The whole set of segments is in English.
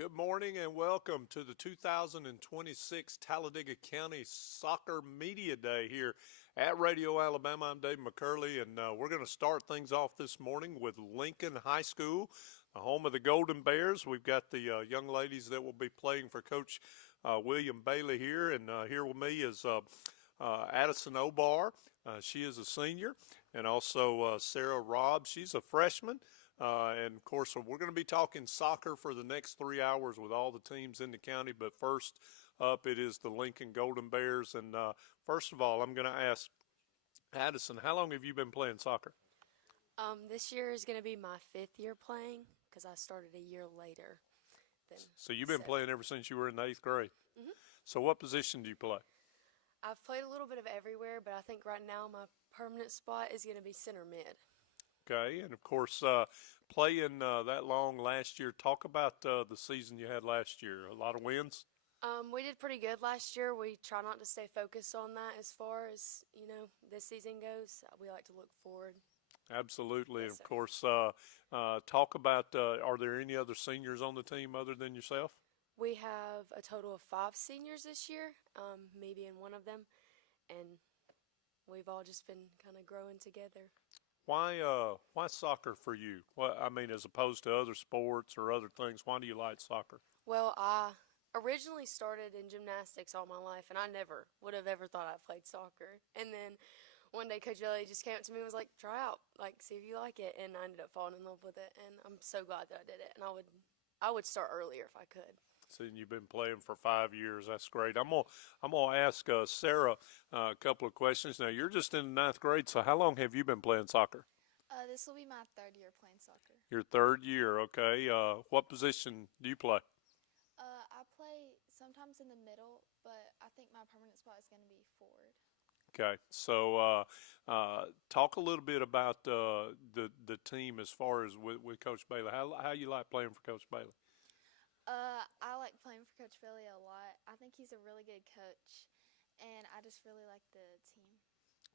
Good morning and welcome to the 2026 Talladega County Soccer Media Day here at Radio Alabama. I'm Dave McCurley, and we're going to start things off this morning with Lincoln High School, the home of the Golden Bears. We've got the young ladies that will be playing for Coach William Bailey here, and here with me is Addison Obar. She is a senior, and also Sarah Robb. She's a freshman. And of course, we're going to be talking soccer for the next 3 hours with all the teams in the county. But first up, it is the Lincoln Golden Bears. And first of all, I'm going to ask Addison, how long have you been playing soccer? This year is going to be my 5th year playing because I started a year later. So you've been playing ever since you were in the 8th grade? Mm-hmm. So what position do you play? I've played a little bit of everywhere, but I think right now my permanent spot is going to be center mid. Okay, and of course, playing that long last year, talk about the season you had last year. A lot of wins? We did pretty good last year. We try not to stay focused on that as far as, this season goes. We like to look forward. Absolutely. Yes, and sir. of course, talk about, are there any other seniors on the team other than yourself? We have a total of 5 seniors this year, me being one of them, and we've all just been kind of growing together. Why soccer for you? Well, I mean, as opposed to other sports or other things, why do you like soccer? Well, I originally started in gymnastics all my life, and I never would have ever thought I played soccer. And then one day Coach Bailey just came up to me and was like, try out, like, see if you like it. And I ended up falling in love with it, and I'm so glad that I did it. And I would start earlier if I could. So you've been playing for 5 years. That's great. I'm gonna ask Sarah a couple of questions. Now, you're just in the 9th grade, so how long have you been playing soccer? This will be my 3rd year playing soccer. Your 3rd year, okay. What position do you play? I play sometimes in the middle, but I think my permanent spot is going to be forward. Okay, so talk a little bit about the team as far as with Coach Bailey. How you like playing for Coach Bailey? I like playing for Coach Bailey a lot. I think he's a really good coach, and I just really like the team.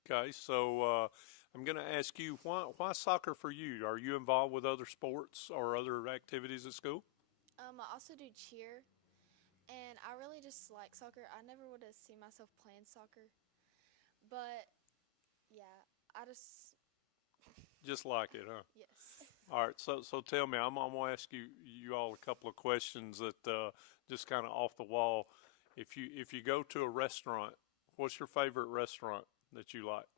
Okay, so I'm going to ask you, why soccer for you? Are you involved with other sports or other activities at school? I also do cheer, and I really just like soccer. I never would have seen myself playing soccer, but yeah, I just like it, huh? yes. All right, so tell me, I'm gonna ask you all a couple of questions that just kind of off the wall. If you go to a restaurant, what's your favorite restaurant that you like?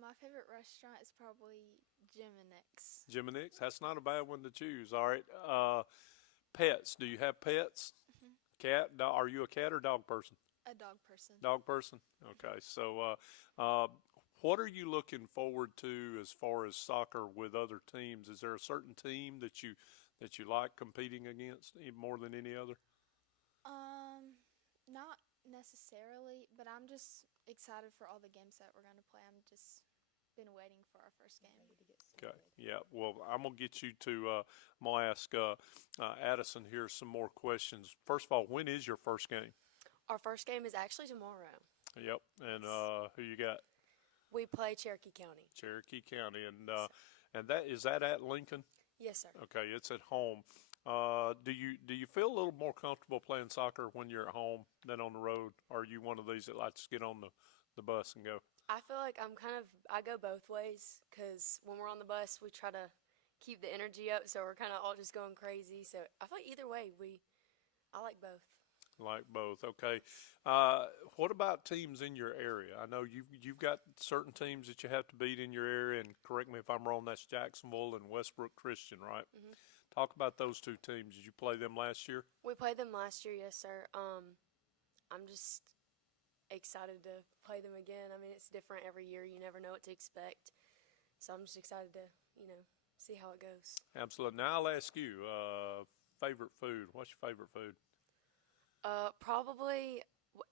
My favorite restaurant is probably Jim and Nick's. Jim and Nick's. That's not a bad one to choose. All right, pets. Do you have pets? Mm-hmm. Cat? Are you a cat or dog person? A dog person. Dog person. Okay, so what are you looking forward to as far as soccer with other teams? Is there a certain team that you like competing against more than any other? Not necessarily, but I'm just excited for all the games that we're going to play. I'm just been waiting for our first game. Okay, yeah. Well, I'm gonna get you to. I'm gonna ask Addison here some more questions. First of all, when is your first game? Our first game is actually tomorrow. Yep. And who you got? We play Cherokee County. Cherokee County, and that is that at Lincoln? Yes, sir. Okay, it's at home. Do you feel a little more comfortable playing soccer when you're at home than on the road? Or are you one of these that likes to get on the bus and go? I feel like I go both ways because when we're on the bus, we try to keep the energy up, so we're kind of all just going crazy. So I feel like either way, I like both. Like both, okay. What about teams in your area? I know you've got certain teams that you have to beat in your area, and correct me if I'm wrong, that's Jacksonville and Westbrook Christian, right? Mm-hmm. Talk about those two teams. Did you play them last year? We played them last year, yes, sir. I'm just excited to play them again. I mean, it's different every year. You never know what to expect. So I'm just excited to, see how it goes. Absolutely. Now I'll ask you, favorite food. What's your favorite food? Probably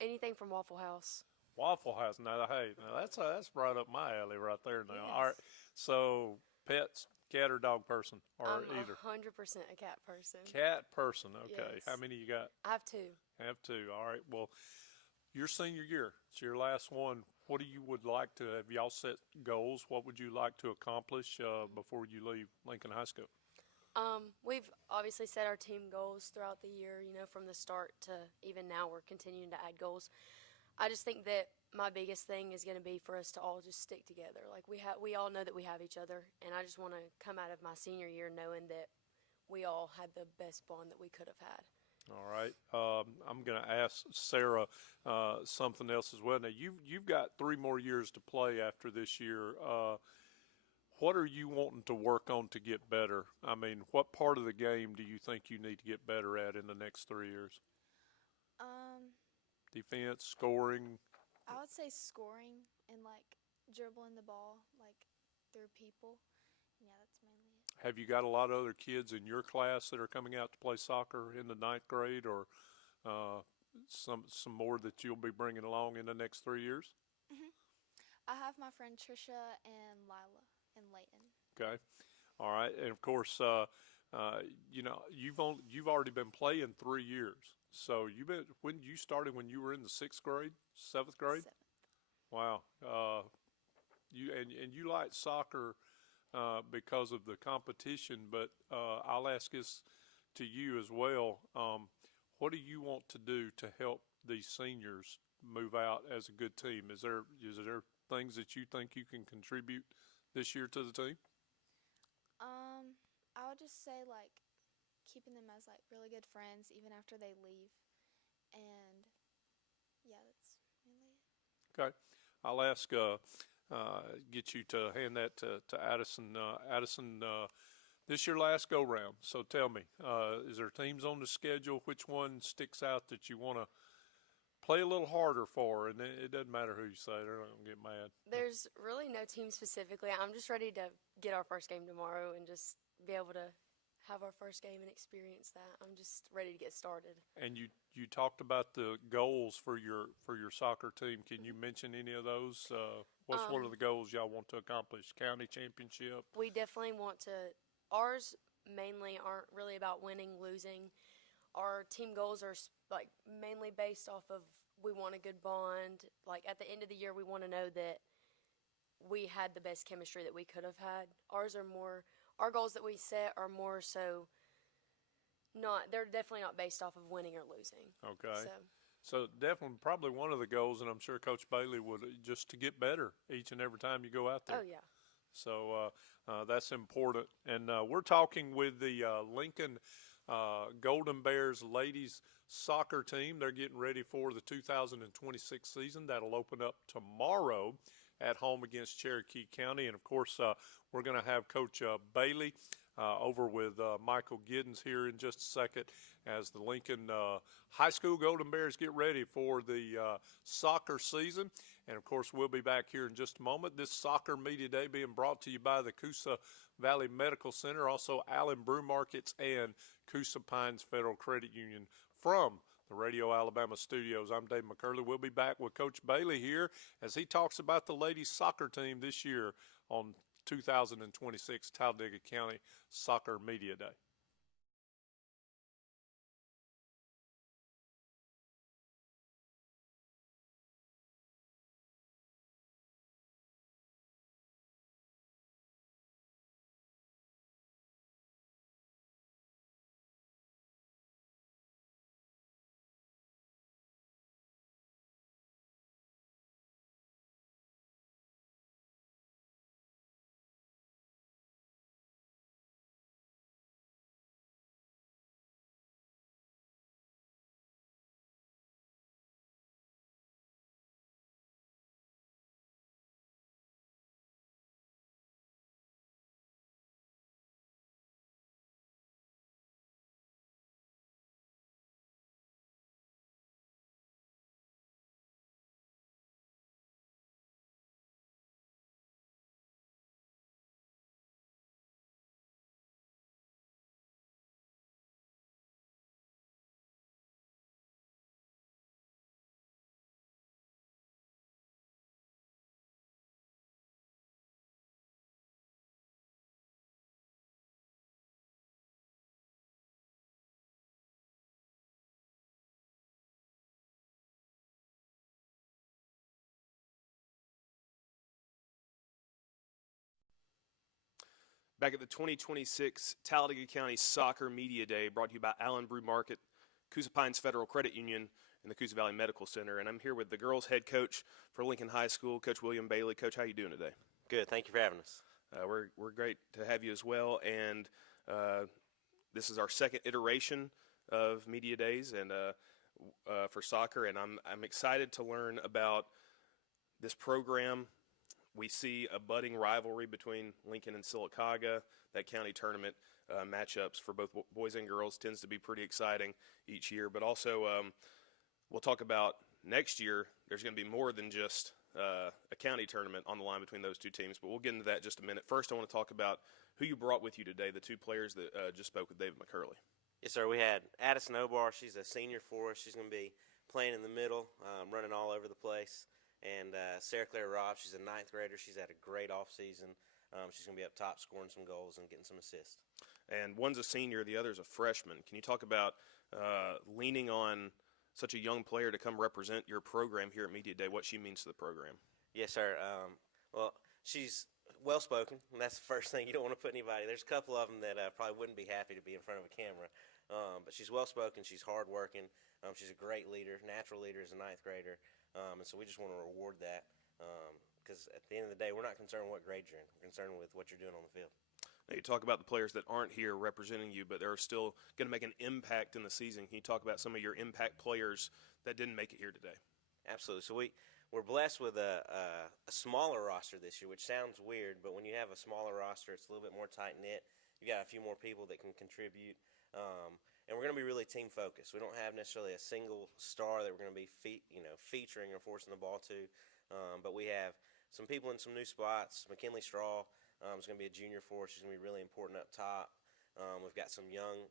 anything from Waffle House. Waffle House. Now, hey, that's right up my alley right there now. Yes. All right. So, pets, cat or dog person, or I'm either? 100% a cat person. Cat person. Okay. Yes. How many you got? I have 2. Have 2. All right. Well, your senior year, it's your last one. What do you would like to have y'all set goals? What would you like to accomplish before you leave Lincoln High School? We've obviously set our team goals throughout the year, from the start to even now, we're continuing to add goals. I just think that my biggest thing is going to be for us to all just stick together. Like we all know that we have each other, and I just want to come out of my senior year knowing that we all had the best bond that we could have had. All right. I'm going to ask Sarah something else as well. Now, you've got 3 more years to play after this year. What are you wanting to work on to get better? I mean, what part of the game do you think you need to get better at in the next 3 years? Um, Defense, scoring. I would say scoring and like dribbling the ball like through people. Yeah, that's mainly it. Have you got a lot of other kids in your class that are coming out to play soccer in the ninth grade, or uh, some more that you'll be bringing along in the next 3 years? Hmm. I have my friend Trisha and Lila and Layton. Okay. All right, and of course, you've already been playing 3 years. So when you started when you were in the sixth grade, seventh grade. Seventh. Wow. You like soccer because of the competition, but I'll ask this to you as well. What do you want to do to help these seniors move out as a good team? Is there things that you think you can contribute this year to the team? I would just say like keeping them as like really good friends even after they leave, and yeah, that's mainly it. Okay. I'll ask, get you to hand that to Addison. Addison, this your last go round. So tell me, is there teams on the schedule? Which one sticks out that you want to play a little harder for? And it doesn't matter who you say, they're not going to get mad. There's really no team specifically. I'm just ready to get our first game tomorrow and just be able to have our first game and experience that. I'm just ready to get started. And you talked about the goals for your soccer team. Can you mention any of those? What's one of the goals y'all want to accomplish? County championship? We definitely want to. Ours mainly aren't really about winning, losing. Our team goals are like mainly based off of we want a good bond. Like at the end of the year, we want to know that we had the best chemistry that we could have had. Our goals that we set are more so they're definitely not based off of winning or losing. Okay. So definitely, probably one of the goals, and I'm sure Coach Bailey would, just to get better each and every time you go out there. Oh, yeah. So that's important. And we're talking with the Lincoln Golden Bears ladies soccer team. They're getting ready for the 2026 season. That'll open up tomorrow at home against Cherokee County. And, of course, we're going to have Coach Bailey over with Michael Giddens here in just a second as the Lincoln High School Golden Bears get ready for the soccer season. And, of course, we'll be back here in just a moment. This Soccer Media Day being brought to you by the Coosa Valley Medical Center, also Allen Brew Markets and Coosa Pines Federal Credit Union from the Radio Alabama studios. I'm Dave McCurley. We'll be back with Coach Bailey here as he talks about the ladies soccer team this year on 2026 Talladega County Soccer Media Day. Back at the 2026 Talladega County Soccer Media Day, brought to you by Allen Brew Market, Coosa Pines Federal Credit Union, and the Coosa Valley Medical Center. And I'm here with the girls' head coach for Lincoln High School, Coach William Bailey. Coach, how you doing today? Good. Thank you for having us. We're great to have you as well. And this is our second iteration of Media Days and for soccer, and I'm excited to learn about this program. We see a budding rivalry between Lincoln and Sylacauga. That county tournament matchups for both boys and girls tends to be pretty exciting each year. But also, we'll talk about next year. There's going to be more than just a county tournament on the line between those two teams. But we'll get into that in just a minute. First, I want to talk about who you brought with you today, the two players that just spoke with David McCurley. Yes, sir. We had Addison Obar. She's a senior for us. She's going to be playing in the middle, running all over the place. And Sarah Claire Robb, she's a ninth grader. She's had a great offseason. She's going to be up top scoring some goals and getting some assists. And one's a senior, the other's a freshman. Can you talk about leaning on such a young player to come represent your program here at Media Day, what she means to the program? Yes, sir. Well, she's well-spoken, and that's the first thing. You don't want to put anybody. There's a couple of them that probably wouldn't be happy to be in front of a camera. But she's well-spoken. She's hard-working. She's a great leader, natural leader as a ninth grader. And so we just want to reward that because at the end of the day, we're not concerned with what grade you're in. We're concerned with what you're doing on the field. Now, you talk about the players that aren't here representing you, but they're still going to make an impact in the season. Can you talk about some of your impact players that didn't make it here today? Absolutely. So we're blessed with a smaller roster this year, which sounds weird, but when you have a smaller roster, it's a little bit more tight-knit. You got a few more people that can contribute. And we're going to be really team-focused. We don't have necessarily a single star that we're going to be featuring or forcing the ball to. But we have some people in some new spots. McKinley Straw is going to be a junior for us. She's going to be really important up top. We've got some young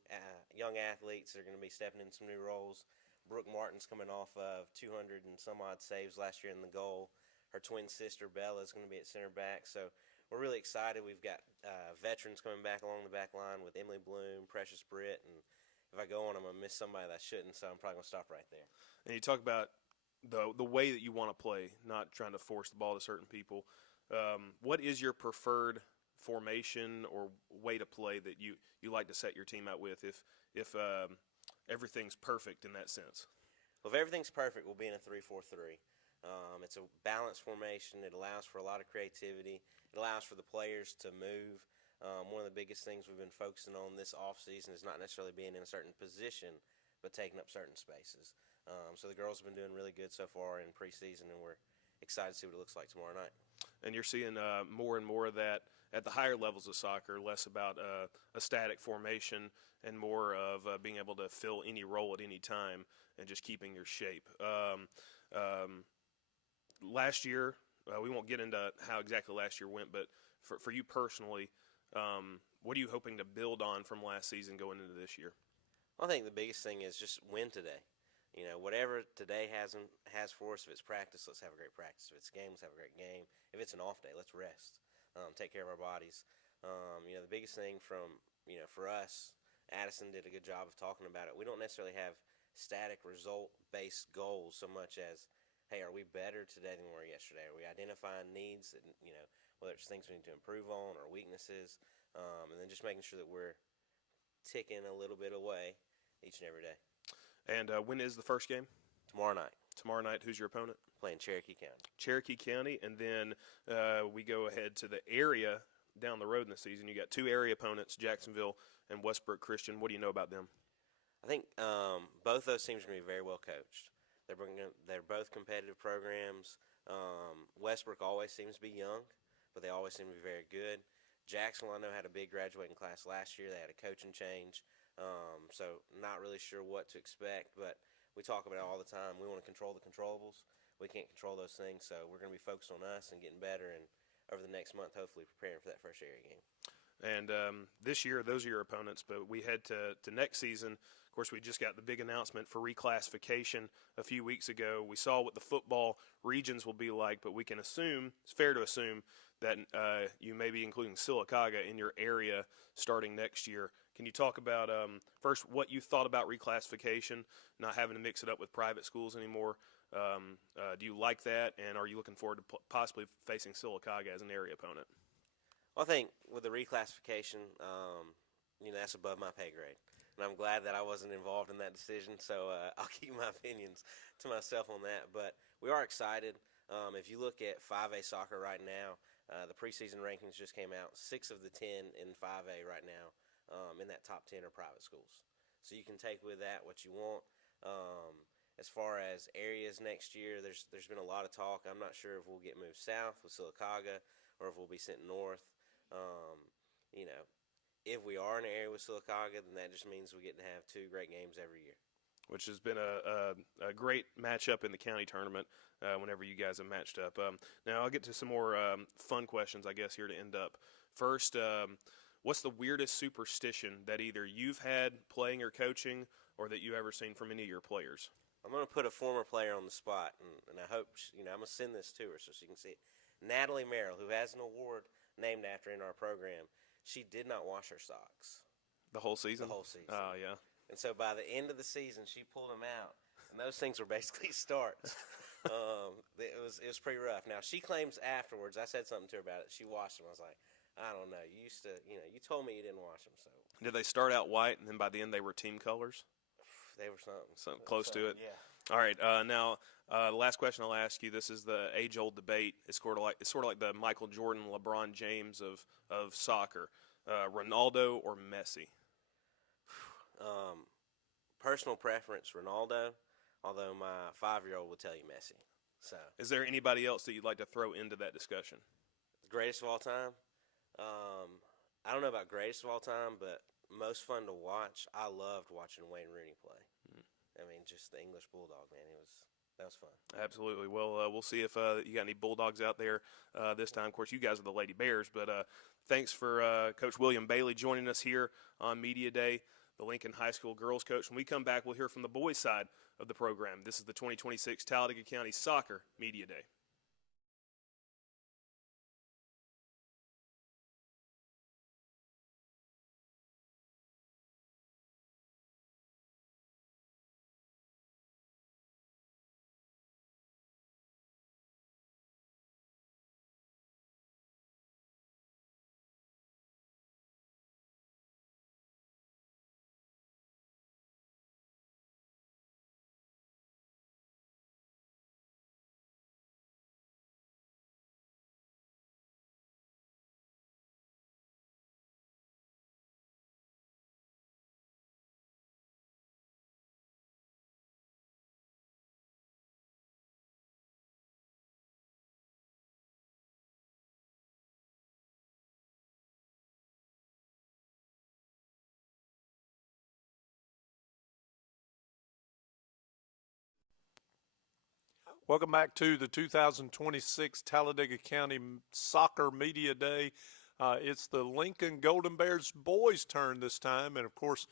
athletes that are going to be stepping in some new roles. Brooke Martin's coming off of 200 and some odd saves last year in the goal. Her twin sister, Bella, is going to be at center back. So we're really excited. We've got veterans coming back along the back line with Emily Bloom, Precious Britt, and if I go on, I'm going to miss somebody that I shouldn't, so I'm probably going to stop right there. And you talk about the way that you want to play, not trying to force the ball to certain people. What is your preferred formation or way to play that you like to set your team out with if everything's perfect in that sense? Well, if everything's perfect, we'll be in a 3-4-3. It's a balanced formation. It allows for a lot of creativity. It allows for the players to move. One of the biggest things we've been focusing on this offseason is not necessarily being in a certain position, but taking up certain spaces. So the girls have been doing really good so far in preseason, and we're excited to see what it looks like tomorrow night. And you're seeing more and more of that at the higher levels of soccer, less about a static formation and more of being able to fill any role at any time and just keeping your shape. Last year, we won't get into how exactly last year went, but for you personally, what are you hoping to build on from last season going into this year? I think the biggest thing is just win today. Whatever today has for us, if it's practice, let's have a great practice. If it's a game, let's have a great game. If it's an off day, let's rest, take care of our bodies. The biggest thing for us, Addison did a good job of talking about it. We don't necessarily have static result-based goals so much as, hey, are we better today than we were yesterday? Are we identifying needs that, whether it's things we need to improve on or weaknesses, and then just making sure that we're ticking a little bit away each and every day. And when is the first game? Tomorrow night. Tomorrow night, who's your opponent? Playing Cherokee County. Cherokee County, and then we go ahead to the area down the road in the season. You got two area opponents, Jacksonville and Westbrook Christian. What do you know about them? I think both those teams are going to be very well coached. They're both competitive programs. Westbrook always seems to be young, but they always seem to be very good. Jacksonville, I know, had a big graduating class last year. They had a coaching change, so not really sure what to expect, but we talk about it all the time. We want to control the controllables. We can't control those things, so we're going to be focused on us and getting better, and over the next month, hopefully preparing for that first area game. And this year, those are your opponents, but we head to next season. Of course, we just got the big announcement for reclassification a few weeks ago. We saw what the football regions will be like, but we can assume, it's fair to assume, that you may be including Sylacauga in your area starting next year. Can you talk about, first, what you thought about reclassification, not having to mix it up with private schools anymore? Do you like that, and are you looking forward to possibly facing Sylacauga as an area opponent? Well, I think with the reclassification, that's above my pay grade. And I'm glad that I wasn't involved in that decision, so I'll keep my opinions to myself on that. But we are excited. If you look at 5A soccer right now, the preseason rankings just came out. 6 of the 10 in 5A right now in that top 10 are private schools. So you can take with that what you want. As far as areas next year, there's been a lot of talk. I'm not sure if we'll get moved south with Sylacauga or if we'll be sent north. If we are in an area with Sylacauga, then that just means we get to have 2 great games every year. Which has been a great matchup in the county tournament whenever you guys have matched up. Now I'll get to some more fun questions, I guess, here to end up. First, what's the weirdest superstition that either you've had playing or coaching or that you've ever seen from any of your players? I'm going to put a former player on the spot, and I hope, I'm going to send this to her so she can see it. Natalie Merrill, who has an award named after in our program, she did not wash her socks. The whole season? The whole season. Oh, yeah. And so by the end of the season, she pulled them out, and those things were basically starts. It was pretty rough. Now, she claims afterwards, I said something to her about it, she washed them. I was like, I don't know. You used to, you told me you didn't wash them. So Did they start out white, and then by the end they were team colors? they were something. Something close to it? Yeah. All right. Now, the last question I'll ask you. This is the age-old debate. It's sort of like the Michael Jordan, LeBron James of soccer. Ronaldo or Messi? Personal preference, Ronaldo. Although my 5-year-old will tell you Messi. So Is there anybody else that you'd like to throw into that discussion? the greatest of all time. I don't know about greatest of all time, but most fun to watch. I loved watching Wayne Rooney play. I mean, just the English Bulldog, man. That was fun. Absolutely. Well, we'll see if you got any Bulldogs out there this time. Of course, you guys are the Lady Bears, but thanks for Coach William Bailey joining us here on Media Day, the Lincoln High School girls coach. When we come back, we'll hear from the boys' side of the program. This is the 2026 Talladega County Soccer Media Day. Welcome back to the 2026 Talladega County Soccer Media Day. It's the Lincoln Golden Bears boys' turn this time, and of course,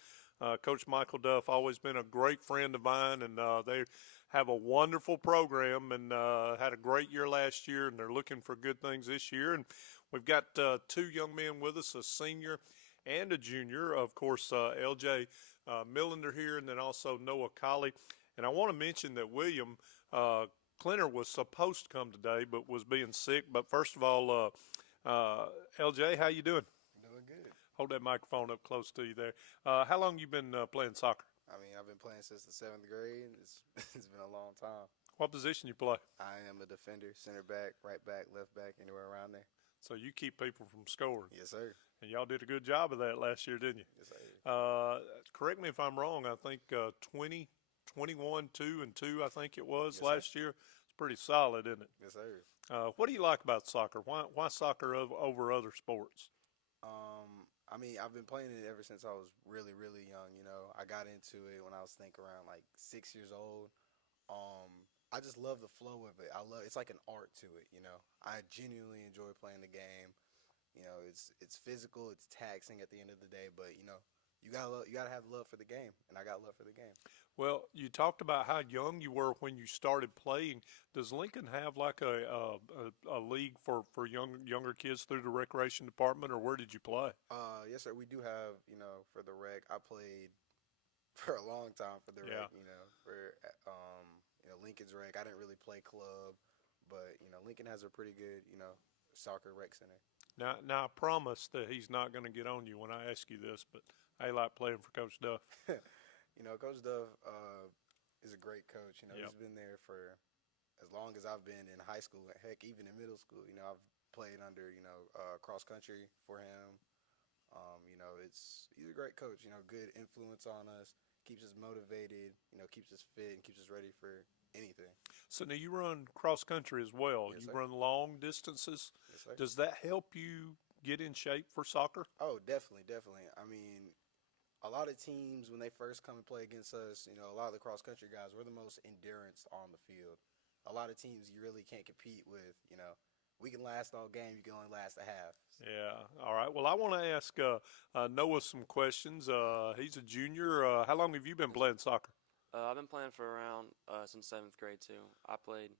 Coach Michael Duff, always been a great friend of mine, and they have a wonderful program and had a great year last year, and they're looking for good things this year. And we've got 2 young men with us, a senior and a junior. Of course, LJ Millender here, and then also Noah Colley. And I want to mention that William Clinner was supposed to come today, but was being sick. But first of all, LJ, how you doing? Doing good. Hold that microphone up close to you there. How long you been playing soccer? I mean, I've been playing since the 7th grade. It's been a long time. What position you play? I am a defender, center back, right back, left back, anywhere around there. So you keep people from scoring. Yes, sir. And y'all did a good job of that last year, didn't you? Yes, sir. Correct me if I'm wrong. I think 20, 21, 2, and 2, I think it was Yes, last year. It's pretty solid, isn't it? Yes, sir. What do you like about soccer? Why soccer over other sports? I mean, I've been playing it ever since I was really, really young. I got into it when I was around like 6 years old. I just love the flow of it. It's like an art to it. I genuinely enjoy playing the game. It's physical, it's taxing at the end of the day, but you gotta have love for the game, and I got love for the game. Well, you talked about how young you were when you started playing. Does Lincoln have like a league for younger kids through the recreation department, or where did you play? Yes, sir. We do have, for the rec. I played for a long time for the Yeah. rec. For Lincoln's rec. I didn't really play club, but Lincoln has a pretty good, soccer rec center. Now I promise that he's not going to get on you when I ask you this, but I like playing for Coach Duff. Coach Dove is a great coach. Yep. He's been there for as long as I've been in high school. Heck, even in middle school. I've played under cross country for him. He's a great coach. Good influence on us. Keeps us motivated. Keeps us fit and keeps us ready for anything. So now you run cross country as well. Yes, You sir. run long distances. Yes, sir. Does that help you get in shape for soccer? Oh, definitely, definitely. I mean, a lot of teams when they first come and play against us, a lot of the cross country guys, we're the most endurance on the field. A lot of teams you really can't compete with. We can last all game. You can only last a half. Yeah. All right. Well, I want to ask Noah some questions. He's a junior. How long have you been playing soccer? I've been playing for around since 7th grade too. I played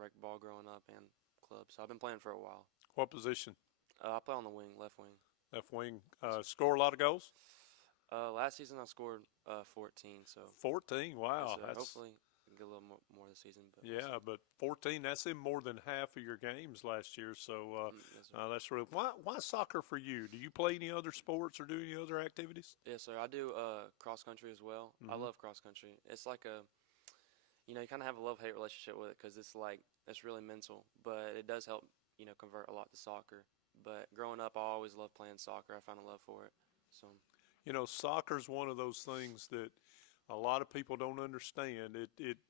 rec ball growing up and club, so I've been playing for a while. What position? I play on the wing, left wing. Left wing. Score a lot of goals? Last season I scored 14, so 14. Wow. so hopefully I can get a little more this season. But we'll Yeah, see. but 14, that's in more than half of your games last year. So Yes, sir. that's really why soccer for you? Do you play any other sports or do any other activities? Yes, sir. I do cross country as well. I Mhm. love cross country. It's like you kind of have a love-hate relationship with it because it's really mental, but it does help, convert a lot to soccer. But growing up, I always loved playing soccer. I found a love for it. So Soccer's one of those things that a lot of people don't understand.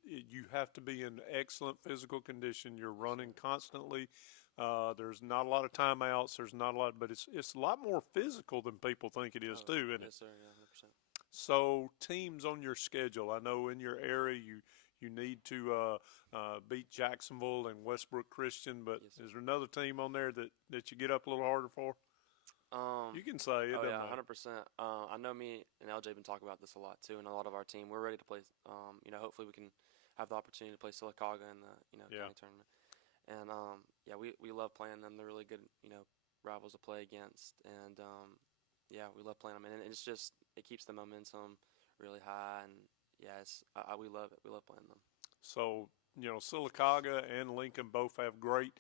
You have to be in excellent physical condition. You're running constantly. There's not a lot of timeouts. There's not a lot, but it's a lot more physical than people think it is too, isn't it? yes, sir. Yeah, 100%. So teams on your schedule, I know in your area you need to beat Jacksonville and Westbrook Christian, but Yes, sir. is there another team on there that you get up a little harder for? You can say it. Oh doesn't yeah, matter. 100%. I know me and LJ been talking about this a lot too, and a lot of our team. We're ready to play. Hopefully we can have the opportunity to play Sylacauga in the Yeah. county tournament. And yeah, we love playing them. They're really good rivals to play against, and yeah, we love playing them. And it's just it keeps the momentum really high, and yeah, we love it. We love playing them. So, Sylacauga and Lincoln both have great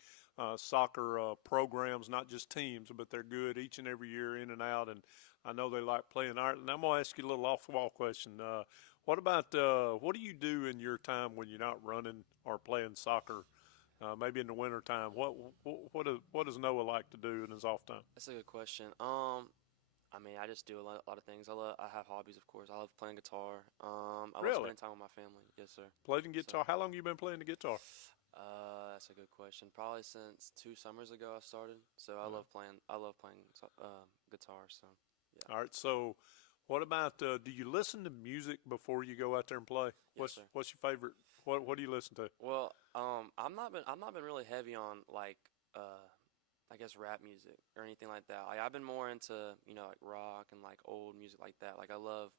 soccer programs, not just teams, but they're good each and every year in and out. And I know they like playing Ireland. And I'm going to ask you a little off-the-wall question. What about what do you do in your time when you're not running or playing soccer, maybe in the wintertime? What does Noah like to do in his off time? That's a good question. I mean, I just do a lot of things. I have hobbies, of course. I love playing guitar. I love Really? spending time with my family. Yes, sir. Playing guitar. How long you been playing the guitar? That's a good question. Probably since 2 summers ago I started. So I love playing. Guitar. So yeah. All right. So, what about? Do you listen to music before you go out there and play? Yes, sir. What's your favorite? What do you listen to? Well, I'm not been really heavy on I guess rap music or anything like that. Like I've been more into like rock and like old music like that. Like I love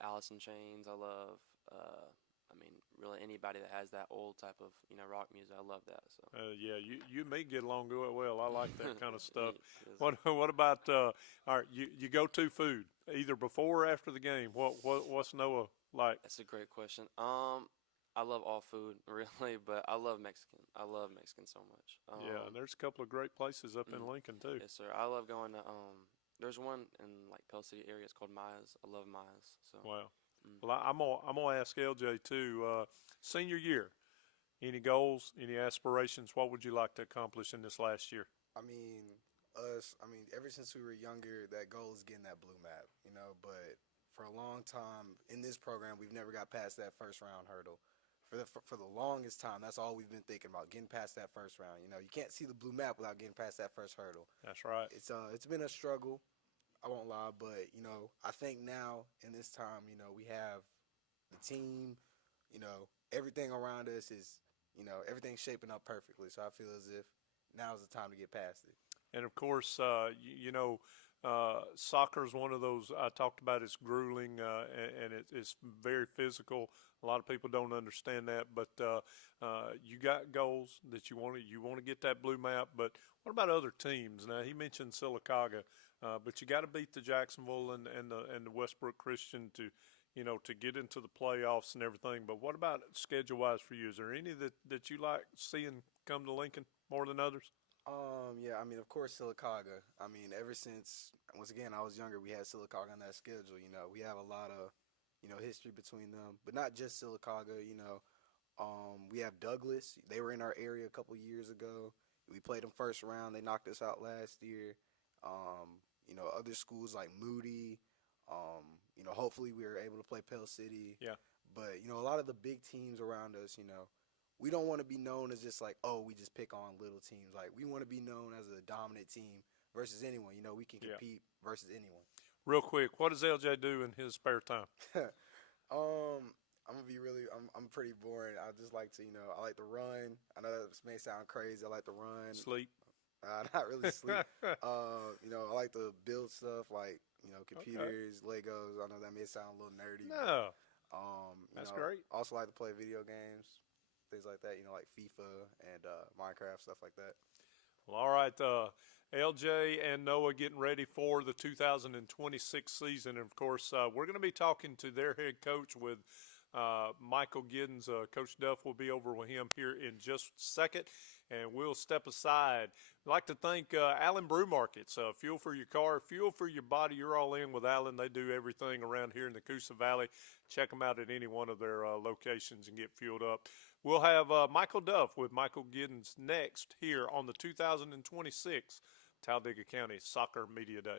Alice in Chains. I love I mean really anybody that has that old type of rock music. I love that. So Yeah, you and me get along well. I like that kind of stuff. Yes. What about? All right, you go to food either before or after the game. What's Noah like? That's a great question. I love all food really, but I love Mexican. I love Mexican so much. Yeah, and there's a couple of great places up in Lincoln too. Yes, sir. I love going to there's one in like Pell City area. It's called Maya's. I love Maya's. So Wow. Well, I'm gonna ask LJ too. Senior year, any goals, any aspirations? What would you like to accomplish in this last year? I mean, ever since we were younger, that goal is getting that blue map, but for a long time in this program, we've never got past that first round hurdle. For the longest time, that's all we've been thinking about, getting past that first round. You can't see the blue map without getting past that first hurdle. That's right. It's been a struggle, I won't lie, but I think now in this time, we have the team, everything around us is, everything's shaping up perfectly. So I feel as if now is the time to get past it. And of course, soccer is one of those I talked about. It's grueling and it's very physical. A lot of people don't understand that, but you got goals that you want to get that blue map. But what about other teams? Now he mentioned Sylacauga, but you got to beat the Jacksonville and the Westbrook Christian to get into the playoffs and everything. But what about schedule wise for you? Is there any that you like seeing come to Lincoln more than others? Yeah, I mean, of course, Sylacauga. I mean, ever since, once again, I was younger, we had Sylacauga on that schedule. You know, we have a lot of, history between them, but not just Sylacauga. We have Douglas. They were in our area a couple years ago. We played them first round. They knocked us out last year. Other schools like Moody. Hopefully we were able to play Pell City. Yeah. But, a lot of the big teams around us, we don't want to be known as just like, oh, we just pick on little teams. Like, we want to be known as a dominant team versus anyone. We can compete versus anyone. Real quick, what does LJ do in his spare time? I'm gonna be I'm pretty boring. I just like to, I like to run. I know that may sound crazy. I like to run. Sleep. Not really sleep. I like to build stuff like, computers, Legos. I know that may sound a little nerdy. No. But, That's great. Also like to play video games, things like that, like FIFA and Minecraft, stuff like that. Well, all right. LJ and Noah getting ready for the 2026 season. And of course, we're going to be talking to their head coach with Michael Giddens. Coach Duff will be over with him here in just a second, and we'll step aside. I'd like to thank Allen Brew Markets. Fuel for your car, fuel for your body. You're all in with Allen. They do everything around here in the Coosa Valley. Check them out at any one of their locations and get fueled up. We'll have Michael Duff with Michael Giddens next here on the 2026 Talladega County Soccer Media Day.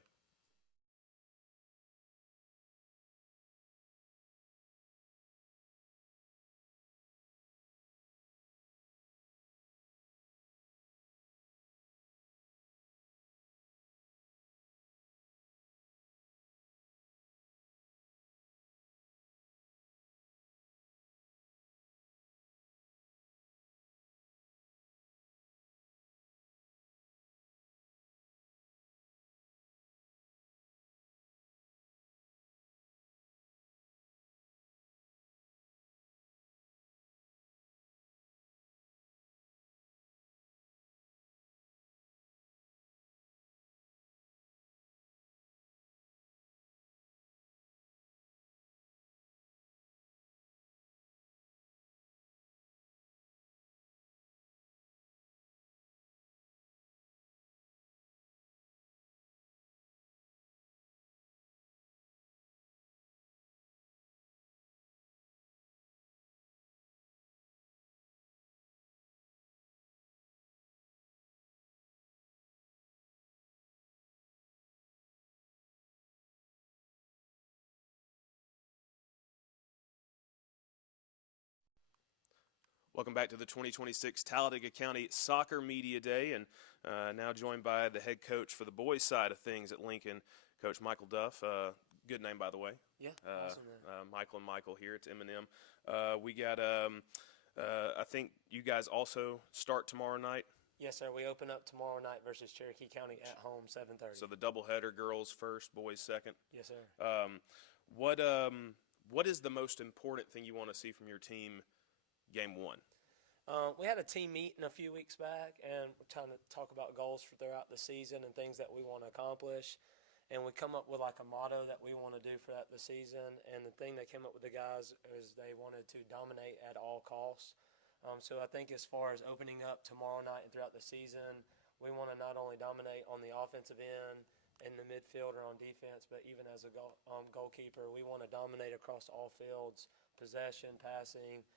Welcome back to the 2026 Talladega County Soccer Media Day, and now joined by the head coach for the boys' side of things at Lincoln, Coach Michael Duff. Good name, by the way. Yeah, awesome. Michael and Michael here. It's M&M. We got, I think you guys also start tomorrow night. Yes, sir. We open up tomorrow night versus Cherokee County at home, 7:30. So the doubleheader, girls first, boys second. Yes, sir. What is the most important thing you want to see from your team game one? We had a team meeting a few weeks back, and we're trying to talk about goals for throughout the season and things that we want to accomplish. And we come up with like a motto that we want to do for the season. And the thing they came up with the guys is they wanted to dominate at all costs. So I think as far as opening up tomorrow night and throughout the season, we want to not only dominate on the offensive end, in the midfield or on defense, but even as a goalkeeper, we want to dominate across all fields, possession, passing,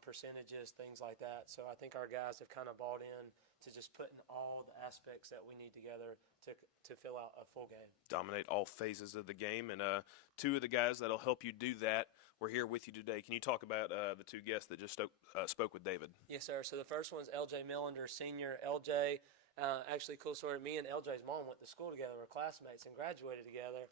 percentages, things like that. So I think our guys have kind of bought in to just putting all the aspects that we need together to fill out a full game. Dominate all phases of the game. And two of the guys that'll help you do that were here with you today. Can you talk about the two guests that just spoke with David? Yes, sir. So the first one's LJ Millender, senior. LJ, actually, cool story. Me and LJ's mom went to school together. We're classmates and graduated together.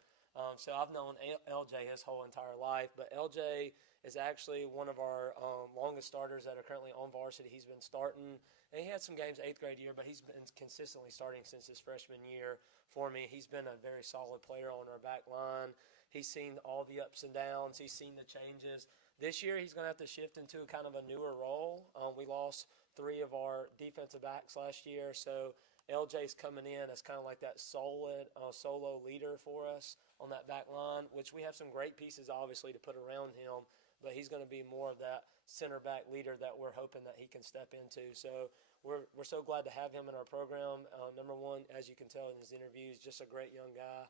So I've known LJ his whole entire life, but LJ is actually one of our longest starters that are currently on varsity. He's been starting, and he had some games 8th grade year, but he's been consistently starting since his freshman year for me. He's been a very solid player on our back line. He's seen all the ups and downs. He's seen the changes. This year he's going to have to shift into kind of a newer role. We lost 3 of our defensive backs last year, so LJ's coming in as kind of like that solid solo leader for us on that back line, which we have some great pieces obviously to put around him. but he's going to be more of that center back leader that we're hoping that he can step into. So we're so glad to have him in our program. Number one, as you can tell in his interviews, just a great young guy.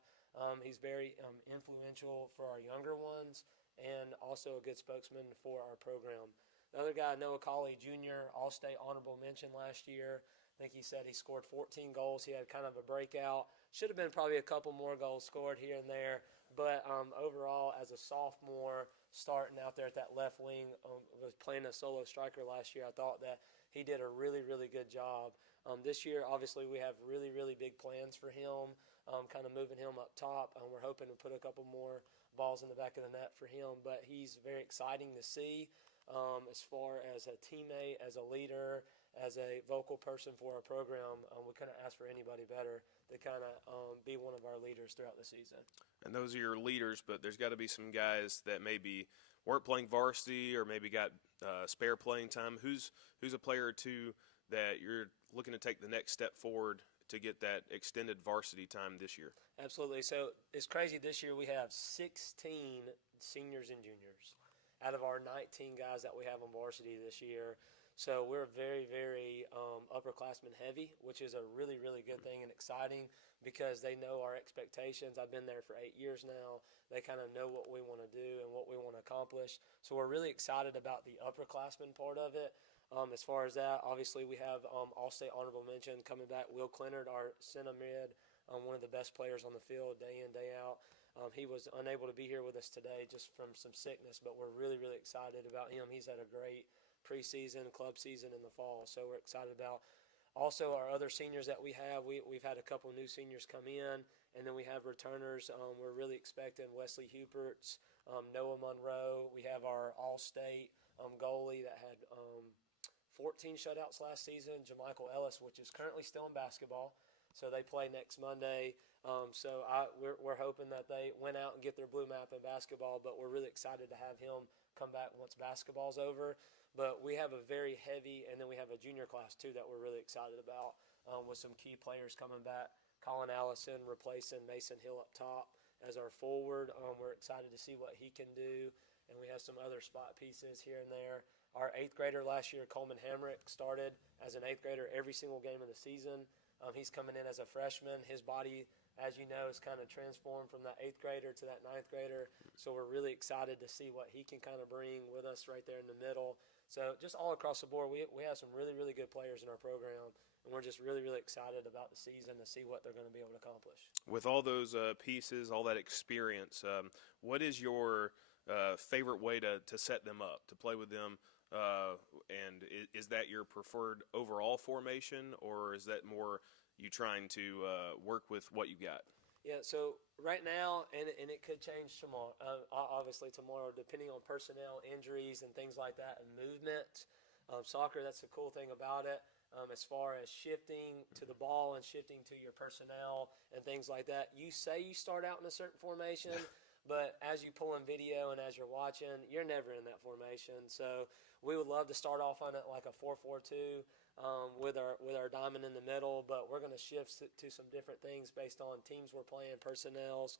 He's very influential for our younger ones and also a good spokesman for our program. The other guy, Noah Colley Jr., All-State honorable mention last year. I think he said he scored 14 goals. He had kind of a breakout. Should have been probably a couple more goals scored here and there. But overall, as a sophomore, starting out there at that left wing, was playing a solo striker last year, I thought that he did a really, really good job. This year, obviously, we have really, really big plans for him, kind of moving him up top. We're hoping to put a couple more balls in the back of the net for him. But he's very exciting to see as far as a teammate, as a leader, as a vocal person for our program. We couldn't ask for anybody better to kind of be one of our leaders throughout the season. And those are your leaders, but there's got to be some guys that maybe weren't playing varsity or maybe got spare playing time. Who's a player or two that you're looking to take the next step forward to get that extended varsity time this year? Absolutely. So it's crazy. This year we have 16 seniors and juniors out of our 19 guys that we have on varsity this year. So we're very, very upperclassmen heavy, which is a really, really good thing and exciting because they know our expectations. I've been there for 8 years now. They kind of know what we want to do and what we want to accomplish. So we're really excited about the upperclassmen part of it. As far as that, obviously we have All-State honorable mention coming back. Will Clinard, our center mid, one of the best players on the field day in, day out. He was unable to be here with us today just from some sickness, but we're really, really excited about him. He's had a great preseason, club season in the fall, so we're excited about. Also, our other seniors that we have, we've had a couple new seniors come in, and then we have returners. We're really expecting Wesley Huperts, Noah Monroe. We have our All-State goalie that had 14 shutouts last season, Jamichael Ellis, which is currently still in basketball. So they play next Monday. We're hoping that they went out and get their blue map in basketball, but we're really excited to have him come back once basketball's over. But we have a very heavy, and then we have a junior class too that we're really excited about with some key players coming back. Colin Allison replacing Mason Hill up top as our forward. We're excited to see what he can do, and we have some other spot pieces here and there. Our 8th grader last year, Coleman Hamrick, started as an 8th grader every single game of the season. He's coming in as a freshman. His body, as you know, is kind of transformed from that 8th grader to that 9th grader. So we're really excited to see what he can kind of bring with us right there in the middle. So just all across the board, we have some really, really good players in our program, and we're just really, really excited about the season to see what they're going to be able to accomplish. With all those pieces, all that experience, what is your favorite way to set them up, to play with them? And is that your preferred overall formation, or is that more you trying to work with what you got? Yeah, so right now, and it could change tomorrow, obviously tomorrow, depending on personnel, injuries, and things like that, and movement. Soccer, that's the cool thing about it. As far as shifting to the ball and shifting to your personnel and things like that, you say you start out in a certain formation, but as you pull in video and as you're watching, you're never in that formation. So we would love to start off on it like a 4-4-2 with our diamond in the middle, but we're going to shift to some different things based on teams we're playing, personnels.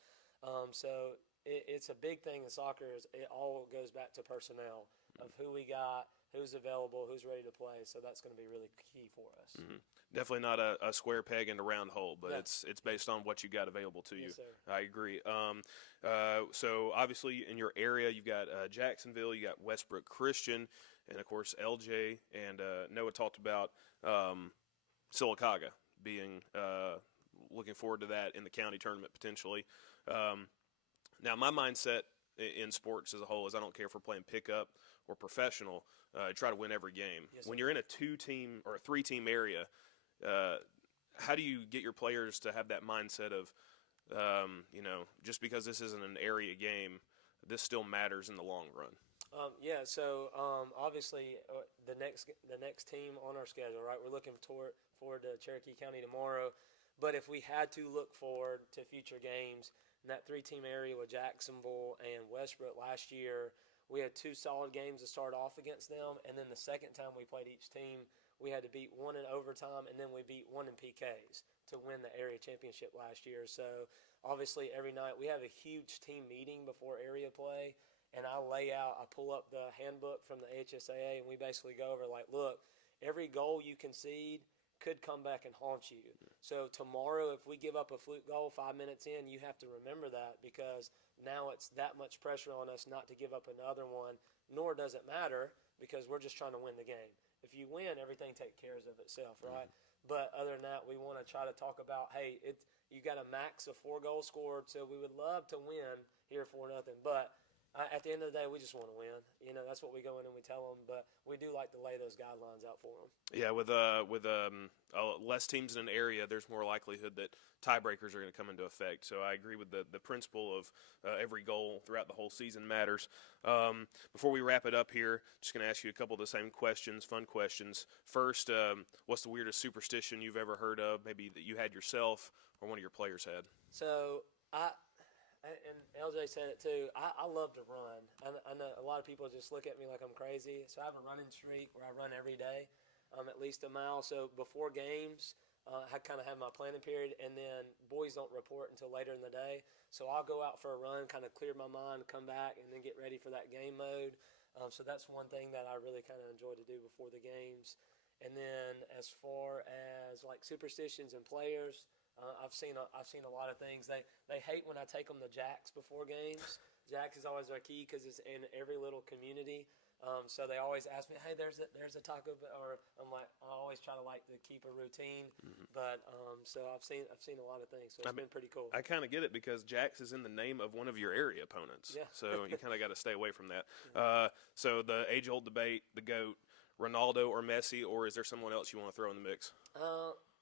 So it's a big thing in soccer. It all goes back to personnel of who we got, who's available, who's ready to play. So that's going to be really key for us. Mm-hmm. Definitely not a square peg in a round hole, but No. it's based on what you got available to you. Yes, sir. I agree. So obviously in your area, you've got Jacksonville, you got Westbrook Christian, and of course LJ and Noah talked about Sylacauga being looking forward to that in the county tournament potentially. Now my mindset in sports as a whole is I don't care if we're playing pickup or professional, try to win every game. Yes, when sir. you're in a 2-team or a 3-team area, how do you get your players to have that mindset of, just because this isn't an area game, this still matters in the long run? So obviously the next team on our schedule, right? We're looking forward to Cherokee County tomorrow. But if we had to look forward to future games, in that 3-team area with Jacksonville and Westbrook last year, we had 2 solid games to start off against them. And then the second time we played each team, we had to beat 1 in overtime, and then we beat 1 in PKs to win the area championship last year. So obviously every night we have a huge team meeting before area play, and I pull up the handbook from the HSAA, and we basically go over like, look, every goal you concede could come back and haunt you. So tomorrow, if we give up a fluke goal 5 minutes in, you have to remember that, because now it's that much pressure on us not to give up another one, nor does it matter because we're just trying to win the game. If you win, everything takes care of itself, right? But other than that, we want to try to talk about, hey, you got a max of 4 goals scored, so we would love to win here 4-0, but at the end of the day, we just want to win. You know, that's what we go in and we tell them. But we do like to lay those guidelines out for them. Yeah, with less teams in an area, there's more likelihood that tiebreakers are going to come into effect. So I agree with the principle of every goal throughout the whole season matters. Before we wrap it up here, just going to ask you a couple of the same questions, fun questions. First, what's the weirdest superstition you've ever heard of, maybe that you had yourself or one of your players had? So and LJ said it too, I love to run. I know a lot of people just look at me like I'm crazy. So I have a running streak where I run every day, at least a mile. So before games, I kind of have my planning period, and then boys don't report until later in the day. So I'll go out for a run, kind of clear my mind, come back, and then get ready for that game mode. So that's one thing that I really kind of enjoy to do before the games. And then as far as like superstitions and players, I've seen a lot of things. They hate when I take them to Jack's before games. Jack's is always our key because it's in every little community. So they always ask me, hey, there's a taco, or I'm like, I always try to keep a routine. But so I've seen a lot of things. So it's been pretty cool. I kind of get it because Jack's is in the name of one of your area opponents. Yeah. So you kind of got to stay away from that. So the age-old debate, the GOAT, Ronaldo or Messi, or is there someone else you want to throw in the mix?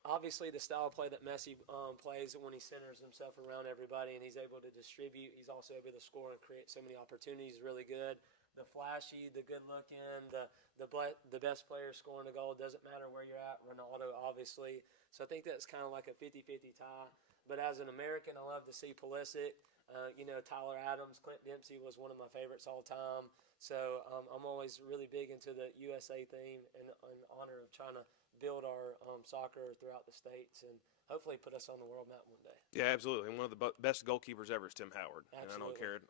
Obviously, the style of play that Messi plays when he centers himself around everybody and he's able to distribute, he's also able to score and create so many opportunities, really good. The flashy, the good-looking, the best player scoring a goal, doesn't matter where you're at, Ronaldo, obviously. So I think that's kind of like a 50-50 tie. But as an American, I love to see Pulisic. Tyler Adams, Clint Dempsey was one of my favorites all time. So I'm always really big into the USA theme and in honor of trying to build our soccer throughout the states and hopefully put us on the world map one day. Yeah, absolutely. And one of the best goalkeepers ever is Tim Howard. Absolutely. And I don't care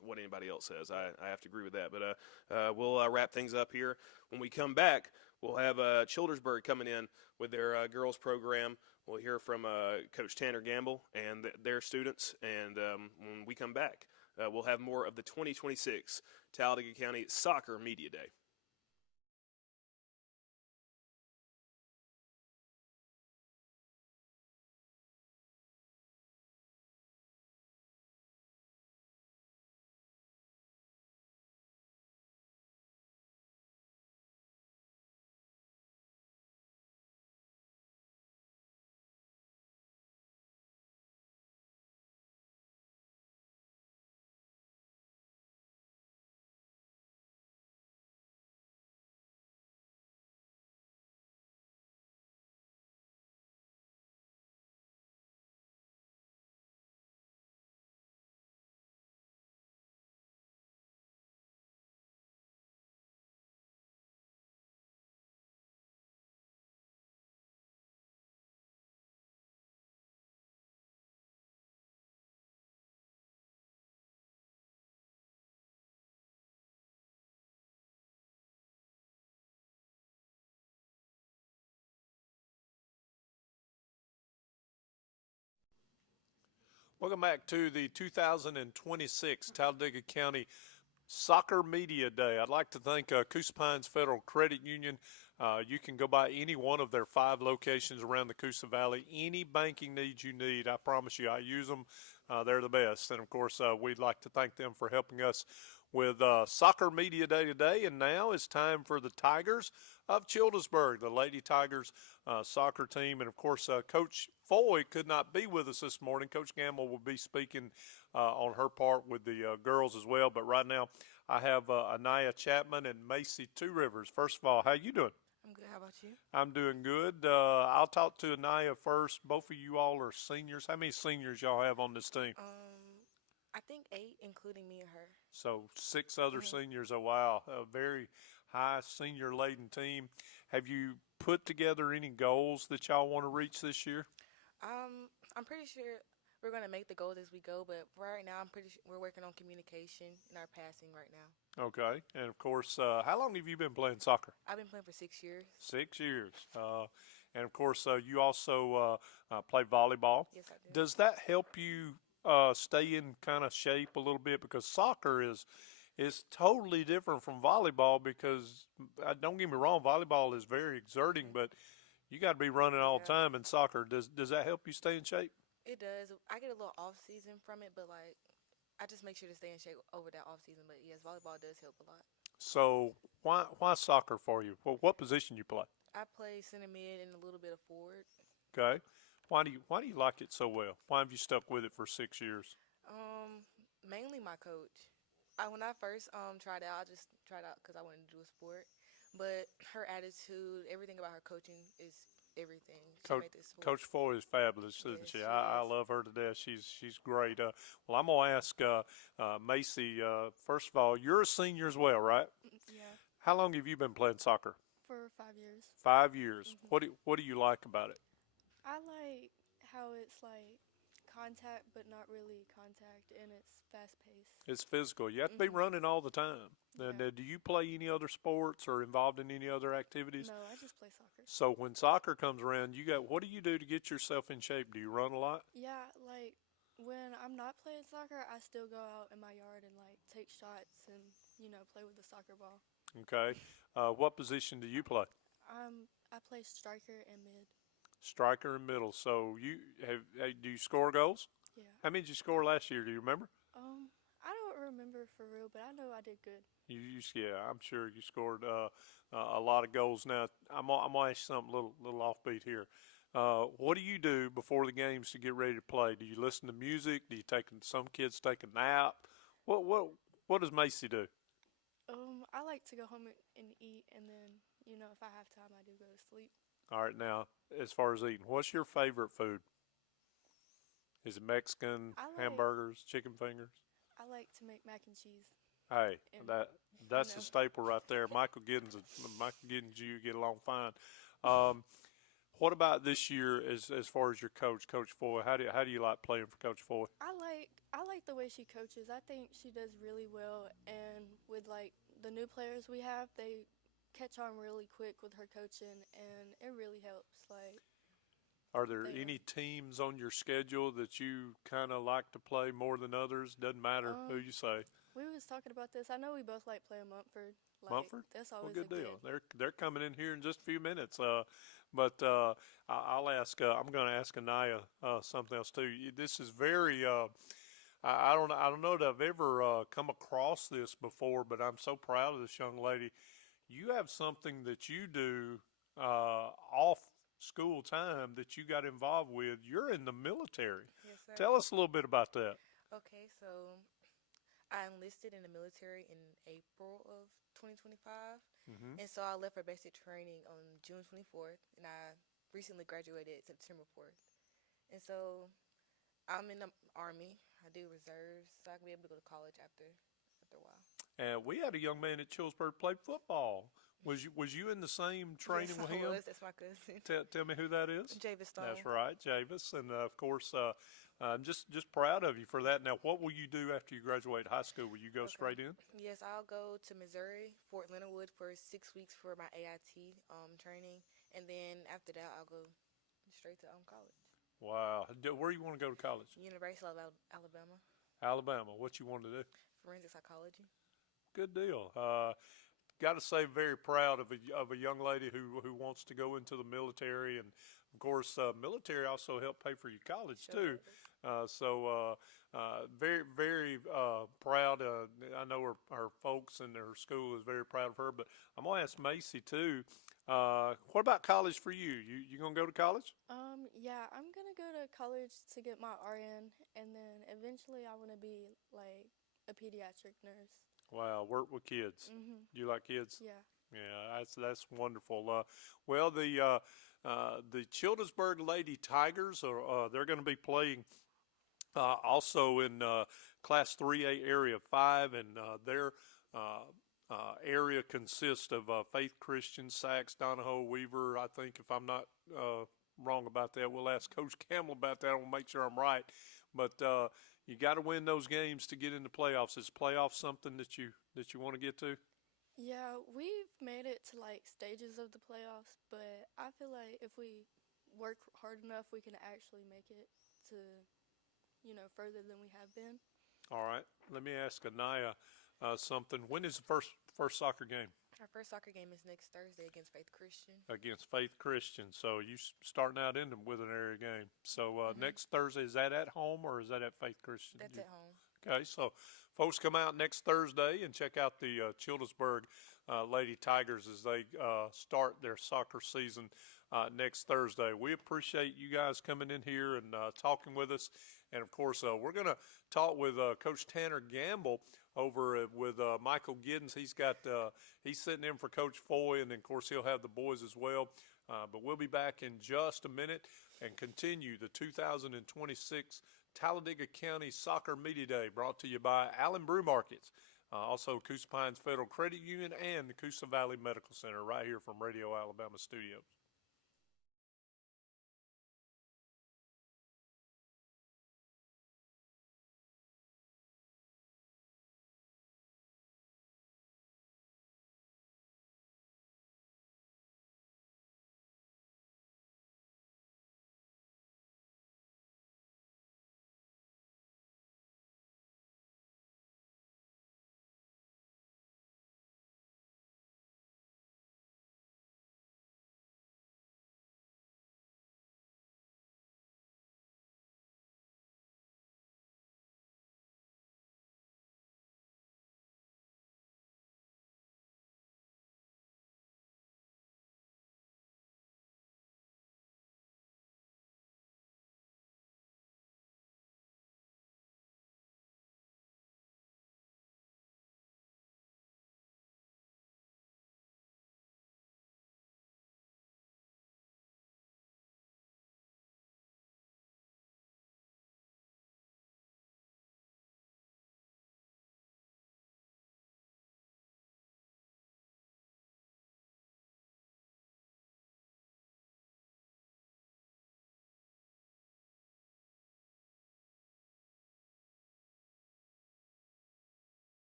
what anybody else says. I have to agree with that. But we'll wrap things up here. When we come back, we'll have Childersburg coming in with their girls program. We'll hear from Coach Tanner Gamble and their students. And when we come back, we'll have more of the 2026 Talladega County Soccer Media Day. Welcome back to the 2026 Talladega County Soccer Media Day. I'd like to thank Coosa Pines Federal Credit Union. You can go by any one of their 5 locations around the Coosa Valley. Any banking needs you need, I promise you, I use them. They're the best. And, of course, we'd like to thank them for helping us with Soccer Media Day today. And now it's time for the Tigers of Childersburg, the Lady Tigers soccer team. And, of course, Coach Foy could not be with us this morning. Coach Gamble will be speaking on her part with the girls as well. But right now I have Anaya Chapman and Macy Two Rivers. First of all, how you doing? I'm good. How about you? I'm doing good. I'll talk to Anaya first. Both of you all are seniors. How many seniors y'all have on this team? I think 8, including me and her. So 6 other seniors. Oh, wow. A very high senior-laden team. Have you put together any goals that y'all want to reach this year? I'm pretty sure we're gonna make the goals as we go. But right now, I'm pretty sure we're working on communication and our passing right now. Okay. And of course, how long have you been playing soccer? I've been playing for 6 years. 6 years. And of course, you also play volleyball. Yes, I do. Does that help you stay in kind of shape a little bit? Because soccer is totally different from volleyball. Because don't get me wrong, volleyball is very exerting, but you got to be running all the Yeah. time in soccer. Does that help you stay in shape? It does. I get a little off season from it, but like I just make sure to stay in shape over that off season. But yes, volleyball does help a lot. So why soccer for you? What position you play? I play center mid and a little bit of forward. Okay. Why do you like it so well? Why have you stuck with it for 6 years? Mainly my coach. When I first tried out, I just tried out because I wanted to do a sport. But her attitude, everything about her coaching is everything. She made this sport. Coach Foy is fabulous, isn't Yes, she? she I is. love her to death. She's great. Well, I'm gonna ask Macy. First of all, you're a senior as well, right? Yeah, How long have you been playing soccer? for 5 years. 5 years. What do you like about it? I like how it's like contact, but not really contact, and it's fast paced. It's physical. You have to be running all the time. And Yeah. do you play any other sports or involved in any other activities? No, I just play soccer. So when soccer comes around, what do you do to get yourself in shape? Do you run a lot? Yeah, like when I'm not playing soccer, I still go out in my yard and like take shots and play with the soccer ball. Okay. What position do you play? I play striker and mid. Striker and middle. So do you score goals? Yeah. How many did you score last year? Do you remember? I don't remember for real, but I know I did good. Yeah, I'm sure you scored a lot of goals. Now I'm gonna ask you something a little offbeat here. What do you do before the games to get ready to play? Do you listen to music? Do you some kids take a nap? What does Macy do? I like to go home and eat, and then if I have time, I do go to sleep. All right, now as far as eating, what's your favorite food? Is it Mexican, I like- hamburgers, chicken fingers? I like to make mac and cheese. Hey, And, that's know. a staple right there. Michael Giddens, you get along fine. What about this year as far as your coach, Coach Foy? How do you like playing for Coach Foy? I like the way she coaches. I think she does really well, and with like the new players we have, they catch on really quick with her coaching, and it really helps. Like, Are there They- any teams on your schedule that you kind of like to play more than others? Doesn't matter who you say. we was talking about this. I know we both like playing Mumford. Like, Mumford? That's Well, always good a deal. good. They're coming in here in just a few minutes. But I'll ask. I'm going to ask Anaya something else too. This is very. I don't know that I've ever come across this before, but I'm so proud of this young lady. You have something that you do off school time that you got involved with. You're in the military. Yes, sir. Tell us a little bit about that. Okay, so I enlisted in the military in April of 2025, and so I left for basic training on June 24th, and I recently graduated September 4th. And so I'm in the Army. I do reserves, so I can be able to go to college after a while. And we had a young man at Chillsburg play football. Was you in the same training Yes, with I him? was. That's my cousin. Tell me who that is. Javis Stone. That's right, Javis. And of course, I'm just proud of you for that. Now, what will you do after you graduate high school? Will you go straight in? Yes, I'll go to Missouri, Fort Leonard Wood for 6 weeks for my AIT training, and then after that, I'll go straight to college. Wow. Where you want to go to college? University of Alabama, Alabama. What you want to do? forensic psychology. Good deal. Got to say, very proud of a young lady who wants to go into the military, and of course, military also help pay for your college too. Very very proud. I know her folks and her school is very proud of her. But I'm gonna ask Macy too. What about college for you? You gonna go to college? Yeah, I'm gonna go to college to get my RN, and then eventually I want to be like a pediatric nurse. Wow, work with kids. You like kids? Yeah. Yeah, that's wonderful. Well, the Childersburg Lady Tigers they're going to be playing also in Class 3A Area 5, and their area consists of Faith Christian, Sachs, Donahoe, Weaver. I think if I'm not wrong about that, we'll ask Coach Campbell about that. I want to make sure I'm right. but you got to win those games to get into playoffs. Is playoffs something that you want to get to? Yeah, we've made it to like stages of the playoffs, but I feel like if we work hard enough, we can actually make it to, further than we have been. All right. Let me ask Anaya something. When is the first soccer game? Our first soccer game is next Thursday against Faith Christian. Against Faith Christian. So you starting out in them with an area game. So next Thursday, is that at home or is that at Faith Christian? That's at home. Okay, so folks come out next Thursday and check out the Childersburg Lady Tigers as they start their soccer season next Thursday. We appreciate you guys coming in here and talking with us. And, of course, we're going to talk with Coach Tanner Gamble over with Michael Giddens. He's sitting in for Coach Foy, and, then, of course, he'll have the boys as well. But we'll be back in just a minute and continue the 2026 Talladega County Soccer Media Day, brought to you by Allen Brew Markets, also Coosa Pines Federal Credit Union and the Coosa Valley Medical Center, right here from Radio Alabama Studios.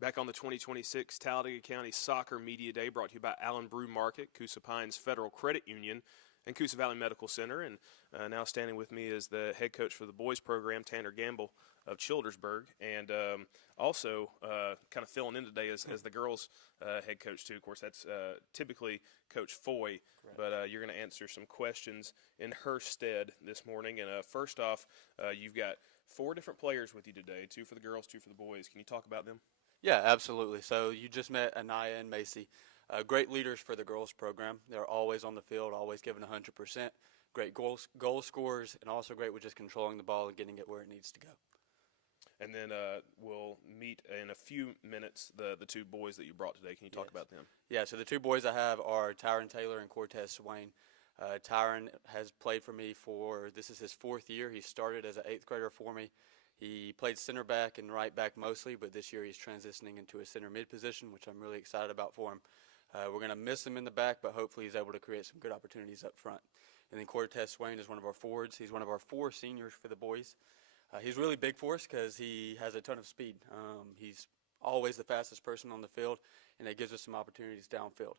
Back on the 2026 Talladega County Soccer Media Day, brought to you by Allen Brew Market, Coosa Pines Federal Credit Union, and Coosa Valley Medical Center. And now standing with me is the head coach for the boys program, Tanner Gamble of Childersburg, and also kind of filling in today as the girls' head coach too. Of course, that's typically Coach Foy, correct. But you're going to answer some questions in her stead this morning. And first off, you've got 4 different players with you today, 2 for the girls, 2 for the boys. Can you talk about them? Yeah, absolutely. So you just met Anaya and Macy, great leaders for the girls program. They're always on the field, always giving 100%. Great goal scorers, and also great with just controlling the ball and getting it where it needs to go. And then we'll meet in a few minutes the 2 boys that you brought today. Can you talk about them? Yeah, so the 2 boys I have are Tyron Taylor and Cortez Swain. Tyron has played for me this is his 4th year. He started as an 8th grader for me. He played center back and right back mostly, but this year he's transitioning into a center mid position, which I'm really excited about for him. We're going to miss him in the back, but hopefully he's able to create some good opportunities up front. And then Cortez Swain is one of our forwards. He's one of our 4 seniors for the boys. He's really big for us because he has a ton of speed. He's always the fastest person on the field, and it gives us some opportunities downfield.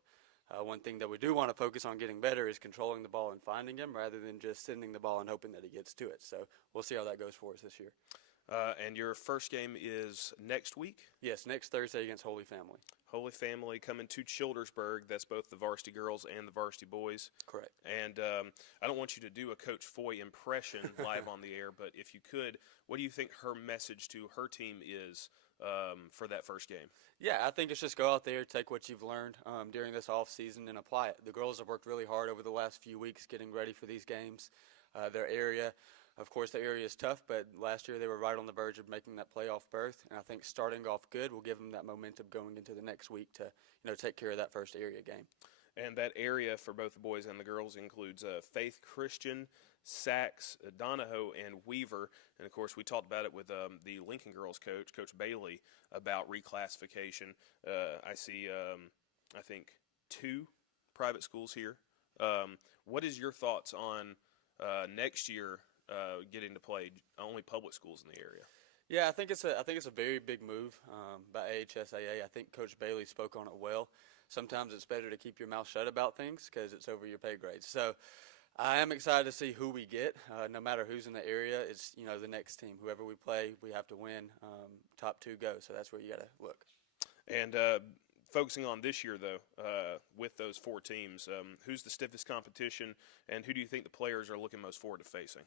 One thing that we do want to focus on getting better is controlling the ball and finding him rather than just sending the ball and hoping that he gets to it. So we'll see how that goes for us this year. And your first game is next week? Yes, next Thursday against Holy Family. Holy Family coming to Childersburg. That's both the varsity girls and the varsity boys. Correct. And I don't want you to do a Coach Foy impression live on the air, but if you could, what do you think her message to her team is for that first game? Yeah, I think it's just go out there, take what you've learned during this off season, and apply it. The girls have worked really hard over the last few weeks getting ready for these games. Their area, of course, the area is tough, but last year they were right on the verge of making that playoff berth, and I think starting off good will give them that momentum going into the next week to take care of that first area game. And that area for both the boys and the girls includes Faith Christian, Sachs, Donahoe, and Weaver. And, of course, we talked about it with the Lincoln girls coach, Coach Bailey, about reclassification. I see, I think, 2 private schools here. What is your thoughts on next year getting to play only public schools in the area? Yeah, I think it's a very big move by AHSAA. I think Coach Bailey spoke on it well. Sometimes it's better to keep your mouth shut about things because it's over your pay grade. So I am excited to see who we get. No matter who's in the area, it's the next team. Whoever we play, we have to win. Top 2 go. So that's where you got to look. And focusing on this year, though, with those 4 teams, who's the stiffest competition, and who do you think the players are looking most forward to facing?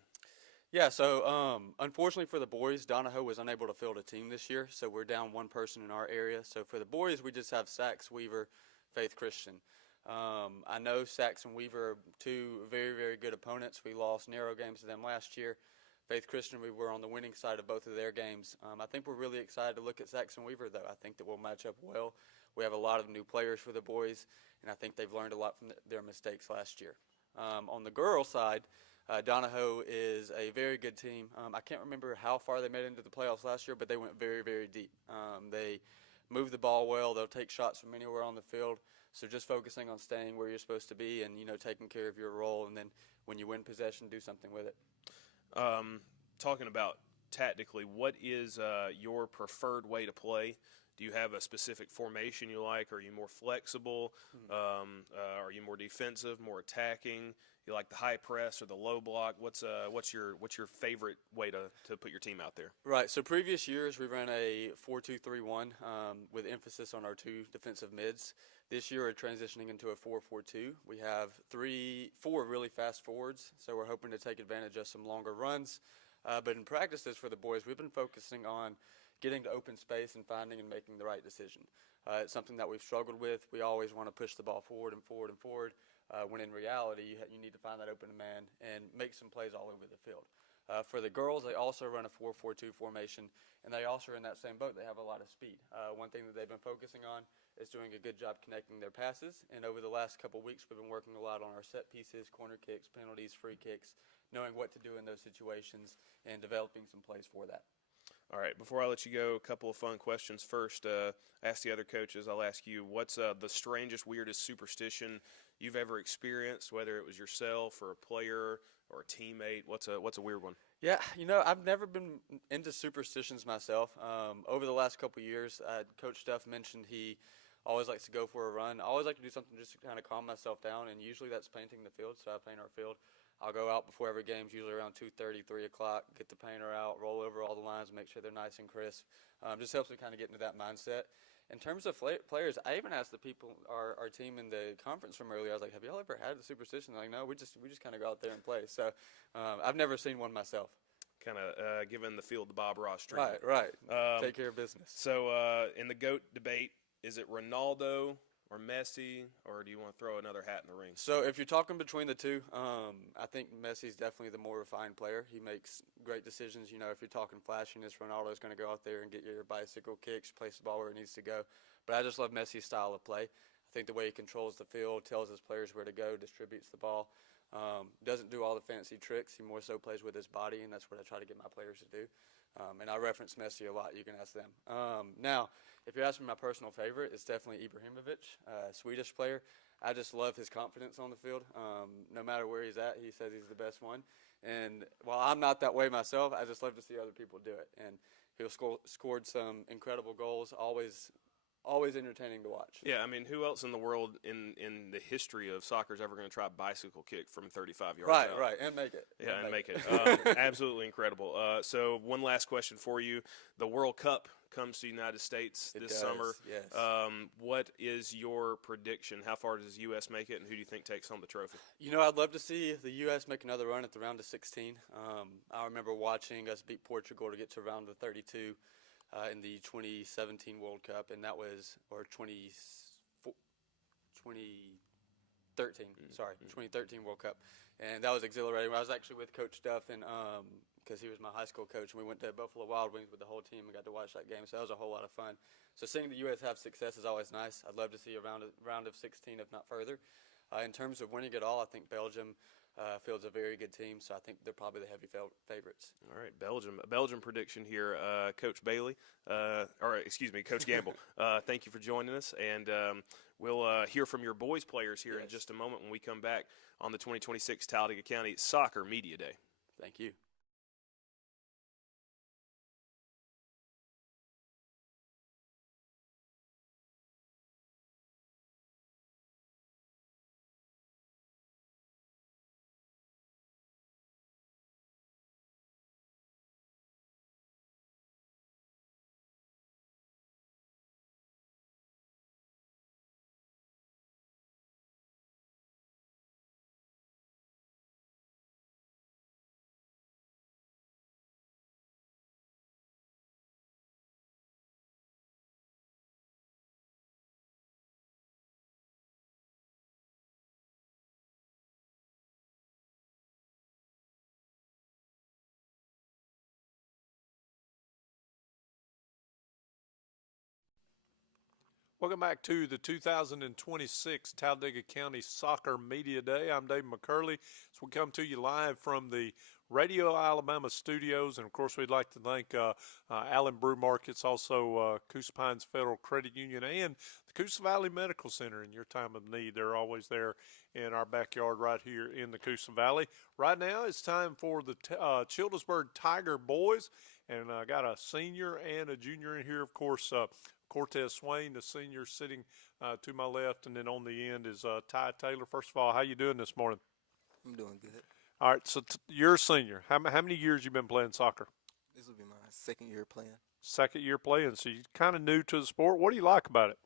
Yeah, so unfortunately for the boys, Donahoe was unable to field a team this year, so we're down 1 person in our area. So for the boys, we just have Sachs, Weaver, Faith Christian. I know Sachs and Weaver are 2 very, very good opponents. We lost narrow games to them last year. Faith Christian, we were on the winning side of both of their games. I think we're really excited to look at Sachs and Weaver, though. I think that we'll match up well. We have a lot of new players for the boys, and I think they've learned a lot from their mistakes last year. On the girls' side, Donahoe is a very good team. I can't remember how far they made it into the playoffs last year, but they went very, very deep. They move the ball well. They'll take shots from anywhere on the field. So just focusing on staying where you're supposed to be and, taking care of your role, and then when you win possession, do something with it. Talking about tactically, what is your preferred way to play? Do you have a specific formation you like? Are you more flexible? Are you more defensive, more attacking? You like the high press or the low block? What's your favorite way to put your team out there? Right. So previous years we ran a 4-2-3-1 with emphasis on our 2 defensive mids. This year we're transitioning into a 4-4-2. We have 4 really fast forwards, so we're hoping to take advantage of some longer runs. But in practices for the boys, we've been focusing on getting to open space and finding and making the right decision. It's something that we've struggled with. We always want to push the ball forward and forward and forward, when in reality you need to find that open man and make some plays all over the field. For the girls, they also run a 4-4-2 formation, and they also are in that same boat. They have a lot of speed. One thing that they've been focusing on is doing a good job connecting their passes, and over the last couple weeks we've been working a lot on our set pieces, corner kicks, penalties, free kicks, knowing what to do in those situations and developing some plays for that. All right, before I let you go, a couple of fun questions. First, ask the other coaches. I'll ask you, what's the strangest, weirdest superstition you've ever experienced, whether it was yourself or a player or a teammate? What's a weird one? Yeah, I've never been into superstitions myself. Over the last couple of years, Coach Duff mentioned he always likes to go for a run. I always like to do something just to kind of calm myself down, and usually that's painting the field, so I paint our field. I'll go out before every game, usually around 2:30, 3 o'clock, get the painter out, roll over all the lines, make sure they're nice and crisp. Just helps me kind of get into that mindset. In terms of players, I even asked the people, our team in the conference room earlier, I was like, have y'all ever had a superstition? They're like, no, we just kind of go out there and play. So I've never seen one myself. Kind of giving the field to Bob Ross treatment. Right. Take care of business. So in the GOAT debate, is it Ronaldo or Messi, or do you want to throw another hat in the ring? So if you're talking between the 2, I think Messi's definitely the more refined player. He makes great decisions. If you're talking flashiness, Ronaldo's going to go out there and get your bicycle kicks, place the ball where it needs to go. But I just love Messi's style of play. I think the way he controls the field, tells his players where to go, distributes the ball. Doesn't do all the fancy tricks. He more so plays with his body, and that's what I try to get my players to do. And I reference Messi a lot. You can ask them. Now, if you're asking my personal favorite, it's definitely Ibrahimovic, Swedish player. I just love his confidence on the field. No matter where he's at, he says he's the best one. And while I'm not that way myself, I just love to see other people do it. And he'll scored some incredible goals, always always entertaining to watch. Yeah, I mean, who else in the world in the history of soccer is ever going to try a bicycle kick from 35 yards out? Right, and make it. Yeah, and make it. Absolutely incredible. So one last question for you. The World Cup comes to the United States this summer. Yes. What is your prediction? How far does the U.S. make it, and who do you think takes home the trophy? You know, I'd love to see the U.S. make another run at the round of 16. I remember watching us beat Portugal to get to round of 32 in the 2017 World Cup, and that was, or 2013 World Cup. And that was exhilarating. I was actually with Coach Duffin because he was my high school coach, and we went to Buffalo Wild Wings with the whole team and got to watch that game. So that was a whole lot of fun. So seeing the U.S. have success is always nice. I'd love to see a round of 16, if not further. In terms of winning it all, I think Belgium fields a very good team, so I think they're probably the heavy favorites. All right, Belgium. A Belgium prediction here, Coach Bailey, Coach Gamble. Thank you for joining us, and we'll hear from your boys players here in just a moment when we come back on the 2026 Talladega County Soccer Media Day. Thank you. Welcome back to the 2026 Talladega County Soccer Media Day. I'm Dave McCurley. As we come to you live from the Radio Alabama studios, and of course we'd like to thank Allen Brew Markets, also Coosa Pines Federal Credit Union, and the Coosa Valley Medical Center in your time of need. They're always there in our backyard right here in the Coosa Valley. Right now it's time for the Childersburg Tiger boys, and I got a senior and a junior in here, of course. Cortez Swain, the senior, sitting to my left, and then on the end is Ty Taylor. First of all, how you doing this morning? I'm doing good. All right, so you're a senior. How many years you been playing soccer? This will be my second year playing. Second year playing, so you're kind of new to the sport. What do you like about it?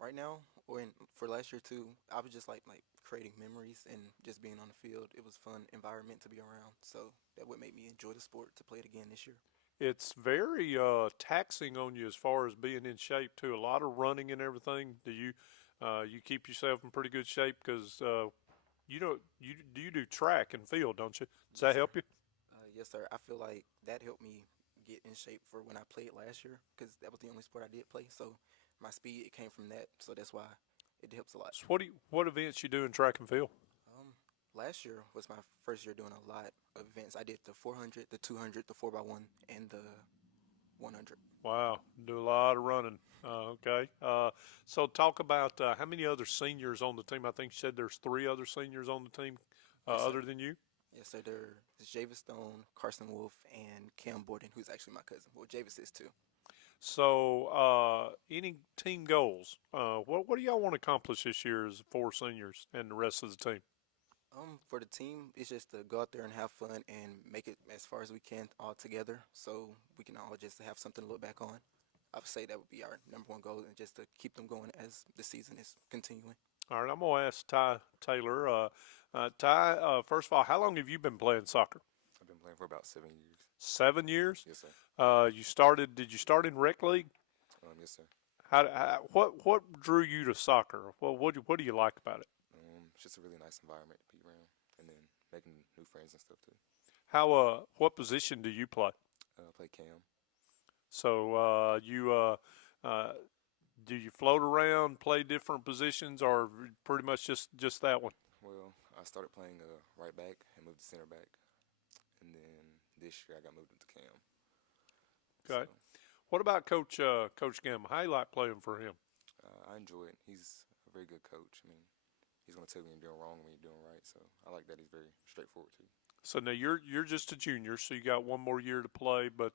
Right now, for last year too, I was just like creating memories and just being on the field. It was a fun environment to be around, so that would make me enjoy the sport to play it again this year. It's very taxing on you as far as being in shape too. A lot of running and everything. Do you keep yourself in pretty good shape? Because you do track and field, don't you? Does that help you? Yes, sir. I feel like that helped me get in shape for when I played last year, because that was the only sport I did play. So my speed, it came from that. So that's why it helps a lot. So what events you do in track and field? Last year was my first year doing a lot of events. I did the 400, the 200, the 4x1, and the 100. Wow, do a lot of running. Okay. So talk about how many other seniors on the team. I think you said there's 3 other seniors on the team other than you. Yes, sir. There's Javis Stone, Carson Wolf, and Cam Borden, who's actually my cousin. Well, Javis is too. So any team goals? What do y'all want to accomplish this year as 4 seniors and the rest of the team? For the team, it's just to go out there and have fun and make it as far as we can all together, so we can all just have something to look back on. I would say that would be our number one goal, and just to keep them going as the season is continuing. All right, I'm going to ask Ty Taylor. Ty, first of all, how long have you been playing soccer? I've been playing for about 7 years. 7 years? Yes, sir. Did you start in rec league? Yes, sir. What drew you to soccer? What do you like about it? It's just a really nice environment to be around, and then making new friends and stuff too. What position do you play? I play cam. So do you float around, play different positions, or pretty much just that one? Well, I started playing right back and moved to center back, and then this year I got moved into cam. Okay. So, what about Coach Gamble? How you like playing for him? I enjoy it. He's a very good coach. I mean, he's going to tell you when you're doing wrong and when you're doing right. So I like that he's very straightforward too. So now you're just a junior, so you got one more year to play. But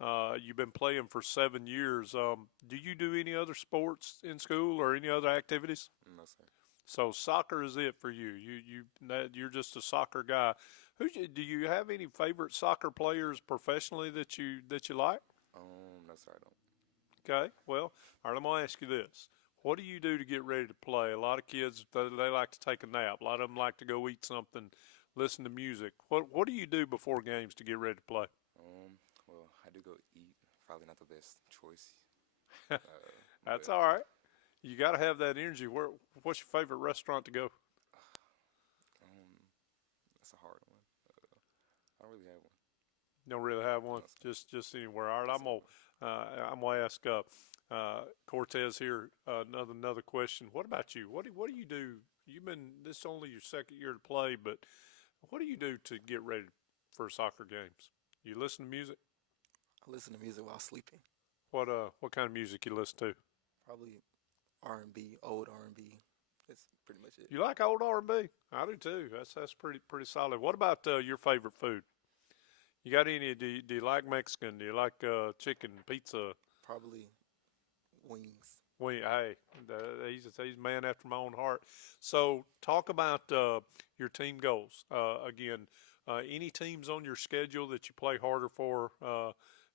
You've been playing for 7 years. Do you do any other sports in school or any other activities? No, sir. So soccer is it for you. You're just a soccer guy. Do you have any favorite soccer players professionally that you like? No, sir, I don't. Okay. Well, all right. I'm gonna ask you this: what do you do to get ready to play? A lot of kids they like to take a nap. A lot of them like to go eat something, listen to music. What do you do before games to get ready to play? Well, I do go eat. Probably not the best choice. That's but, all right. You got to have that energy. What's your favorite restaurant to go? That's a hard one. I don't really have one. Don't really have one. No, Just anywhere. All right. I'm gonna ask Cortez here another question. What about you? What do you do? This is only your second year to play, but what do you do to get ready for soccer games? You listen to music? I listen to music while sleeping. What kind of music you listen to? Probably R&B, old R&B. That's pretty much it. You like old R&B? I do too. That's pretty solid. What about your favorite food? You got any? Do you like Mexican? Do you like chicken, pizza? Probably wings. Hey, he's a man after my own heart. So talk about your team goals. Again, any teams on your schedule that you play harder for?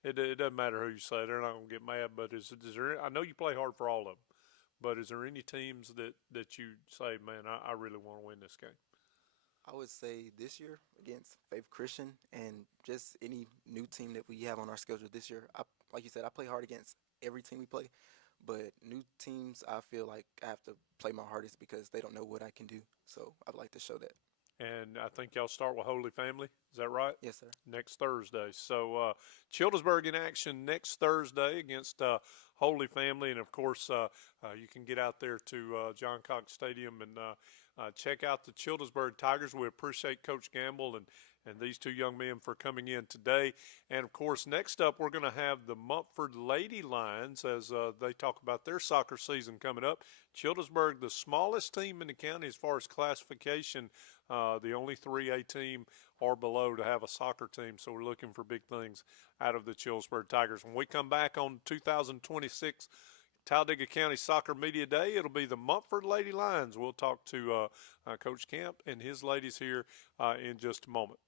It doesn't matter who you say. They're not going to get mad. But is there? I know you play hard for all of them. But is there any teams that you say, man, I really want to win this game? I would say this year against Faith Christian and just any new team that we have on our schedule this year. Like you said, I play hard against every team we play. But new teams, I feel like I have to play my hardest because they don't know what I can do. So I'd like to show that. And I think y'all start with Holy Family. Is that right? Yes, sir. Next Thursday. So Childersburg in action next Thursday against Holy Family. And, of course, you can get out there to John Cox Stadium and check out the Childersburg Tigers. We appreciate Coach Gamble and these two young men for coming in today. And, of course, next up we're going to have the Mumford Lady Lions as they talk about their soccer season coming up. Childersburg, the smallest team in the county as far as classification, the only 3A team or below to have a soccer team. So we're looking for big things out of the Childersburg Tigers. When we come back on 2026 Talladega County Soccer Media Day, it'll be the Mumford Lady Lions. We'll talk to Coach Camp and his ladies here in just a moment.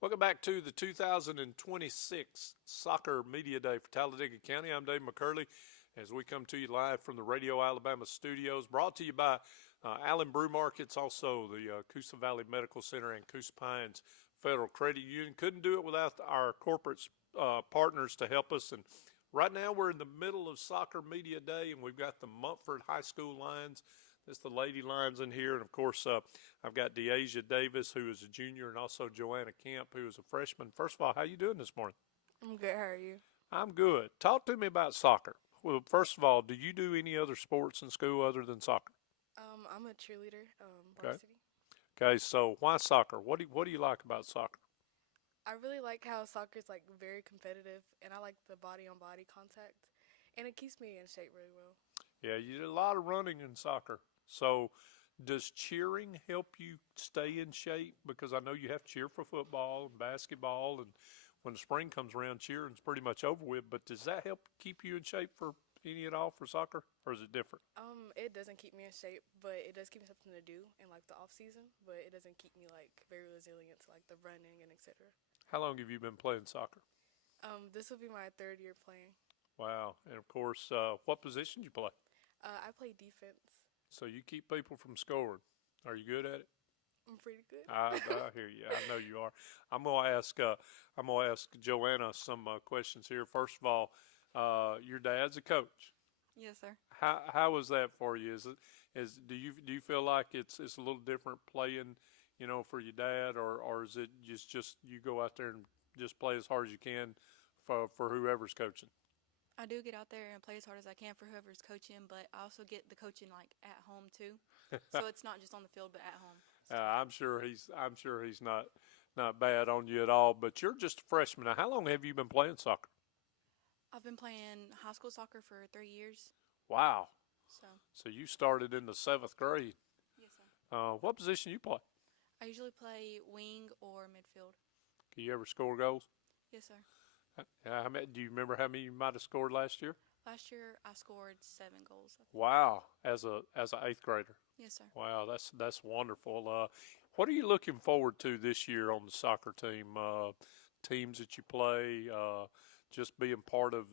Welcome back to the 2026 Soccer Media Day for Talladega County. I'm Dave McCurley as we come to you live from the Radio Alabama studios, brought to you by Allen Brew Markets, also the Coosa Valley Medical Center and Coosa Pines Federal Credit Union. Couldn't do it without our corporate partners to help us. And right now we're in the middle of Soccer Media Day, and we've got the Mumford High School Lions. This is the Lady Lions in here, and of course I've got DeAsia Davis, who is a junior, and also Joanna Camp, who is a freshman. First of all, how you doing this morning? I'm good. How are you? I'm good. Talk to me about soccer. Well, first of all, do you do any other sports in school other than soccer? I'm a cheerleader, Okay. varsity. Okay, so why soccer? What do you like about soccer? I really like how soccer is like very competitive, and I like the body on body contact, and it keeps me in shape really well. Yeah, you do a lot of running in soccer. So, does cheering help you stay in shape? Because I know you have to cheer for football and basketball, and when the spring comes around, cheering's pretty much over with. But does that help keep you in shape for any at all for soccer, or is it different? It doesn't keep me in shape, but it does give me something to do in like the off season. But it doesn't keep me like very resilient to like the running and etc. How long have you been playing soccer? This will be my third year playing. Wow, and of course, what position you play? I play defense. So you keep people from scoring. Are you good at it? I'm pretty good. I hear you. I know you are. I'm gonna ask Joanna some questions here. First of all, your dad's a coach. Yes, sir. How was that for you? Do you feel like it's a little different playing, for your dad, or is it just you go out there and just play as hard as you can for whoever's coaching? I do get out there and play as hard as I can for whoever's coaching, but I also get the coaching like at home too. So it's not just on the field, but at home. So. I'm sure he's not bad on you at all. But you're just a freshman. Now, how long have you been playing soccer? I've been playing high school soccer for 3 years. Wow. So So you started in the 7th grade. yes, sir. What position you play? I usually play wing or midfield. Can you ever score goals? Yes, sir. Do you remember how many you might have scored last year? Last year I scored 7 goals. Wow, as a 8th grader. Yes, sir. Wow, that's wonderful. What are you looking forward to this year on the soccer team? Teams that you play, just being part of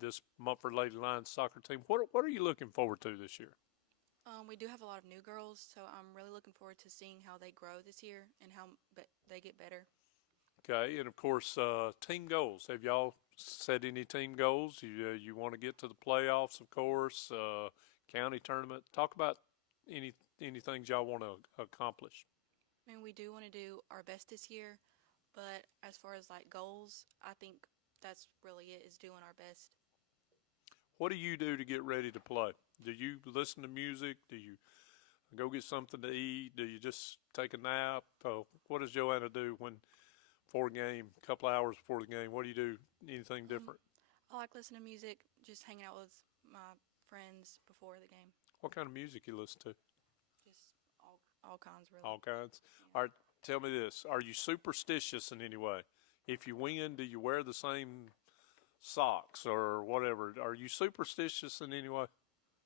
this Mumford Lady Lions soccer team. What are you looking forward to this year? We do have a lot of new girls, so I'm really looking forward to seeing how they grow this year and how they get better. Okay, and of course, team goals. Have y'all set any team goals? You want to get to the playoffs, of course, county tournament. Talk about any things y'all want to accomplish. I mean, we do want to do our best this year, but as far as like goals, I think that's really it, is doing our best. What do you do to get ready to play? Do you listen to music? Do you go get something to eat? Do you just take a nap? What does Joanna do before a game, a couple hours before the game? What do you do? Anything different? I like listening to music, just hanging out with my friends before the game. What kind of music you listen to? Just all kinds, really. All kinds. All right, tell me this. Are you superstitious in any way? If you win, do you wear the same socks or whatever? Are you superstitious in any way?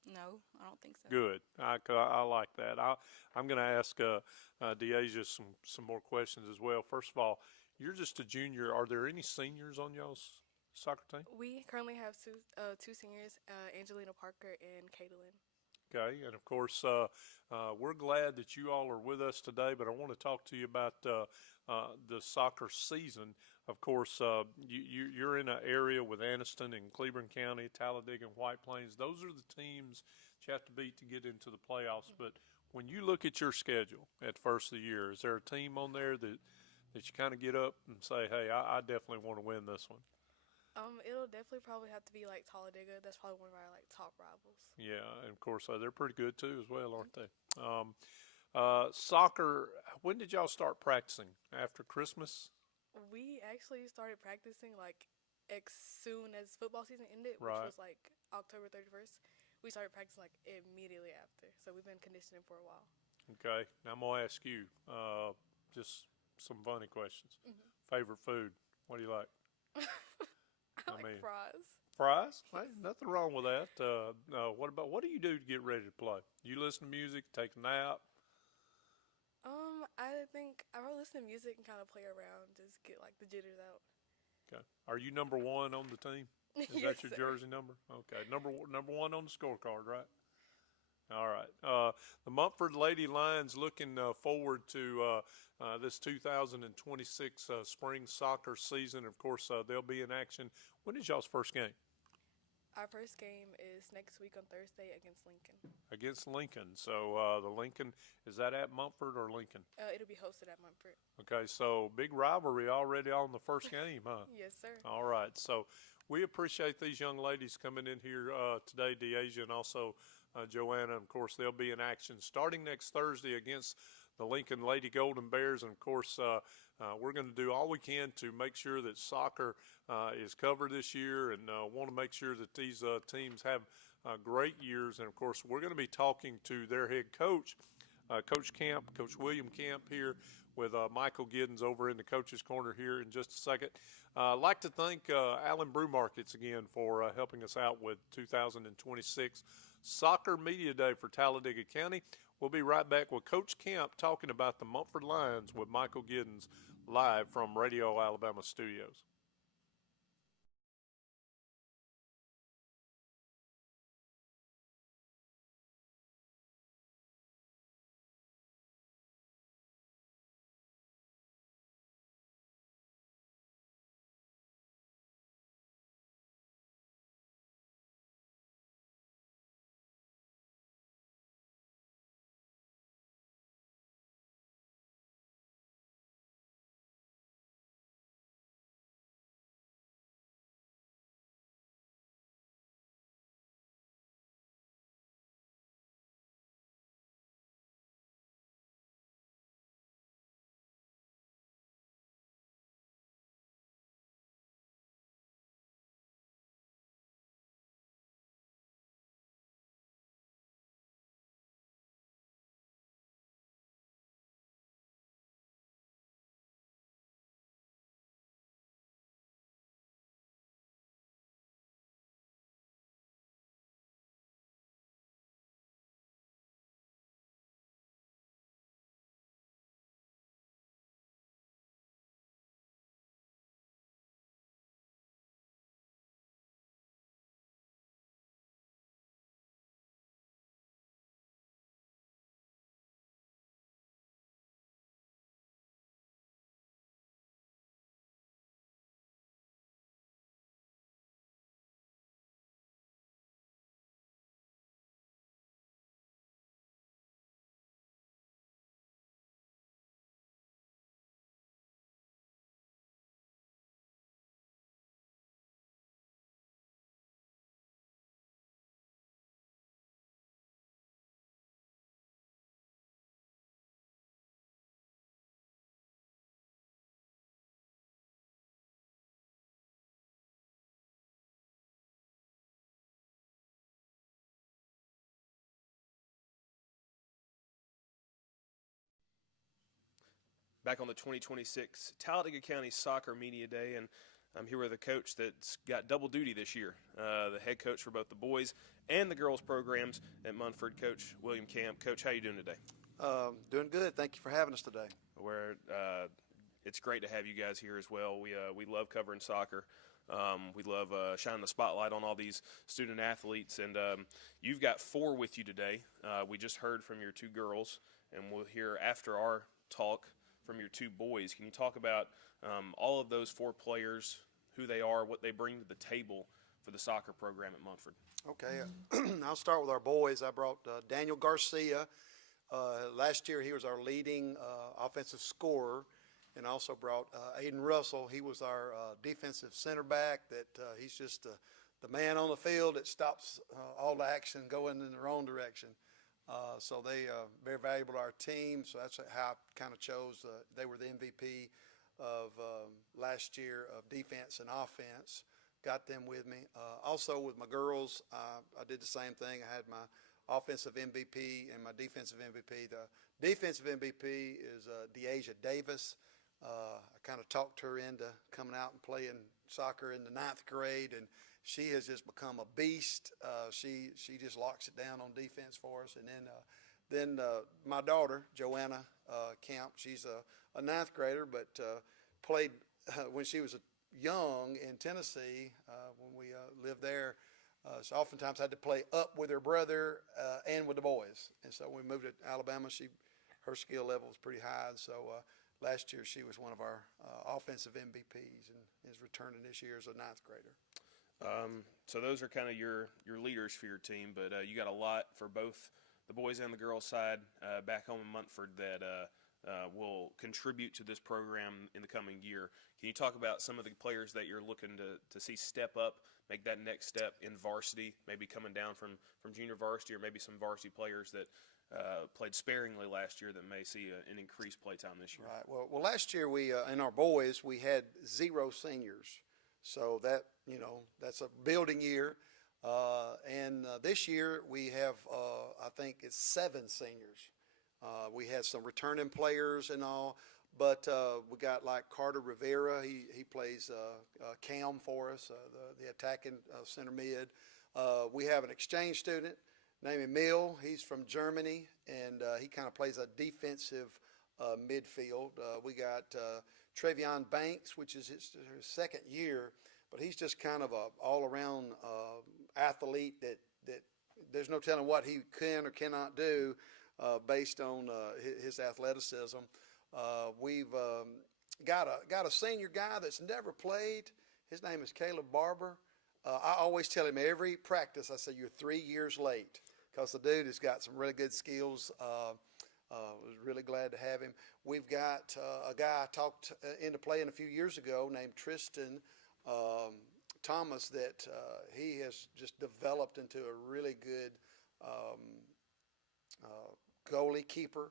No, I don't think so. Good. I like that. I'm going to ask Deasia some more questions as well. First of all, you're just a junior. Are there any seniors on y'all's soccer team? We currently have two seniors, Angelina Parker and Caitlin. Okay, and of course, we're glad that you all are with us today, but I want to talk to you about the soccer season. Of course, you're in an area with Anniston and Cleveland County, Talladega and White Plains. Those are the teams that you have to beat to get into the playoffs. But when you look at your schedule at the first of the year, is there a team on there that you kind of get up and say, hey, I definitely want to win this one? It'll definitely probably have to be like Talladega. That's probably one of our like top rivals. Yeah, and of course they're pretty good too as well, aren't they? Soccer. When did y'all start practicing? After Christmas? We actually started practicing like as soon as football season ended, Right. which was like October 31st. We started practicing like immediately after. So we've been conditioning for a while. Okay. Now I'm gonna ask you just some funny questions. Mm-hmm. Favorite food? What do you like? I like fries. Fries? Hey, nothing wrong with that. What do you do to get ready to play? You listen to music, take a nap? I think I will listen to music and kind of play around, just get like the jitters out. Okay. Are you number one on the team? Is Yes, that your sir. jersey number? Okay. Number one on the scorecard, right? All right. The Mumford Lady Lions looking forward to this 2026 spring soccer season. Of course, they'll be in action. When is y'all's first game? Our first game is next week on Thursday against Lincoln. Against Lincoln. So the Lincoln, is that at Mumford or Lincoln? It'll be hosted at Mumford. Okay, so big rivalry already on the first game, huh? Yes, sir. All right. So we appreciate these young ladies coming in here today, Deasia and also Joanna. Of course, they'll be in action starting next Thursday against the Lincoln Lady Golden Bears. And, of course, we're going to do all we can to make sure that soccer is covered this year, and want to make sure that these teams have great years. And, of course, we're going to be talking to their head coach, Coach Camp, Coach William Camp here with Michael Giddens over in the coach's corner here in just a second. I'd like to thank Allen Brew Markets again for helping us out with 2026 Soccer Media Day for Talladega County. We'll be right back with Coach Camp talking about the Mumford Lions with Michael Giddens live from Radio Alabama Studios. Back on the 2026 Talladega County Soccer Media Day, and I'm here with a coach that's got double duty this year, the head coach for both the boys and the girls programs at Munford, Coach William Camp. Coach, how you doing today? Doing good. Thank you for having us today. It's great to have you guys here as well. We love covering soccer. We love shining the spotlight on all these student athletes, and you've got 4 with you today. We just heard from your 2 girls, and we'll hear after our talk from your 2 boys. Can you talk about all of those 4 players, who they are, what they bring to the table for the soccer program at Munford? Okay, I'll start with our boys. I brought Daniel Garcia. Last year he was our leading offensive scorer, and also brought Aiden Russell. He was our defensive center back. He's just the man on the field that stops all the action going in the wrong direction. So they very valuable to our team. So that's how I kind of chose. They were the MVP of last year of defense and offense. Got them with me. Also with my girls, I did the same thing. I had my offensive MVP and my defensive MVP. The defensive MVP is Deasia Davis. I kind of talked her into coming out and playing soccer in the 9th grade, and she has just become a beast. She just locks it down on defense for us. And then my daughter, Joanna Camp, she's a 9th grader, but played when she was young in Tennessee when we lived there. So oftentimes had to play up with her brother and with the boys. And so when we moved to Alabama, her skill level was pretty high. And so last year she was one of our offensive MVPs and is returning this year as a 9th grader. So those are kind of your leaders for your team, but you got a lot for both the boys and the girls side back home in Munford that will contribute to this program in the coming year. Can you talk about some of the players that you're looking to see step up, make that next step in varsity, maybe coming down from junior varsity, or maybe some varsity players that played sparingly last year that may see an increased play time this year? Right. Well, last year we in our boys we had 0 seniors, so that's a building year. And this year we have I think it's 7 seniors. We had some returning players and all, but we got like Carter Rivera. He plays cam for us, the attacking center mid. We have an exchange student named Emil. He's from Germany, and he kind of plays a defensive midfield. We got Trevion Banks, which is his second year, but he's just kind of a all-around athlete that there's no telling what he can or cannot do based on his athleticism. We've got a senior guy that's never played. His name is Caleb Barber. I always tell him every practice, I say, you're 3 years late, because the dude has got some really good skills. Was really glad to have him. We've got a guy I talked into playing a few years ago named Tristan Thomas that he has just developed into a really good goalie keeper.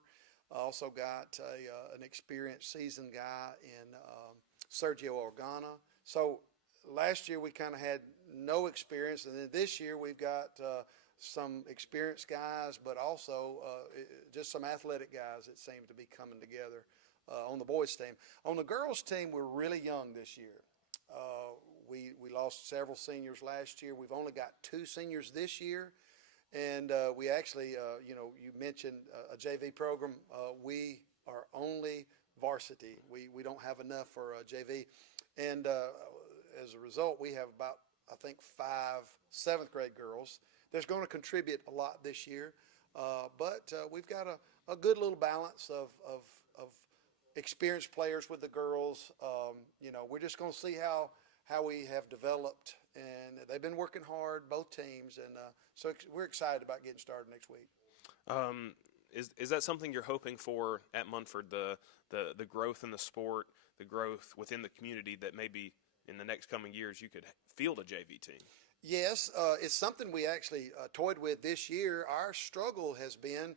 Also got an experienced seasoned guy in Sergio Organa. So last year we kind of had no experience, and then this year we've got some experienced guys, but also just some athletic guys that seem to be coming together on the boys' team. On the girls' team, we're really young this year. We lost several seniors last year. We've only got 2 seniors this year. And we actually, you mentioned a JV program. We are only varsity. We don't have enough for JV. And as a result, we have about, I think, 5 7th grade girls. There's going to contribute a lot this year. But we've got a good little balance of experienced players with the girls. We're just going to see how we have developed, and they've been working hard, both teams, and so we're excited about getting started next week. Is that something you're hoping for at Munford, the growth in the sport, the growth within the community, that maybe in the next coming years you could field a JV team? Yes, it's something we actually toyed with this year. Our struggle has been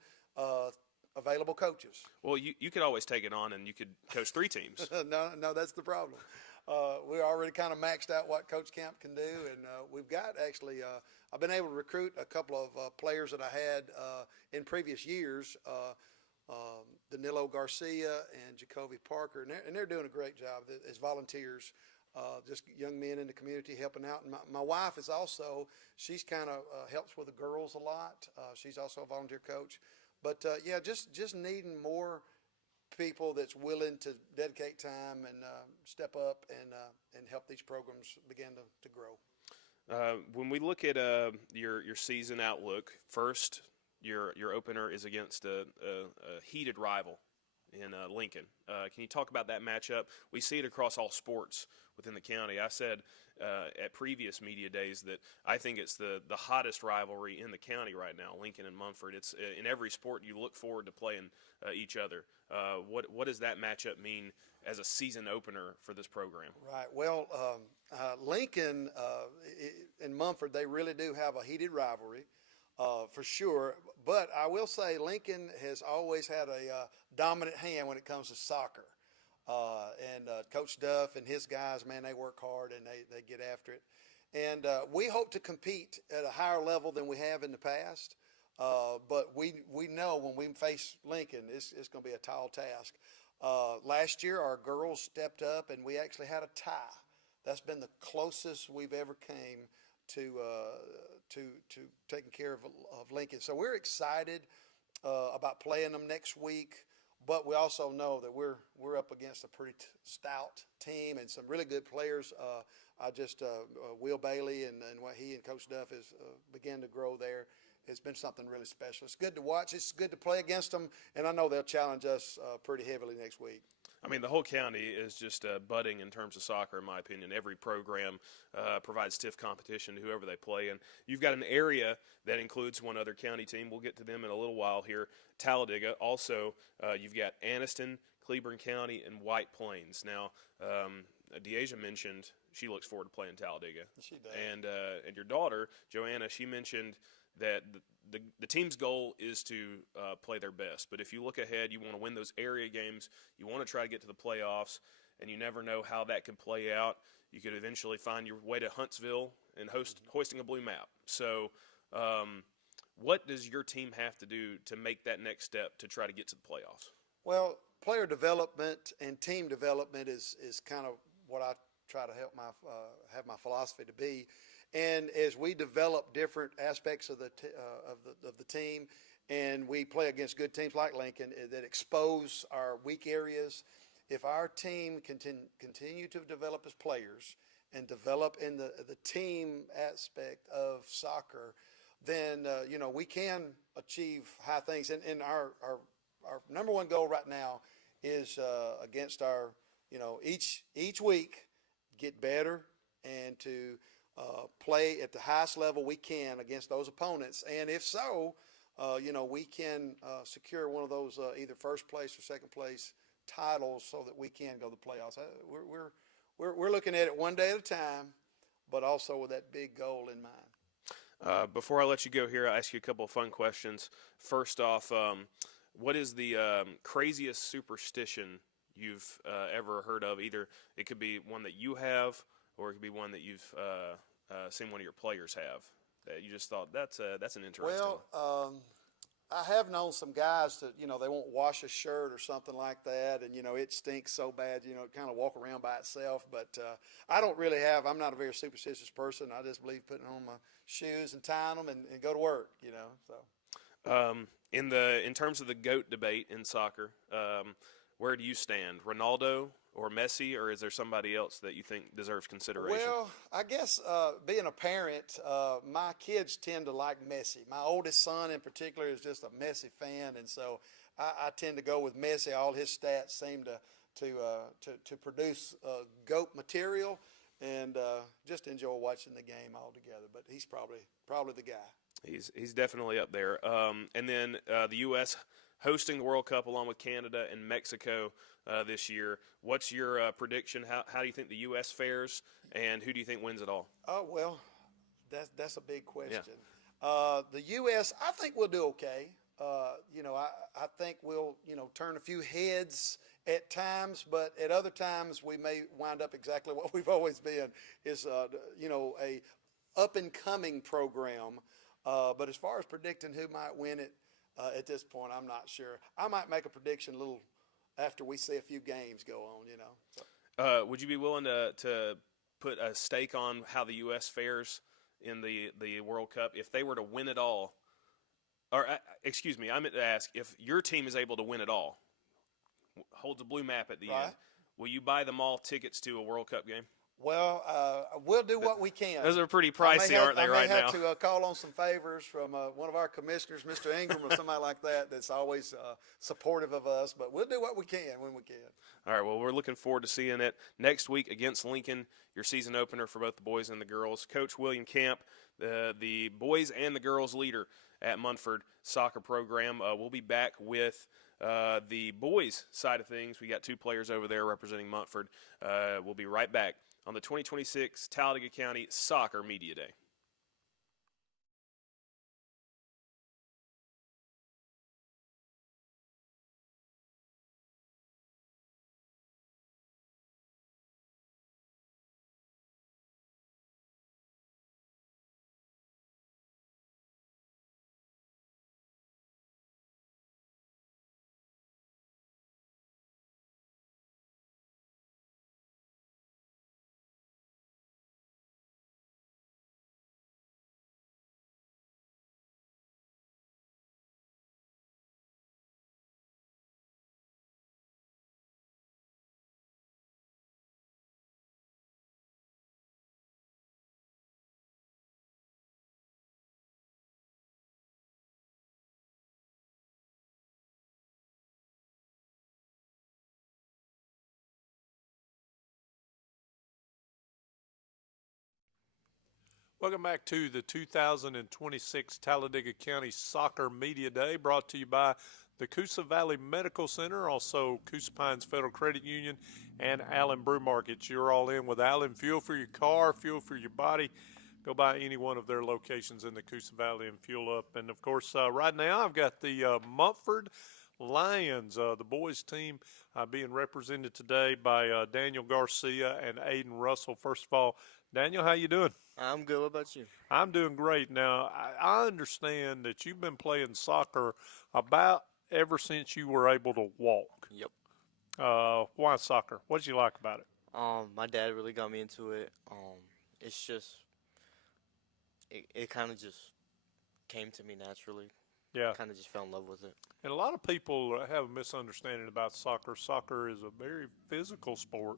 available coaches. Well, you could always take it on, and you could coach 3 teams. No, that's the problem. We're already kind of maxed out what Coach Camp can do, and we've got actually I've been able to recruit a couple of players that I had in previous years, Danilo Garcia and Jacoby Parker, and they're doing a great job as volunteers, just young men in the community helping out. And my wife is also, she's kind of helps with the girls a lot. She's also a volunteer coach. But, just needing more people that's willing to dedicate time and step up and help these programs begin to grow. When we look at your season outlook, first your opener is against a heated rival in Lincoln. Can you talk about that matchup? We see it across all sports within the county. I said at previous media days that I think it's the hottest rivalry in the county right now, Lincoln and Munford. It's in every sport you look forward to playing each other. What does that matchup mean as a season opener for this program? Right. Well, Lincoln and Munford, they really do have a heated rivalry for sure. But I will say Lincoln has always had a dominant hand when it comes to soccer. And Coach Duff and his guys, man, they work hard and they get after it. And we hope to compete at a higher level than we have in the past. But we know when we face Lincoln, it's going to be a tall task. Last year, our girls stepped up, and we actually had a tie. That's been the closest we've ever came to taking care of Lincoln. So we're excited about playing them next week. But we also know that we're up against a pretty stout team and some really good players. Will Bailey and what he and Coach Duff has began to grow there. It's been something really special. It's good to watch. It's good to play against them, and I know they'll challenge us pretty heavily next week. I mean, the whole county is just budding in terms of soccer, in my opinion. Every program provides stiff competition to whoever they play. And you've got an area that includes one other county team. We'll get to them in a little while here. Talladega. Also, you've got Anniston, Cleburne County, and White Plains. Now, Deasia mentioned she looks forward to playing Talladega. She does. And your daughter, Joanna, she mentioned that the team's goal is to play their best. But if you look ahead, you want to win those area games. You want to try to get to the playoffs, and you never know how that could play out. You could eventually find your way to Huntsville and hoisting a blue map. So what does your team have to do to make that next step to try to get to the playoffs? Well, player development and team development is kind of what I try to help have my philosophy to be. And as we develop different aspects of the team, and we play against good teams like Lincoln that expose our weak areas, if our team continue to develop as players and develop in the team aspect of soccer, then we can achieve high things. And our number one goal right now is against our each week get better and to play at the highest level we can against those opponents. And if so, we can secure one of those either first place or second place titles so that we can go to the playoffs. We're looking at it one day at a time, but also with that big goal in mind. Before I let you go here, I'll ask you a couple of fun questions. First off, what is the craziest superstition you've ever heard of? Either it could be one that you have, or it could be one that you've seen one of your players have that you just thought that's an interesting one. Well, I have known some guys that they won't wash a shirt or something like that, and it stinks so bad, it kind of walk around by itself. But I don't really have. I'm not a very superstitious person. I just believe putting on my shoes and tying them and go to work. So. In terms of the GOAT debate in soccer, where do you stand? Ronaldo or Messi, or is there somebody else that you think deserves consideration? Well, I guess being a parent, my kids tend to like Messi. My oldest son in particular is just a Messi fan, and so I tend to go with Messi. All his stats seem to produce GOAT material, and just enjoy watching the game altogether. But he's probably the guy. He's definitely up there. And then the U.S. hosting the World Cup along with Canada and Mexico this year. What's your prediction? How do you think the U.S. fares, and who do you think wins it all? Oh, well, that's a big question. Yeah. The U.S., I think we'll do okay. I think we'll, turn a few heads at times, but at other times we may wind up exactly what we've always been, is, a up-and-coming program. But as far as predicting who might win it, at this point, I'm not sure. I might make a prediction a little after we see a few games go on, So. Would you be willing to put a stake on how the U.S. fares in the World Cup if they were to win it all? Or, excuse me, I meant to ask, if your team is able to win it all, holds a blue map at the end, will you buy them all tickets to a World Cup game? Well, we'll do what we can. Those are pretty pricey, aren't they, right now? I may have to call on some favors from one of our commissioners, Mr. Ingram, or somebody like that, that's always supportive of us. But we'll do what we can when we can. All right, well, we're looking forward to seeing it next week against Lincoln, your season opener for both the boys and the girls. Coach William Camp, the boys and the girls leader at Munford soccer program. We'll be back with the boys side of things. We got two players over there representing Munford. We'll be right back on the 2026 Talladega County Soccer Media Day. Welcome back to the 2026 Talladega County Soccer Media Day, brought to you by the Coosa Valley Medical Center, also Coosa Pines Federal Credit Union, and Allen Brew Markets. You're all in with Allen. Fuel for your car, fuel for your body. Go by any one of their locations in the Coosa Valley and fuel up. And, of course, right now I've got the Mumford Lions, the boys team, being represented today by Daniel Garcia and Aiden Russell. First of all, Daniel, how you doing? I'm good. What about you? I'm doing great. Now, I understand that you've been playing soccer about ever since you were able to walk. Yep. Why soccer? What did you like about it? My dad really got me into it. It's just, it kind of just came to me naturally. Yeah. Kind of just fell in love with it. And a lot of people have a misunderstanding about soccer. Soccer is a very physical sport.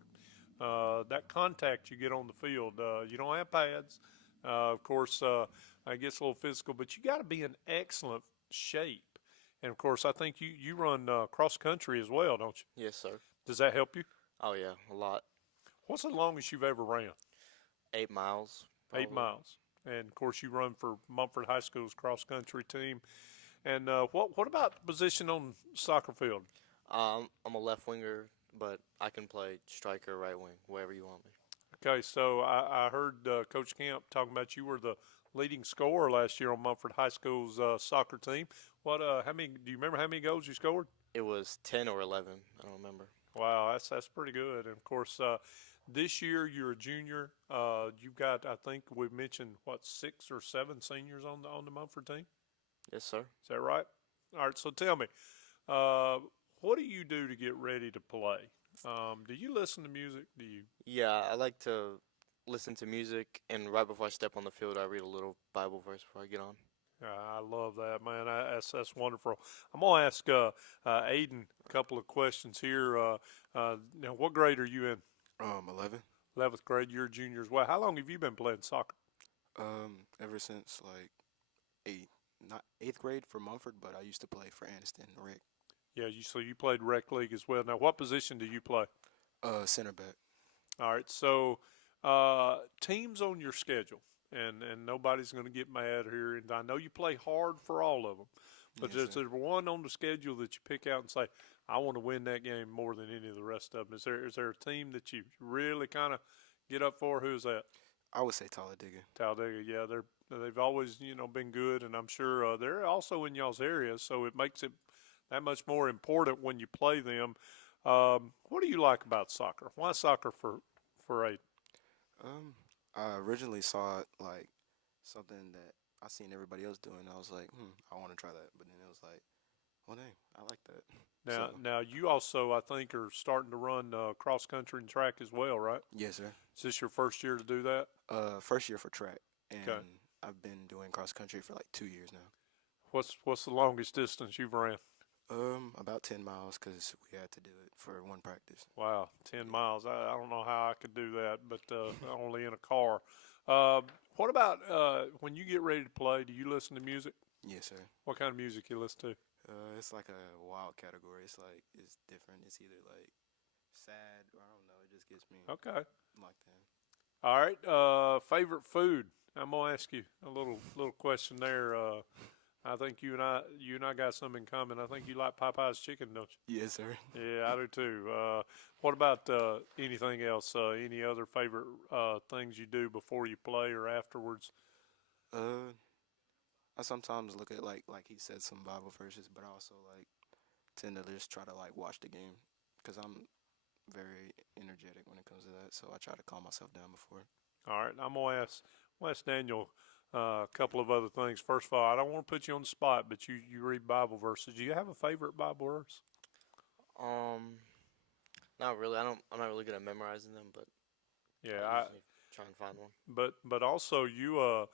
That contact you get on the field, you don't have pads. Of course, it gets a little physical, but you got to be in excellent shape. And, of course, I think you run cross country as well, don't you? Yes, sir. Does that help you? Oh, yeah, a lot. What's the longest you've ever ran? 8 miles. Probably. 8 miles. And, of course, you run for Mumford High School's cross country team. And what about the position on soccer field? I'm a left winger, but I can play striker, right wing, wherever you want me. Okay, so I heard Coach Camp talking about you were the leading scorer last year on Mumford High School's soccer team. How many? Do you remember how many goals you scored? It was 10 or 11. I don't remember. Wow, that's pretty good. And of course, this year you're a junior. You've got, I think we mentioned 6 or 7 seniors on the Mumford team. Yes, sir. Is that right? All right. So tell me, what do you do to get ready to play? Do you listen to music? Do you? Yeah, I like to listen to music, and right before I step on the field, I read a little Bible verse before I get on. I love that, man. That's wonderful. I'm gonna ask Aiden a couple of questions here. Now, what grade are you in? 11. 11th grade. You're a junior as well. How long have you been playing soccer? Ever since like not 8th grade for Mumford, but I used to play for Anniston Rec. Yeah, so you played rec league as well. Now, what position do you play? Center back. All right, so teams on your schedule, and nobody's going to get mad here. And I know you play hard for all of them, but Yes, is there one on the schedule that you pick out and say, I want to win that game more than any of the rest of them? Is there a team that you really kind of get up for? Who's that? I would say Talladega. Talladega, yeah, they've always been good, and I'm sure they're also in y'all's area, so it makes it that much more important when you play them. What do you like about soccer? Why soccer for Aiden? I originally saw it like something that I seen everybody else doing. I was like, I want to try that. But then it was like, well, dang, I like that. Now you also, I think, are starting to run cross country and track as well, right? Yes, sir. Is this your first year to do that? First year for track, and Okay. I've been doing cross country for like 2 years now. What's the longest distance you've ran? About 10 miles because we had to do it for one practice. Wow, 10 miles. I don't know how I could do that, but only in a car. What about when you get ready to play, do you listen to music? Yes, sir. What kind of music you listen to? It's like a wild category. It's like, it's different. It's either like sad or I don't know. It just gets me Okay. like that. All right. Favorite food? I'm gonna ask you a little question there. I think you and I got something in common. I think you like Popeye's chicken, don't you? Yes, sir. Yeah, I do too. What about anything else? Any other favorite things you do before you play or afterwards? I sometimes look at like he said some Bible verses, but I also like tend to just try to like watch the game because I'm very energetic when it comes to that. So I try to calm myself down before. All right, I'm gonna ask Daniel a couple of other things. First of all, I don't want to put you on the spot, but you read Bible verses. Do you have a favorite Bible verse? Not really. I'm not really good at memorizing them, but Yeah, I usually try and find one. But also you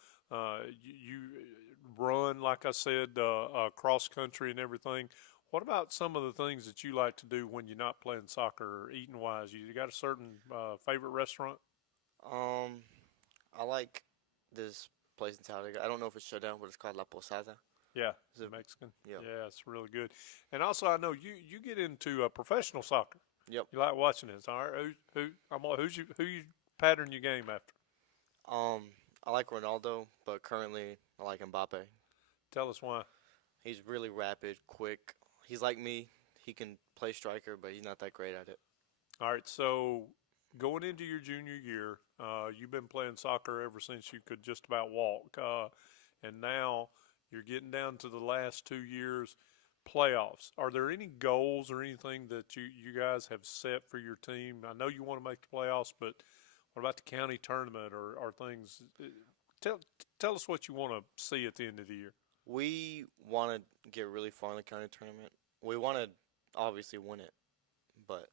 run, like I said, cross country and everything. What about some of the things that you like to do when you're not playing soccer or eating wise? You got a certain favorite restaurant? I like this place in Talladega. I don't know if it's shut down, but it's called La Posada. Yeah, is it Mexican? Yeah. Yeah, it's really good. And also, I know you get into professional soccer. Yep. You like watching this, all right? Who you pattern your game after? I like Ronaldo, but currently I like Mbappe. Tell us why. He's really rapid, quick. He's like me. He can play striker, but he's not that great at it. All right, so going into your junior year, you've been playing soccer ever since you could just about walk, and now you're getting down to the last 2 years playoffs. Are there any goals or anything that you guys have set for your team? I know you want to make the playoffs, but what about the county tournament or things? Tell us what you want to see at the end of the year. We want to get really far in the county tournament. We want to obviously win it, but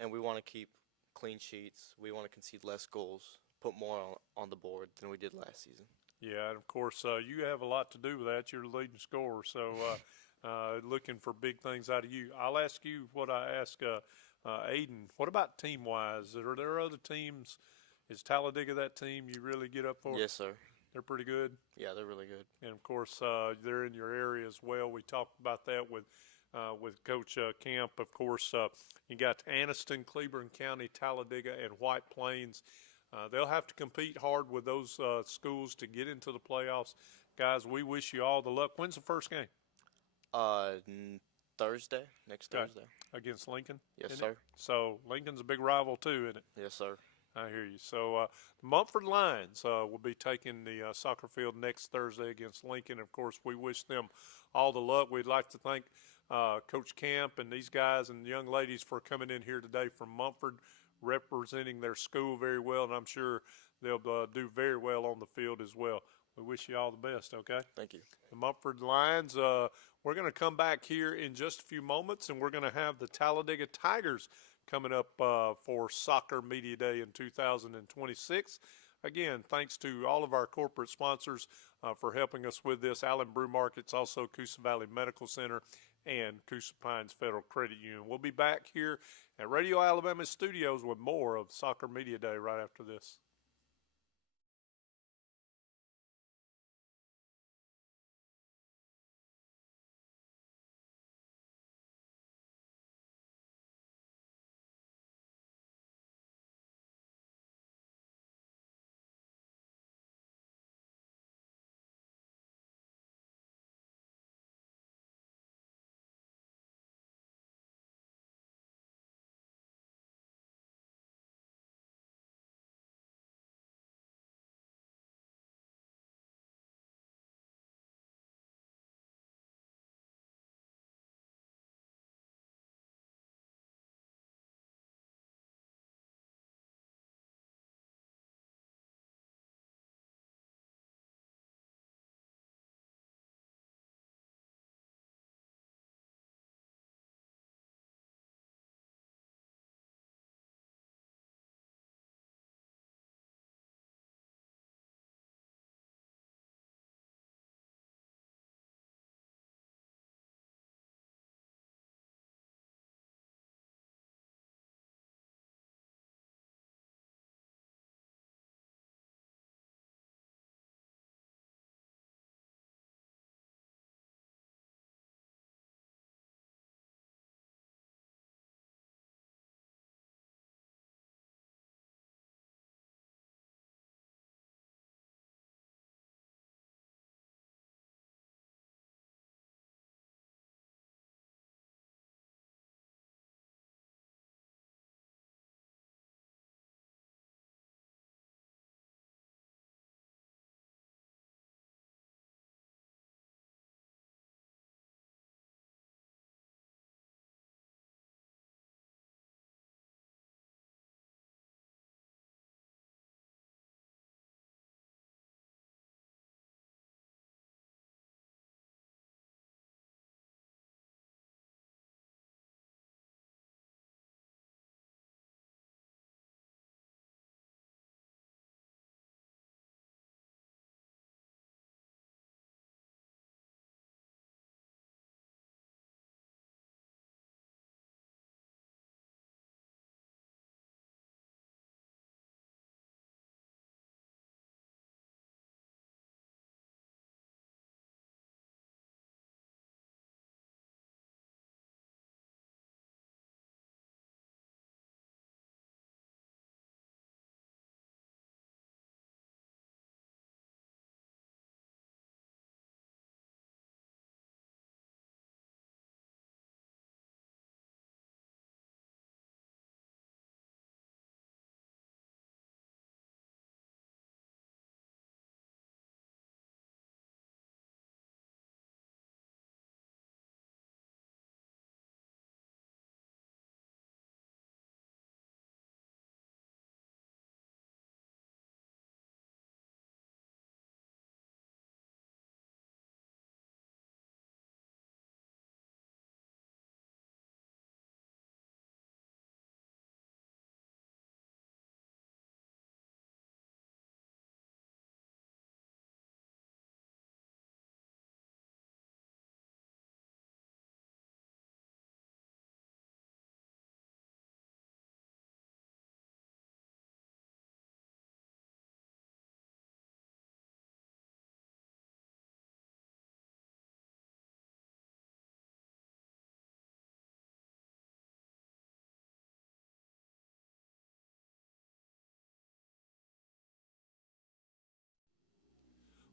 and we want to keep clean sheets. We want to concede less goals, put more on the board than we did last season. Yeah, and of course, you have a lot to do with that. You're the leading scorer, so looking for big things out of you. I'll ask you what I asked Aiden. What about team-wise? Are there other teams? Is Talladega that team you really get up for? Yes, sir. They're pretty good? Yeah, they're really good. And, of course, they're in your area as well. We talked about that with Coach Camp. Of course, you got Anniston, Cleburne County, Talladega, and White Plains. They'll have to compete hard with those schools to get into the playoffs. Guys, we wish you all the luck. When's the first game? Thursday, next Okay. Thursday. Against Lincoln? Yes, isn't sir. it? So Lincoln's a big rival too, isn't it? Yes, sir. I hear you. So the Mumford Lions will be taking the soccer field next Thursday against Lincoln. Of course, we wish them all the luck. We'd like to thank Coach Camp and these guys and young ladies for coming in here today from Mumford, representing their school very well, and I'm sure they'll do very well on the field as well. We wish you all the best, okay? Thank you. The Mumford Lions, we're going to come back here in just a few moments, and we're going to have the Talladega Tigers coming up for Soccer Media Day in 2026. Again, thanks to all of our corporate sponsors for helping us with this. Allen Brew Markets, also Coosa Valley Medical Center, and Coosa Pines Federal Credit Union. We'll be back here at Radio Alabama Studios with more of Soccer Media Day right after this.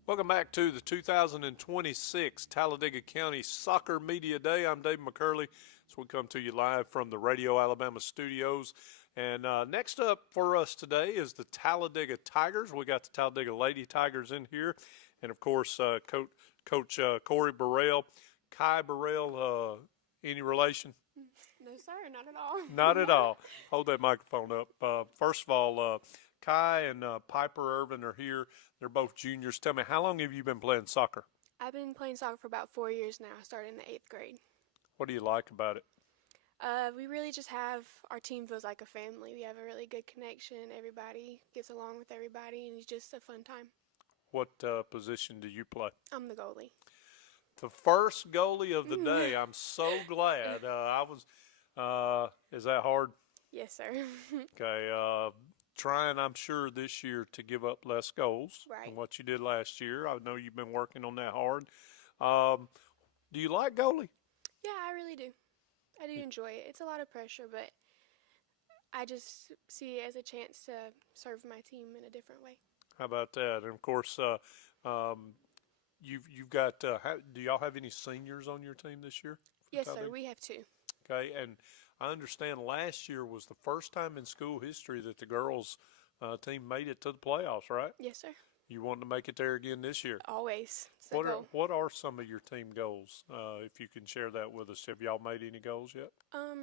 Welcome back to the 2026 Talladega County Soccer Media Day. I'm Dave McCurley. So we come to you live from the Radio Alabama studios. And next up for us today is the Talladega Tigers. We got the Talladega Lady Tigers in here. And, of course, Coach Corey Burrell. Kai Burrell, any relation? No, sir, not at all. Not at all. Hold that microphone up. First of all, Kai and Piper Irvin are here. They're both juniors. Tell me, how long have you been playing soccer? I've been playing soccer for about 4 years now. I started in the 8th grade. What do you like about it? We really just have, our team feels like a family. We have a really good connection. Everybody gets along with everybody, and it's just a fun time. What position do you play? I'm the goalie. The first goalie of the day. I'm so glad. Is that hard? Yes, sir. Okay. Trying, I'm sure, this year to give up less goals than Right. what you did last year. I know you've been working on that hard. Do you like goalie? Yeah, I really do. I do enjoy it. It's a lot of pressure, but I just see it as a chance to serve my team in a different way. How about that? And, of course, you've got do y'all have any seniors on your team this year? Yes, sir. Talladega? We have 2. Okay, and I understand last year was the first time in school history that the girls' team made it to the playoffs, right? Yes, sir. You want to make it there again this year? Always. It's the goal. What are some of your team goals? If you can share that with us, have y'all made any goals yet?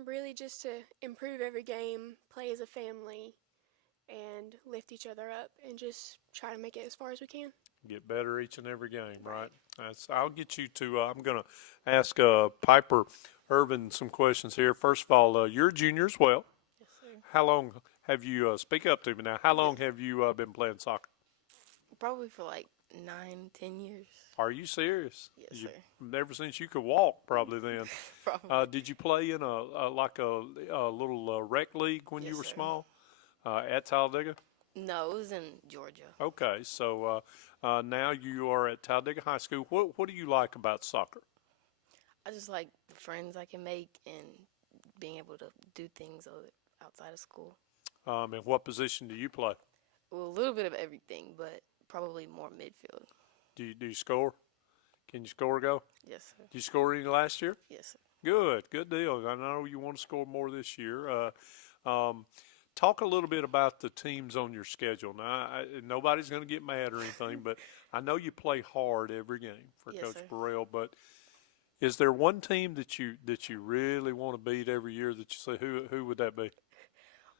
Really just to improve every game, play as a family, and lift each other up, and just try to make it as far as we can. Get better each and every game, right? I'll get you to. I'm going to ask Piper Irvin some questions here. First of all, you're a junior as well. Yes, sir. How long have you? Speak up to me now. How long have you been playing soccer? Probably for like 9-10 years. Are you serious? Yes, sir. Ever since you could walk, probably then. Probably. Did you play in a little rec league when you Yes, were sir. small at Talladega? No, it was in Georgia. Okay, so now you are at Talladega High School. What do you like about soccer? I just like the friends I can make and being able to do things outside of school. And what position do you play? Well, a little bit of everything, but probably more midfield. Do you score? Can you score a goal? Yes, sir. Did you score any last year? Yes, sir. Good deal. I know you want to score more this year. Talk a little bit about the teams on your schedule. Now, nobody's going to get mad or anything, but I know you play hard every game for Yes, Coach sir. Burrell. But is there one team that you really want to beat every year that you say who would that be?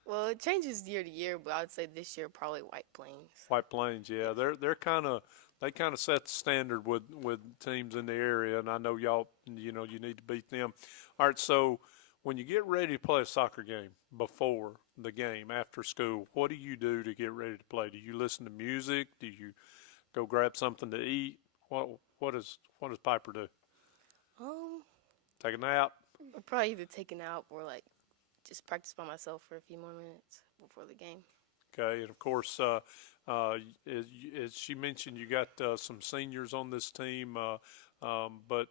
Well, it changes year to year, but I would say this year probably White Plains. White Plains, yeah, they kind of set the standard with teams in the area, and I know y'all, you need to beat them. All right, so when you get ready to play a soccer game before the game after school, what do you do to get ready to play? Do you listen to music? Do you go grab something to eat? What does Piper do? Take a nap? I'll probably either take a nap or like just practice by myself for a few more minutes before the game. Okay, and of course, as she mentioned, you got some seniors on this team, but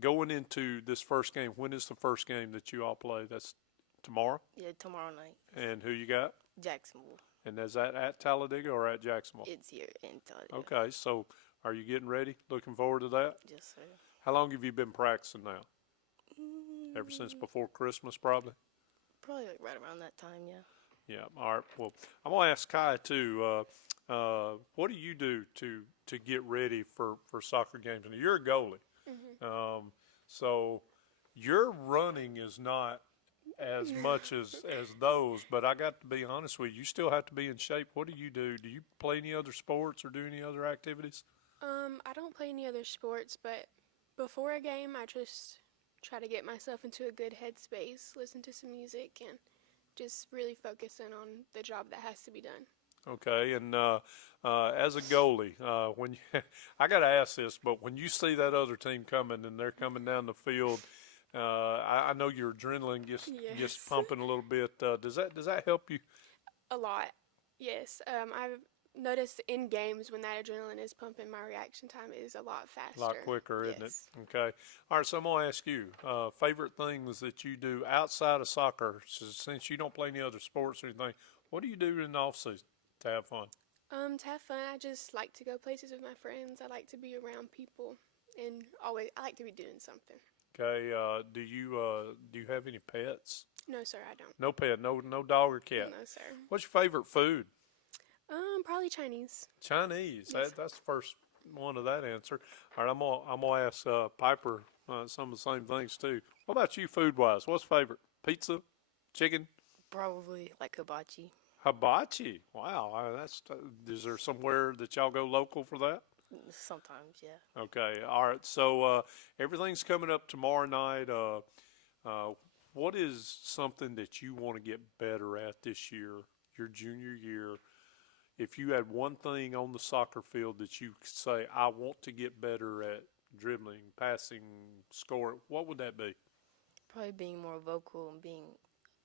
going into this first game, when is the first game that you all play? That's tomorrow? Yeah, tomorrow night. And who you got? Jacksonville. And is that at Talladega or at Jacksonville? It's here in Talladega. Okay, so are you getting ready? Looking forward to that? Yes, sir. How long have you been practicing now? Ever since before Christmas, probably? Probably like right around that time, yeah. Yeah. All right. Well, I'm gonna ask Kai too. What do you do to get ready for soccer games? And you're a goalie, so your running is not as much as those. But I got to be honest with you. You still have to be in shape. What do you do? Do you play any other sports or do any other activities? I don't play any other sports, but before a game, I just try to get myself into a good headspace, listen to some music, and just really focus in on the job that has to be done. Okay, and as a goalie, when you, I got to ask this, but when you see that other team coming and they're coming down the field, I know your adrenaline gets Yes. pumping a little bit. Does that help you? A lot, yes. I've noticed in games when that adrenaline is pumping, my reaction time is a lot faster. A lot quicker, isn't it? Yes. Okay. All right, so I'm going to ask you, favorite things that you do outside of soccer, since you don't play any other sports or anything, what do you do in the off season to have fun? To have fun, I just like to go places with my friends. I like to be around people, and I like to be doing something. Okay. Do you have any pets? No, sir, I don't. No pet. No dog or cat. No, sir. What's your favorite food? Probably Chinese. Chinese. Yes. That's the first one of that answer. All right, I'm gonna ask Piper some of the same things too. What about you, food wise? What's favorite? Pizza, chicken, Probably like hibachi. hibachi. Wow, is there somewhere that y'all go local for that? Sometimes, yeah. Okay, all right. So everything's coming up tomorrow night. What is something that you want to get better at this year, your junior year? If you had one thing on the soccer field that you could say, I want to get better at dribbling, passing, scoring, what would that be? Probably being more vocal and being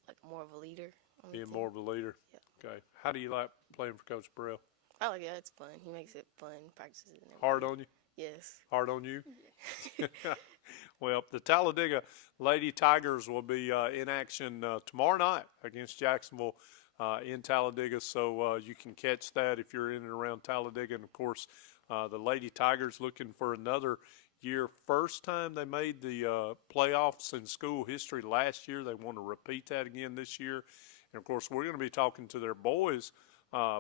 like more of a leader. On the Being team. more of a leader? Yeah. Okay. How do you like playing for Coach Burrell? I like it. It's fun. He makes it fun, practices and everything. Hard on you? Yes. Hard on you? Well, the Talladega Lady Tigers will be in action tomorrow night against Jacksonville in Talladega, so you can catch that if you're in and around Talladega. And, of course, the Lady Tigers looking for another year. First time they made the playoffs in school history last year. They want to repeat that again this year. And, of course, we're going to be talking to their boys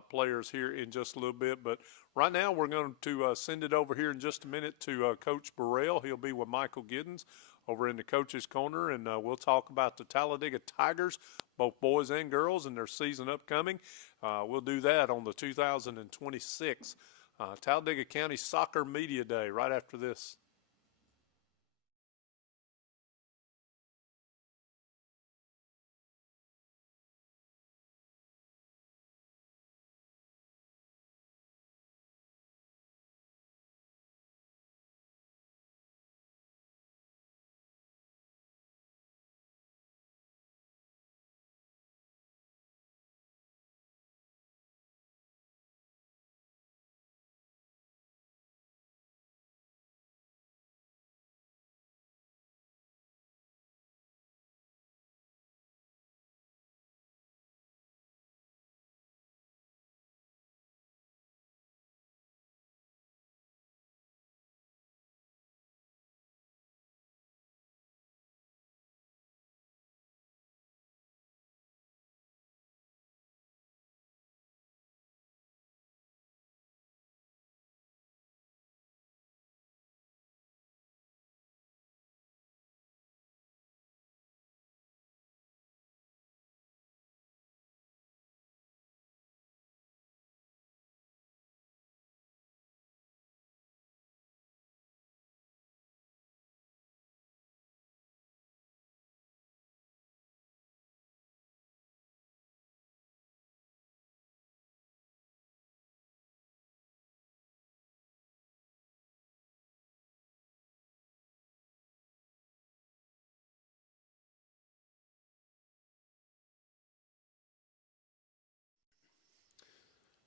players here in just a little bit. But right now we're going to send it over here in just a minute to Coach Burrell. He'll be with Michael Giddens over in the Coach's Corner, and we'll talk about the Talladega Tigers, both boys and girls, and their season upcoming. We'll do that on the 2026 Talladega County Soccer Media Day right after this.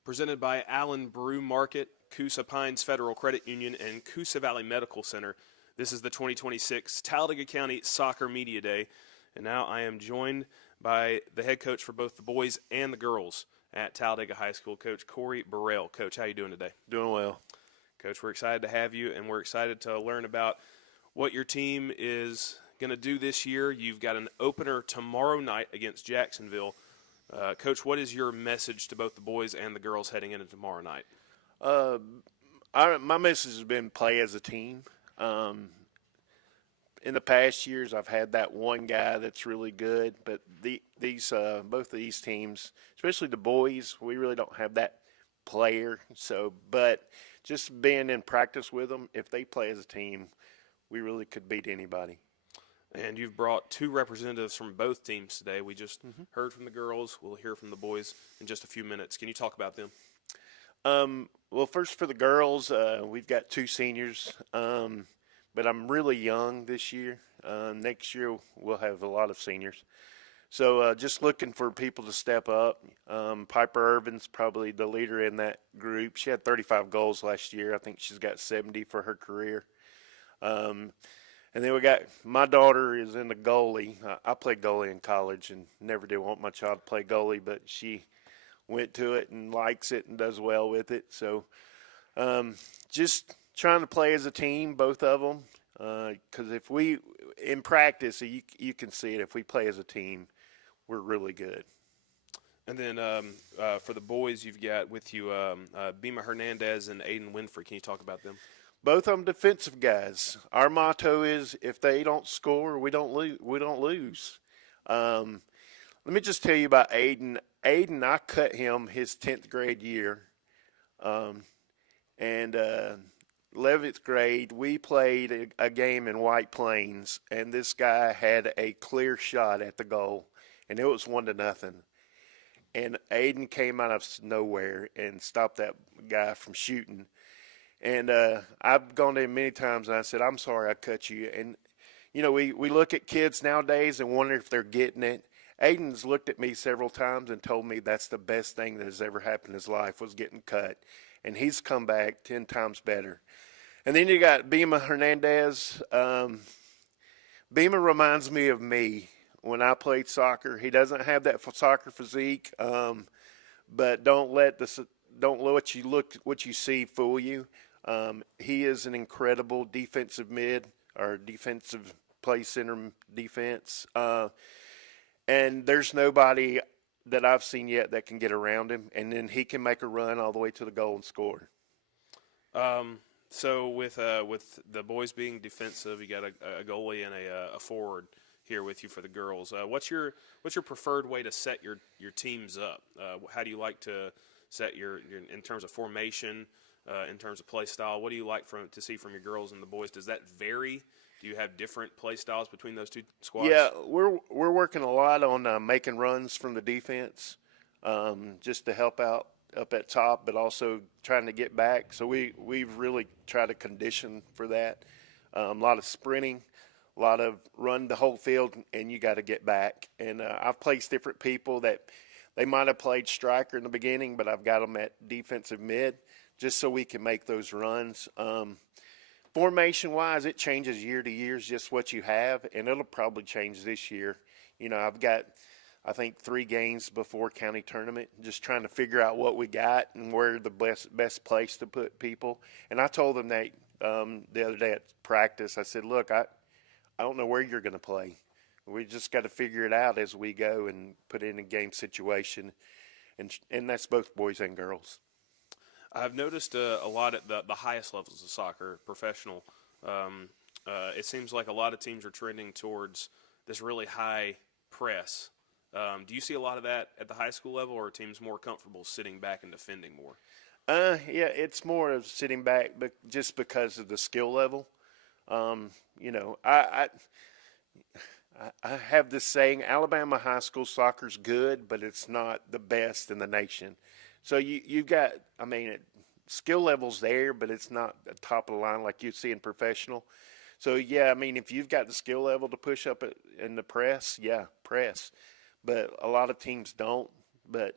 Presented by Allen Brew Market, Coosa Pines Federal Credit Union, and Coosa Valley Medical Center. This is the 2026 Talladega County Soccer Media Day. And now I am joined by the head coach for both the boys and the girls at Talladega High School, Coach Corey Burrell. Coach, how are you doing today? Doing well. Coach, we're excited to have you, and we're excited to learn about what your team is going to do this year. You've got an opener tomorrow night against Jacksonville. Coach, what is your message to both the boys and the girls heading into tomorrow night? My message has been play as a team. In the past years, I've had that one guy that's really good, but both of these teams, especially the boys, we really don't have that player. But just being in practice with them, if they play as a team, we really could beat anybody. And you've brought two representatives from both teams today. We just heard from the girls. We'll hear from the boys in just a few minutes. Can you talk about them? Well, first for the girls, we've got two seniors, but I'm really young this year. Next year we'll have a lot of seniors. So just looking for people to step up. Piper Irvin's probably the leader in that group. She had 35 goals last year. I think she's got 70 for her career. And then we got my daughter is in the goalie. I played goalie in college and never did want my child to play goalie, but she went to it and likes it and does well with it. So just trying to play as a team, both of them, because if we in practice, you can see it. If we play as a team, we're really good. And then for the boys, you've got with you Bima Hernandez and Aiden Winfrey. Can you talk about them? Both of them defensive guys. Our motto is if they don't score, we don't lose. Let me just tell you about Aiden. Aiden, I cut him his 10th grade year. And 11th grade, we played a game in White Plains, and this guy had a clear shot at the goal, and it was 1-0. And Aiden came out of nowhere and stopped that guy from shooting. And I've gone to him many times, and I said, I'm sorry I cut you. And, you know, we look at kids nowadays and wonder if they're getting it. Aiden's looked at me several times and told me that's the best thing that has ever happened in his life was getting cut. And he's come back 10 times better. And then you got Bima Hernandez. Bima reminds me of me when I played soccer. He doesn't have that soccer physique, but don't let what you see fool you. He is an incredible defensive mid or defensive play center defense. And there's nobody that I've seen yet that can get around him, and then he can make a run all the way to the goal and score. So with the boys being defensive, you got a goalie and a forward here with you for the girls. What's your preferred way to set your teams up? How do you like to set your in terms of formation, in terms of play style? What do you like to see from your girls and the boys? Does that vary? Do you have different play styles between those two squads? Yeah, we're working a lot on making runs from the defense, just to help out up at top, but also trying to get back. So we've really tried to condition for that. A lot of sprinting, a lot of run the whole field, and you got to get back. And I've placed different people that they might have played striker in the beginning, but I've got them at defensive mid just so we can make those runs. Formation-wise, it changes year to year, just what you have, and it'll probably change this year. You know, I've got, I think, 3 games before county tournament, just trying to figure out what we got and where the best place to put people. And I told them that the other day at practice. I said, look, I don't know where you're going to play. We just got to figure it out as we go and put in a game situation, and that's both boys and girls. I've noticed a lot at the highest levels of soccer, professional. It seems like a lot of teams are trending towards this really high press. Do you see a lot of that at the high school level, or are teams more comfortable sitting back and defending more? Yeah, it's more of sitting back, but just because of the skill level. You know, I have this saying: Alabama high school soccer's good, but it's not the best in the nation. So you've got, I mean, skill level's there, but it's not the top of the line like you see in professional. So, yeah, I mean, if you've got the skill level to push up in the press, yeah, press. But a lot of teams don't. But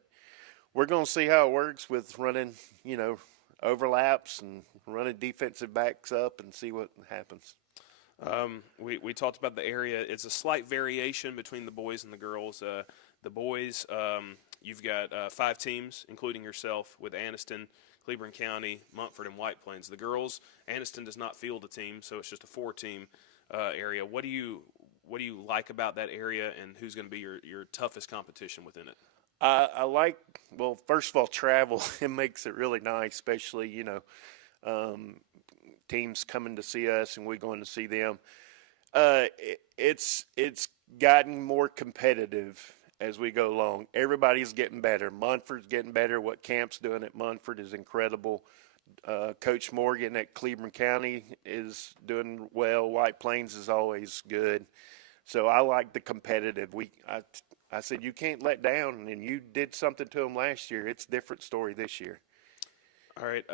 we're going to see how it works with running, you know, overlaps and running defensive backs up and see what happens. We talked about the area. It's a slight variation between the boys and the girls. The boys, you've got 5 teams, including yourself, with Anniston, Cleburne County, Montford, and White Plains. The girls, Anniston does not field a team, so it's just a 4-team area. What do you like about that area, and who's going to be your toughest competition within it? I like, well, first of all, travel. It makes it really nice, especially, you know, teams coming to see us and we're going to see them. It's gotten more competitive as we go along. Everybody's getting better. Montford's getting better. What Camp's doing at Montford is incredible. Coach Morgan at Cleburne County is doing well. White Plains is always good. So I like the competitive. I said, you can't let down, and you did something to them last year. It's a different story this year. All right.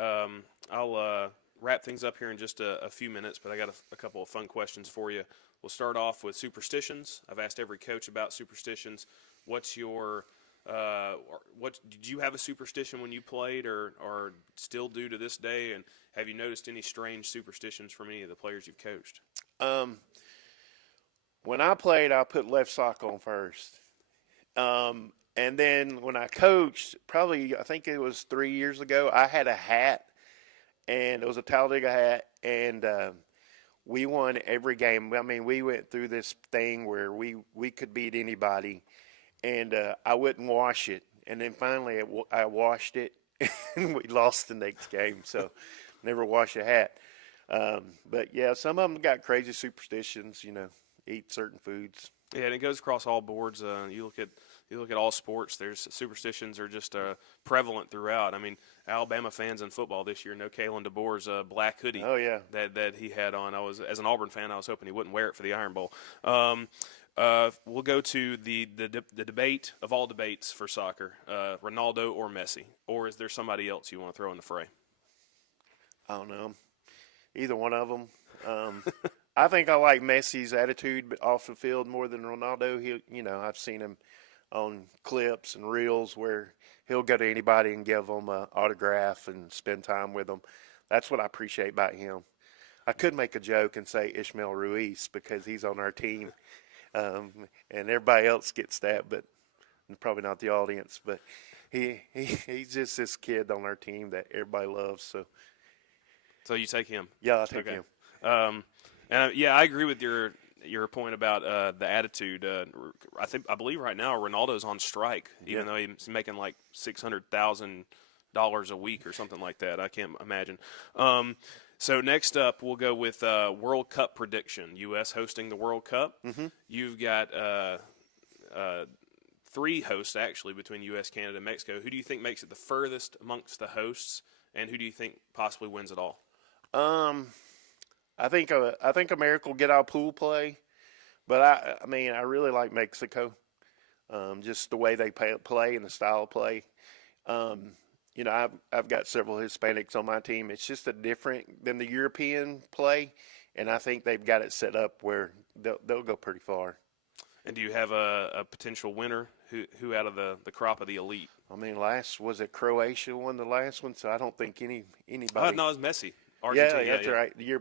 I'll wrap things up here in just a few minutes, but I got a couple of fun questions for you. We'll start off with superstitions. I've asked every coach about superstitions. What's your what did you have a superstition when you played, or still do to this day? And have you noticed any strange superstitions from any of the players you've coached? When I played, I put left sock on first. And then when I coached, probably I think it was 3 years ago, I had a hat, and it was a Talladega hat, and we won every game. I mean, we went through this thing where we could beat anybody, and I wouldn't wash it. And then finally I washed it, and we lost the next game. So never wash a hat. But, yeah, some of them got crazy superstitions, eat certain foods. Yeah, and it goes across all boards. You look at all sports. There's superstitions are just prevalent throughout. I mean, Alabama fans in football this year know Kalen DeBoer's black hoodie. Oh yeah, that he had on. As an Auburn fan, I was hoping he wouldn't wear it for the Iron Bowl. We'll go to the debate of all debates for soccer: Ronaldo or Messi, or is there somebody else you want to throw in the fray? I don't know. Either one of them. I think I like Messi's attitude off the field more than Ronaldo. I've seen him on clips and reels where he'll go to anybody and give them an autograph and spend time with them. That's what I appreciate about him. I could make a joke and say Ishmael Ruiz because he's on our team, and everybody else gets that, but probably not the audience. But he's just this kid on our team that everybody loves. So you take him? Yeah, I'll take him. I agree with your point about the attitude. I believe right now Ronaldo's on strike, even though he's making like $600,000 a week or something like that. I can't imagine. So next up, we'll go with World Cup prediction. U.S. hosting the World Cup. Mm-hmm. You've got 3 hosts actually between U.S., Canada, and Mexico. Who do you think makes it the furthest amongst the hosts, and who do you think possibly wins it all? I think America will get our pool play, but I really like Mexico. Just the way they play and the style of play. I've got several Hispanics on my team. It's just a different than the European play, and I think they've got it set up where they'll go pretty far. And do you have a potential winner? Who out of the crop of the elite? I mean, was it Croatia won the last one? So I don't think anybody. No, it was Messi. Argentina, yeah, that's right. The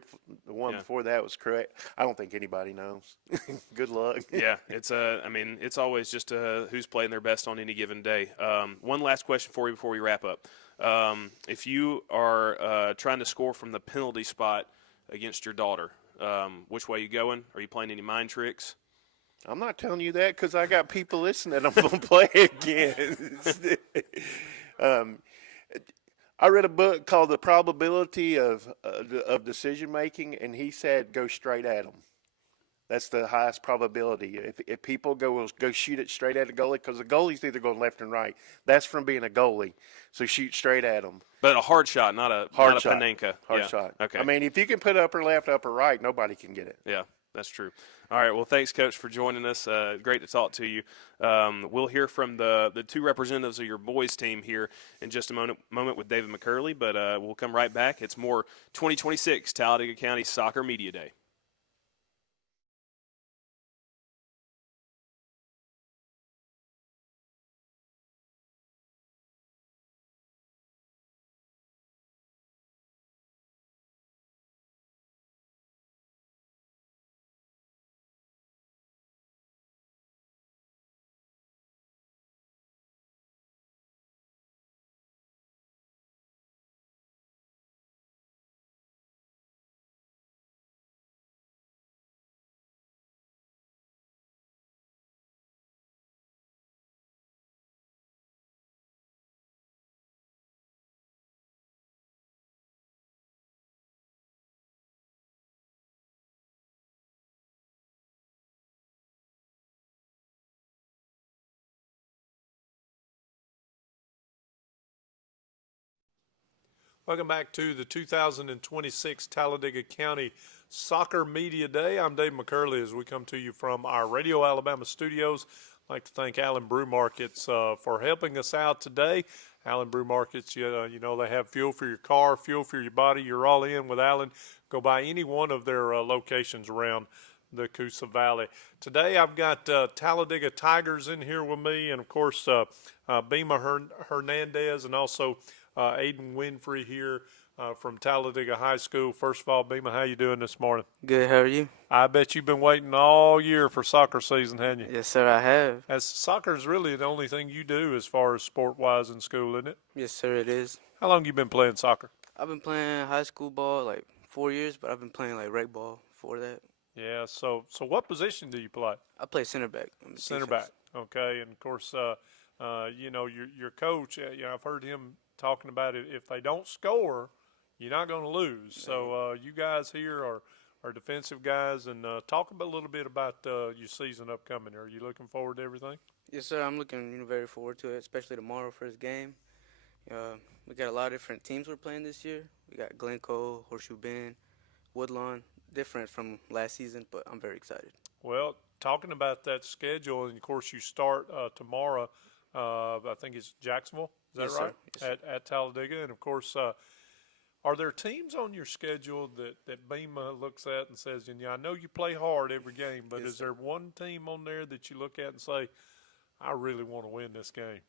one before that was correct. I don't think anybody knows. Good luck. Yeah, it's always just who's playing their best on any given day. One last question for you before we wrap up. If you are trying to score from the penalty spot against your daughter, which way are you going? Are you playing any mind tricks? I'm not telling you that because I got people listening. I'm going to play again. I read a book called The Probability of Decision Making, and he said go straight at them. That's the highest probability. If people go shoot it straight at the goalie, because the goalie's either going left and right. That's from being a goalie. So shoot straight at them. But a hard shot, not a Panenka. Hard shot. Okay. I mean, if you can put upper left, upper right, nobody can get it. Yeah, that's true. All right. Well, thanks, Coach, for joining us. Great to talk to you. We'll hear from the 2 representatives of your boys team here in just a moment with David McCurley, but we'll come right back. It's more 2026 Talladega County Soccer Media Day. Welcome back to the 2026 Talladega County Soccer Media Day. I'm Dave McCurley as we come to you from our Radio Alabama studios. I'd like to thank Allen Brew Markets for helping us out today. Allen Brew Markets, they have fuel for your car, fuel for your body. You're all in with Allen. Go by any one of their locations around the Coosa Valley. Today I've got Talladega Tigers in here with me, and of course Bima Hernandez and also Aiden Winfrey here from Talladega High School. First of all, Beamer, how you doing this morning? Good, how are you? I bet you've been waiting all year for soccer season, haven't you? Yes, sir, I have. As soccer is really the only thing you do as far as sport-wise in school, isn't it? Yes, sir, it is. How long you been playing soccer? I've been playing high school ball like 4 years, but I've been playing like rec ball before that. Yeah, so what position do you play? I play center back. Center back, okay. And, of course, you know, your coach, you know, I've heard him talking about it. If they don't score, you're not going to lose. So you guys here are defensive guys. And talk a little bit about your season upcoming. Are you looking forward to everything? Yes, sir, I'm looking very forward to it, especially tomorrow first game. We got a lot of different teams we're playing this year. We got Glencoe, Horseshoe Bend, Woodlawn, different from last season, but I'm very excited. Well, talking about that schedule, and of course you start tomorrow. I think it's Jacksonville. Is that Yes, right? sir. Yes, at Talladega, and of course, are there teams on your schedule that Bema looks at and says, "And yeah, I know you play hard every game, but Yes, is there one team on there that you look at and say, I really want to win this game"?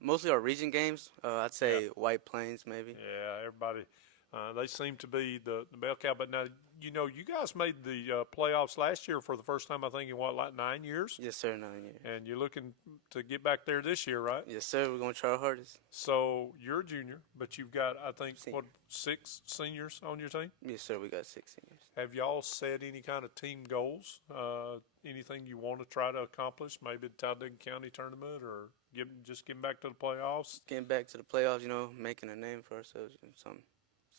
Mostly our region games. I'd say White Plains maybe. Yeah, everybody. They seem to be the bell cow. But now, you know, you guys made the playoffs last year for the first time, I think, in what, like 9 years? Yes, sir, 9 years. And you're looking to get back there this year, right? Yes, sir, we're going to try our hardest. So you're a junior, but you've got, I think, Senior. 6 seniors on your team? Yes, sir, we got 6 seniors. Have y'all set any kind of team goals? Anything you want to try to accomplish? Maybe the Talladega County tournament, or just getting back to the playoffs? Getting back to the playoffs, you know, making a name for ourselves and something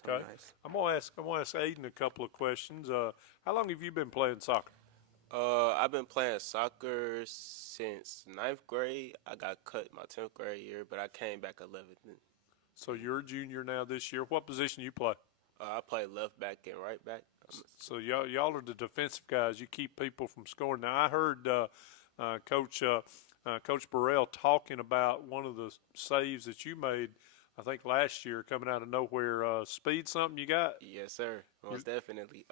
Okay. nice. I'm gonna ask Aiden a couple of questions. How long have you been playing soccer? I've been playing soccer since 9th grade. I got cut my 10th grade year, but I came back 11th. So you're a junior now this year. What position you play? I play left back and right back. So y'all are the defensive guys. You keep people from scoring. Now I heard Coach Burrell talking about one of the saves that you made, I think last year, coming out of nowhere. Speed something you got? Yes, sir. Most definitely.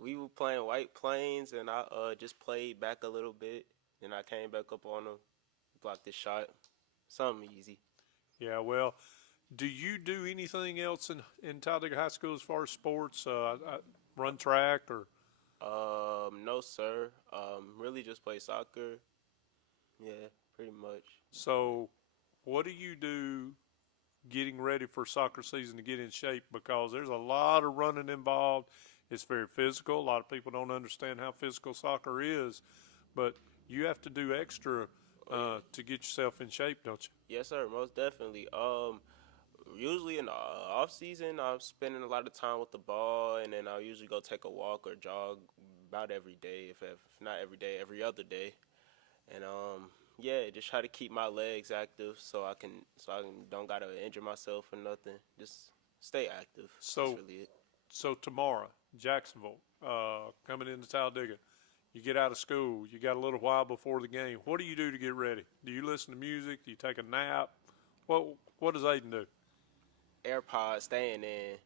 We were playing White Plains, and I just played back a little bit. Then I came back up on him, blocked the shot. Something easy. Yeah, well, do you do anything else in Talladega High School as far as sports? Run track or? No, sir. Really just play soccer. Yeah, pretty much. So what do you do getting ready for soccer season to get in shape? Because there's a lot of running involved. It's very physical. A lot of people don't understand how physical soccer is, but you have to do extra to get yourself in shape, don't you? Yes, sir. Most definitely. Usually in the off season, I'm spending a lot of time with the ball, and then I'll usually go take a walk or jog about every day, if not every day, every other day, and yeah, just try to keep my legs active so I don't gotta injure myself or nothing. Just stay active. So That's really it. So tomorrow, Jacksonville, coming into Talladega, you get out of school, you got a little while before the game. What do you do to get ready? Do you listen to music? Do you take a nap? What does Aiden do? AirPods staying in,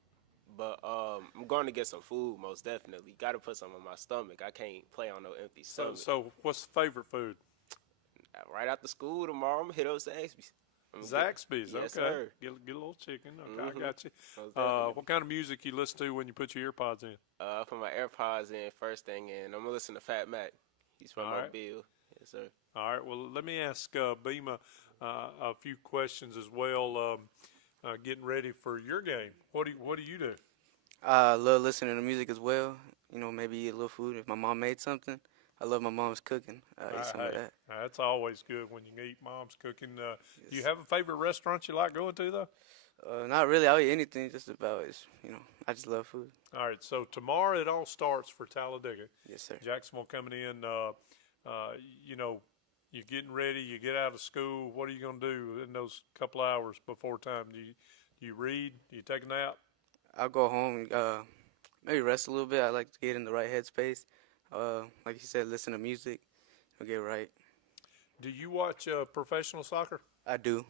but I'm going to get some food, most definitely. Got to put some in my stomach. I can't play on no empty stomach. So what's the favorite food? Right after school tomorrow, I'm going to hit up Zaxby's. Zaxby's, yes, okay. Sir. Get a little chicken. Okay, Mhm. I got you. Most definitely. What kind of music you listen to when you put your earpods in? I put my AirPods in first thing, and I'm going to listen to Fat Mac. He's from All right. Mobile. Yes, sir. All right. Well, let me ask Bema a few questions as well. Getting ready for your game. What do you do? I love listening to music as well. You know, maybe eat a little food. If my mom made something, I love my mom's cooking. I eat some of that. That's always good when you eat mom's cooking. Do you have a favorite restaurant you like going to, though? Not really. I'll eat anything, just about. I just love food. All right, so tomorrow it all starts for Talladega. Yes, sir. Jacksonville coming in. You know, you're getting ready. You get out of school. What are you going to do in those couple hours before time? Do you read? Do you take a nap? I'll go home, maybe rest a little bit. I like to get in the right headspace. Like you said, listen to music. I'll get right. Do you watch professional soccer? I do.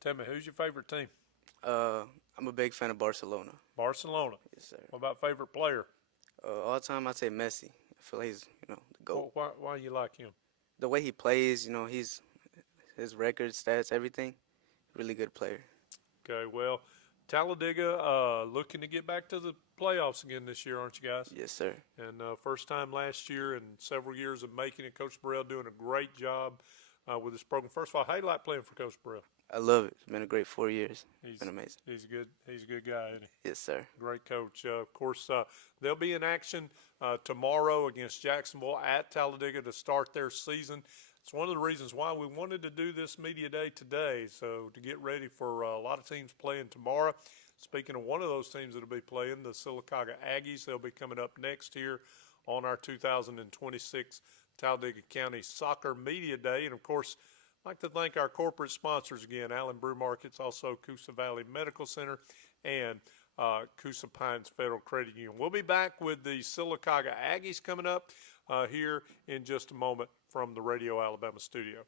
Tell me, who's your favorite team? I'm a big fan of Barcelona. Barcelona. Yes, sir. What about favorite player? All the time, I'd say Messi. I feel like he's, the GOAT. Why you like him? The way he plays, his record, stats, everything. Really good player. Okay, well, Talladega looking to get back to the playoffs again this year, aren't you guys? Yes, sir. And first time last year and several years of making it. Coach Burrell doing a great job with this program. First of all, how you like playing for Coach Burrell? I love it. It's been a great 4 years. He's It's been amazing. He's good. He's a good guy, isn't he? Yes, sir. Great coach. Of course, they'll be in action tomorrow against Jacksonville at Talladega to start their season. It's one of the reasons why we wanted to do this media day today, so to get ready for a lot of teams playing tomorrow. Speaking of one of those teams that will be playing, the Sylacauga Aggies, they'll be coming up next here on our 2026 Talladega County Soccer Media Day. And, of course, I'd like to thank our corporate sponsors again, Allen Brew Markets, also Coosa Valley Medical Center, and Coosa Pines Federal Credit Union. We'll be back with the Sylacauga Aggies coming up here in just a moment from the Radio Alabama studio.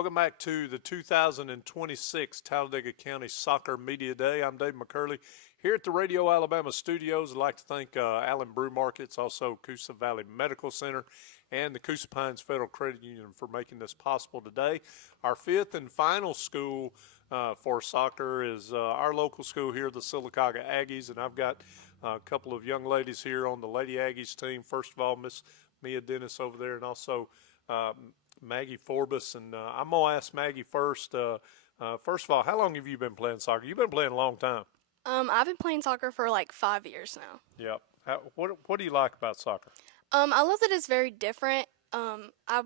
Welcome back to the 2026 Talladega County Soccer Media Day. I'm Dave McCurley here at the Radio Alabama studios. I'd like to thank Allen Brew Markets, also Coosa Valley Medical Center, and the Coosa Pines Federal Credit Union for making this possible today. Our fifth and final school for soccer is our local school here, the Sylacauga Aggies, and I've got a couple of young ladies here on the Lady Aggies team. First of all, Miss Mia Dennis over there, and also Maggie Forbus. And I'm going to ask Maggie first. First of all, how long have you been playing soccer? You've been playing a long time. I've been playing soccer for like 5 years now. Yep. What do you like about soccer? I love that it's very different. My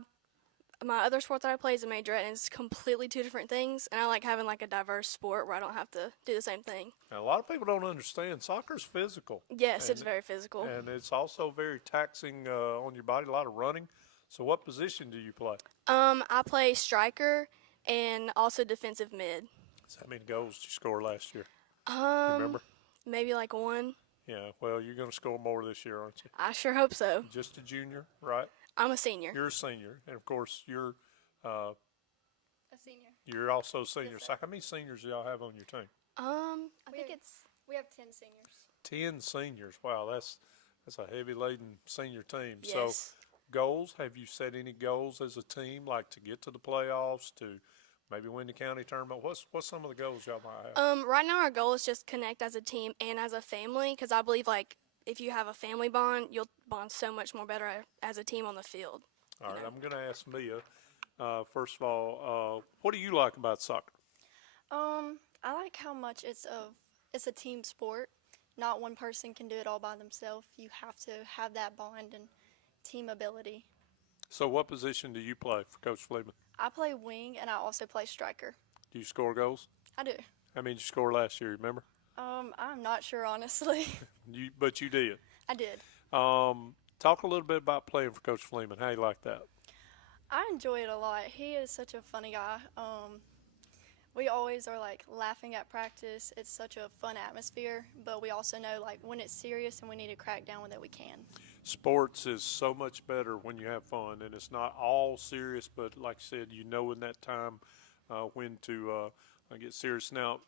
other sport that I play is a majorette, and it's completely two different things. And I like having like a diverse sport where I don't have to do the same thing. Now, a lot of people don't understand soccer's physical. Yes, it's very physical. And it's also very taxing on your body, a lot of running. So what position do you play? I play striker and also defensive mid. So how many goals did you score last year? You remember? Maybe like 1. Yeah, well, you're going to score more this year, aren't you? I sure hope so. Just a junior, right? I'm a senior. You're a senior, and of course, you're a senior. You're also a senior. So how many seniors do y'all have on your team? I think we have 10 seniors. 10 seniors. Wow, that's a heavy laden senior team. Yes. So goals, have you set any goals as a team, like to get to the playoffs, to maybe win the county tournament? What's some of the goals y'all might have? Right now our goal is just connect as a team and as a family, because I believe like if you have a family bond, you'll bond so much more better as a team on the field. All right, I'm going to ask Mia, first of all, what do you like about soccer? I like how much it's a team sport. Not one person can do it all by themselves. You have to have that bond and team ability. So what position do you play for Coach Fleeman? I play wing and I also play striker. Do you score goals? I do. How many did you score last year, remember? I'm not sure, honestly. But you did. I did. Talk a little bit about playing for Coach Fleeman. How you like that? I enjoy it a lot. He is such a funny guy. We always are like laughing at practice. It's such a fun atmosphere, but we also know like when it's serious and we need to crack down with it, we can. Sports is so much better when you have fun, and it's not all serious, but like I said, you know in that time when to get serious. Now,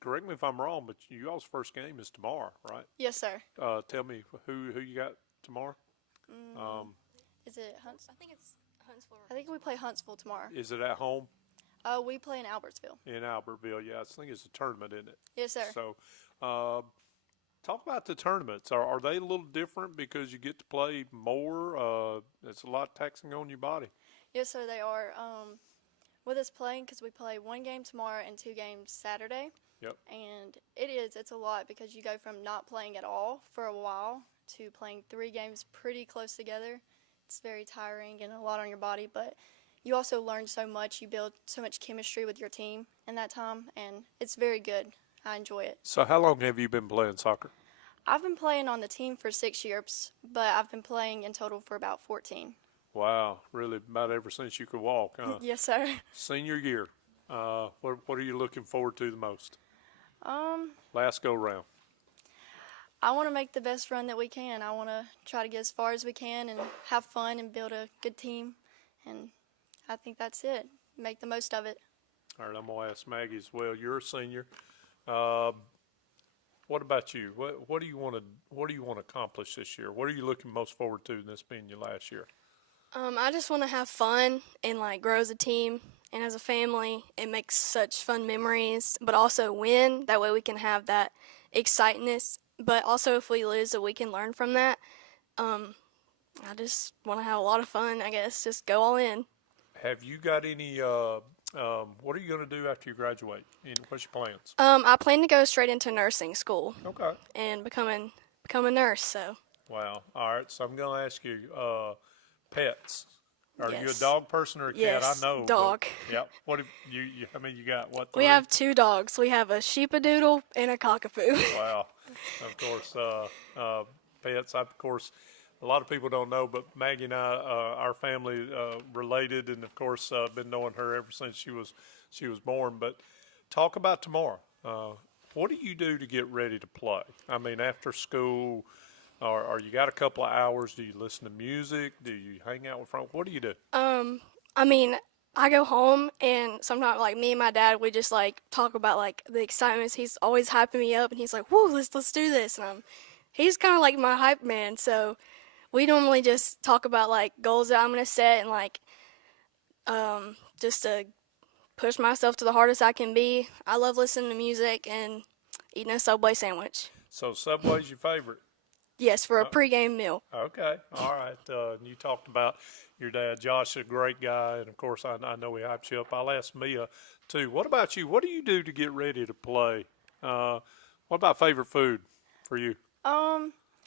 correct me if I'm wrong, but y'all's first game is tomorrow, right? Yes, sir. Tell me who you got tomorrow? Is it Huntsville? I think it's Huntsville. I think we play Huntsville tomorrow. Is it at home? We play in Albertsville. In Albertville, yeah. I think it's a tournament, isn't it? Yes, sir. So, talk about the tournaments. Are they a little different because you get to play more? It's a lot taxing on your body. Yes, sir, they are. With us playing, because we play 1 game tomorrow and 2 games Saturday. Yep. And it's a lot because you go from not playing at all for a while to playing 3 games pretty close together. It's very tiring and a lot on your body, but you also learn so much. You build so much chemistry with your team in that time, and it's very good. I enjoy it. So how long have you been playing soccer? I've been playing on the team for 6 years, but I've been playing in total for about 14. Wow, really about ever since you could walk, huh? Yes, sir. Senior year, what are you looking forward to the most? Last go round. I want to make the best run that we can. I want to try to get as far as we can and have fun and build a good team, and I think that's it. Make the most of it. All right, I'm going to ask Maggie as well. You're a senior. What about you? What do you want to accomplish this year? What are you looking most forward to in this being your last year? I just want to have fun and like grow as a team and as a family and make such fun memories, but also win. That way we can have that excitedness. But also if we lose, that we can learn from that. I just want to have a lot of fun, I guess. Just go all in. Have you got any what are you going to do after you graduate? What's your plans? I plan to go straight into nursing school. Okay. And become a nurse, so. Wow. All right. So I'm going to ask you, pets. Are you a Yes. dog person or a cat? Yes, I know. dog. Yep. What have you? I mean, you got what? We 3? have 2 dogs. We have a sheepadoodle and a cockapoo. Wow. Of course, pets. Of course, a lot of people don't know, but Maggie and I, our family related, and of course, been knowing her ever since she was born. But talk about tomorrow. What do you do to get ready to play? I mean, after school, or you got a couple of hours? Do you listen to music? Do you hang out with friends? What do you do? I mean, I go home and sometimes like me and my dad we just like talk about like the excitements. He's always hyping me up and he's like, "Whoa, let's do this." And he's kind of like my hype man. So we normally just talk about like goals that I'm gonna set and like just to push myself to the hardest I can be. I love listening to music and eating a Subway sandwich. So Subway's your favorite? Yes, for a pregame meal. Okay, all right. You talked about your dad. Josh is a great guy, and of course, I know he hypes you up. I'll ask Mia, too. What about you? What do you do to get ready to play? What about favorite food for you?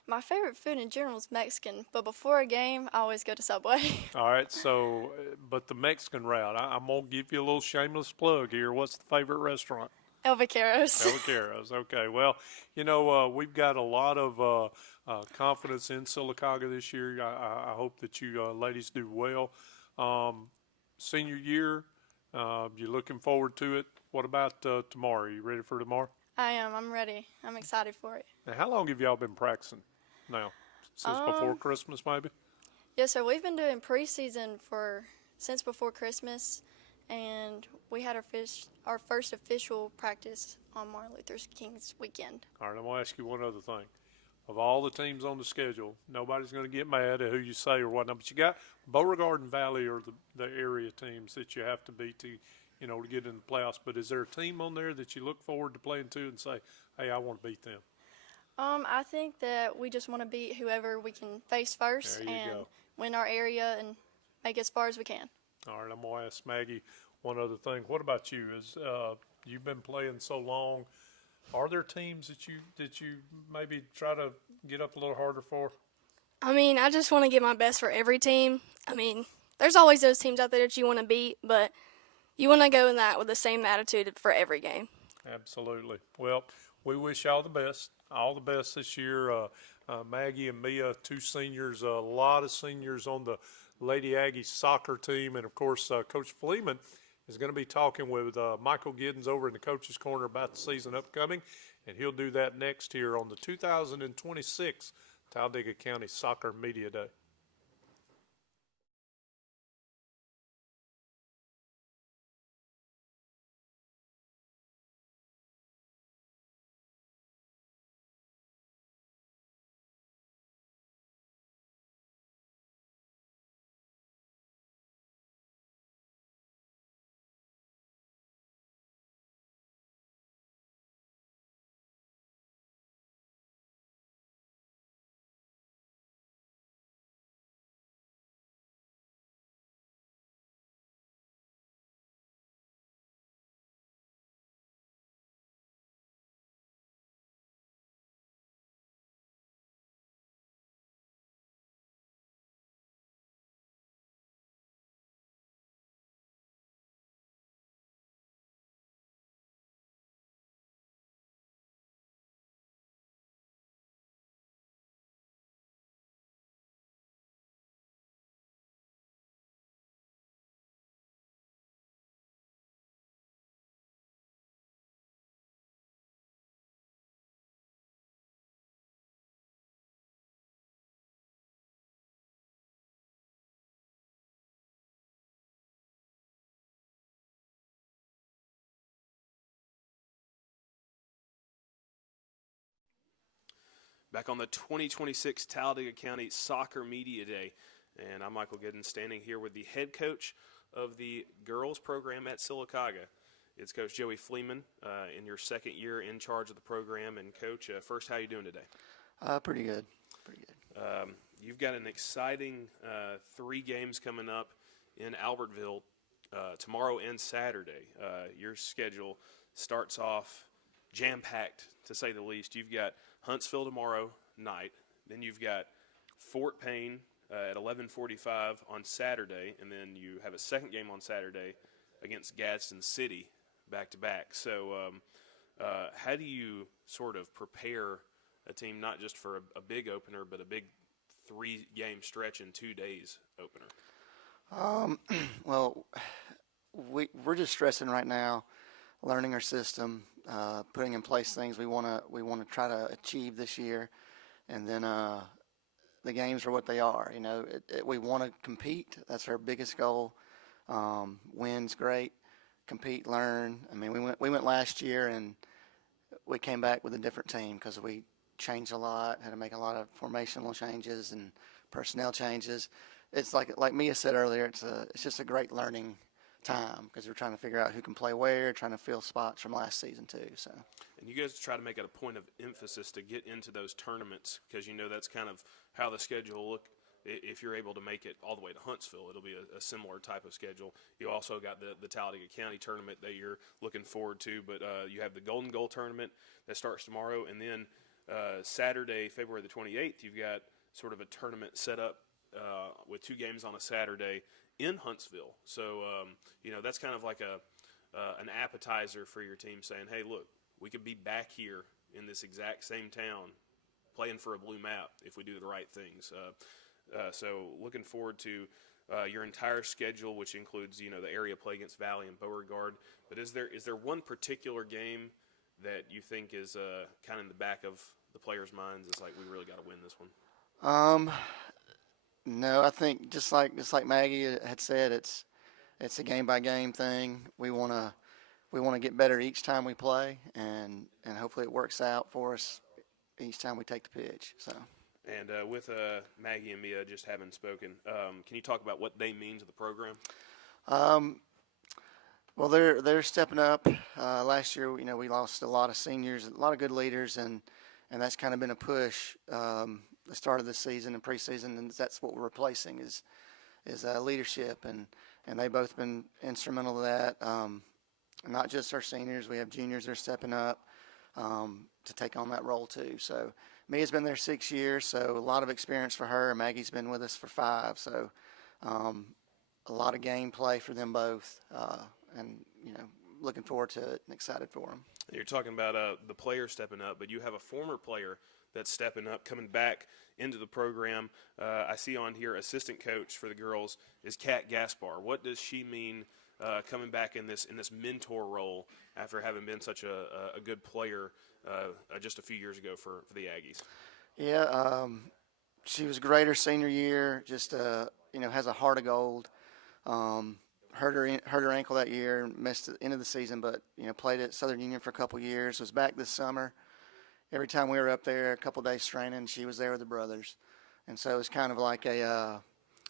My favorite food in general is Mexican, but before a game, I always go to Subway. All right, so, but the Mexican route, I'm going to give you a little shameless plug here. What's the favorite restaurant? El Vaqueros. El Vaqueros, okay. Well, you know, we've got a lot of confidence in Sylacauga this year. I hope that you ladies do well. Senior year, you're looking forward to it. What about tomorrow? Are you ready for tomorrow? I am. I'm ready. I'm excited for it. Now, how long have y'all been practicing now? Since before Christmas, maybe? Yes, sir. We've been doing preseason since before Christmas, and we had our first official practice on Martin Luther King's weekend. All right, I'm going to ask you one other thing. Of all the teams on the schedule, nobody's going to get mad at who you say or whatnot, but you got Beauregard and Valley are the area teams that you have to beat to get in the playoffs. But is there a team on there that you look forward to playing to and say, hey, I want to beat them? I think that we just want to beat whoever we can face first and win our area and make as far as we can. All right, I'm going to ask Maggie one other thing. What about you? You've been playing so long, are there teams that you maybe try to get up a little harder for? I mean, I just want to give my best for every team. I mean, there's always those teams out there that you want to beat, but you want to go in that with the same attitude for every game. Absolutely. Well, we wish y'all the best. All the best this year. Maggie and Mia, two seniors, a lot of seniors on the Lady Aggies soccer team. And, of course, Coach Fleeman is going to be talking with Michael Giddens over in the Coach's Corner about the season upcoming. And he'll do that next here on the 2026 Talladega County Soccer Media Day. Back on the 2026 Talladega County Soccer Media Day. And I'm Michael Giddens, standing here with the head coach of the girls program at Sylacauga. It's Coach Joey Fleeman in your second year in charge of the program. And, Coach, first, how are you doing today? Pretty good. Pretty good. You've got an exciting 3 games coming up in Albertville tomorrow and Saturday. Your schedule starts off jam-packed, to say the least. You've got Huntsville tomorrow night. Then you've got Fort Payne at 11:45 on Saturday, and then you have a second game on Saturday against Gadsden City back-to-back. So how do you sort of prepare a team not just for a big opener, but a big 3-game stretch in 2 days opener? Well, we're just stressing right now, learning our system, putting in place things we want to try to achieve this year, and then the games are what they are. We want to compete. That's our biggest goal. Win's great. Compete, learn. I mean, we went last year and we came back with a different team because we changed a lot, had to make a lot of formational changes and personnel changes. It's like Mia said earlier, it's just a great learning time because we're trying to figure out who can play where, trying to fill spots from last season too. So. And you guys try to make it a point of emphasis to get into those tournaments because that's kind of how the schedule will look. If you're able to make it all the way to Huntsville, it'll be a similar type of schedule. You also got the Talladega County tournament that you're looking forward to, but you have the Golden Goal tournament that starts tomorrow, and then Saturday, February the 28th, you've got sort of a tournament set up with 2 games on a Saturday in Huntsville. So, that's kind of like an appetizer for your team saying, hey, look, we could be back here in this exact same town playing for a blue map if we do the right things. So looking forward to your entire schedule, which includes, the area play against Valley and Beauregard. But is there one particular game that you think is kind of in the back of the players' minds? It's like, we really got to win this one. No, I think just like Maggie had said, it's a game by game thing. We want to get better each time we play, and hopefully it works out for us each time we take the pitch. So. And with Maggie and Mia just having spoken, can you talk about what they mean to the program? Well, they're stepping up. Last year, we lost a lot of seniors, a lot of good leaders, and that's kind of been a push. The start of the season and preseason, and that's what we're replacing is leadership, and they've both been instrumental to that. Not just our seniors, we have juniors that are stepping up to take on that role too. So Mia's been there 6 years, so a lot of experience for her. Maggie's been with us for 5, so a lot of gameplay for them both, and looking forward to it and excited for them. You're talking about the player stepping up, but you have a former player that's stepping up, coming back into the program. I see on here assistant coach for the girls is Kat Gaspar. What does she mean coming back in this mentor role after having been such a good player just a few years ago for the Aggies? Yeah, she was great her senior year. Just has a heart of gold. Hurt her ankle that year, missed the end of the season, but played at Southern Union for a couple years. Was back this summer. Every time we were up there, a couple days training, she was there with the brothers, and so it was kind of like a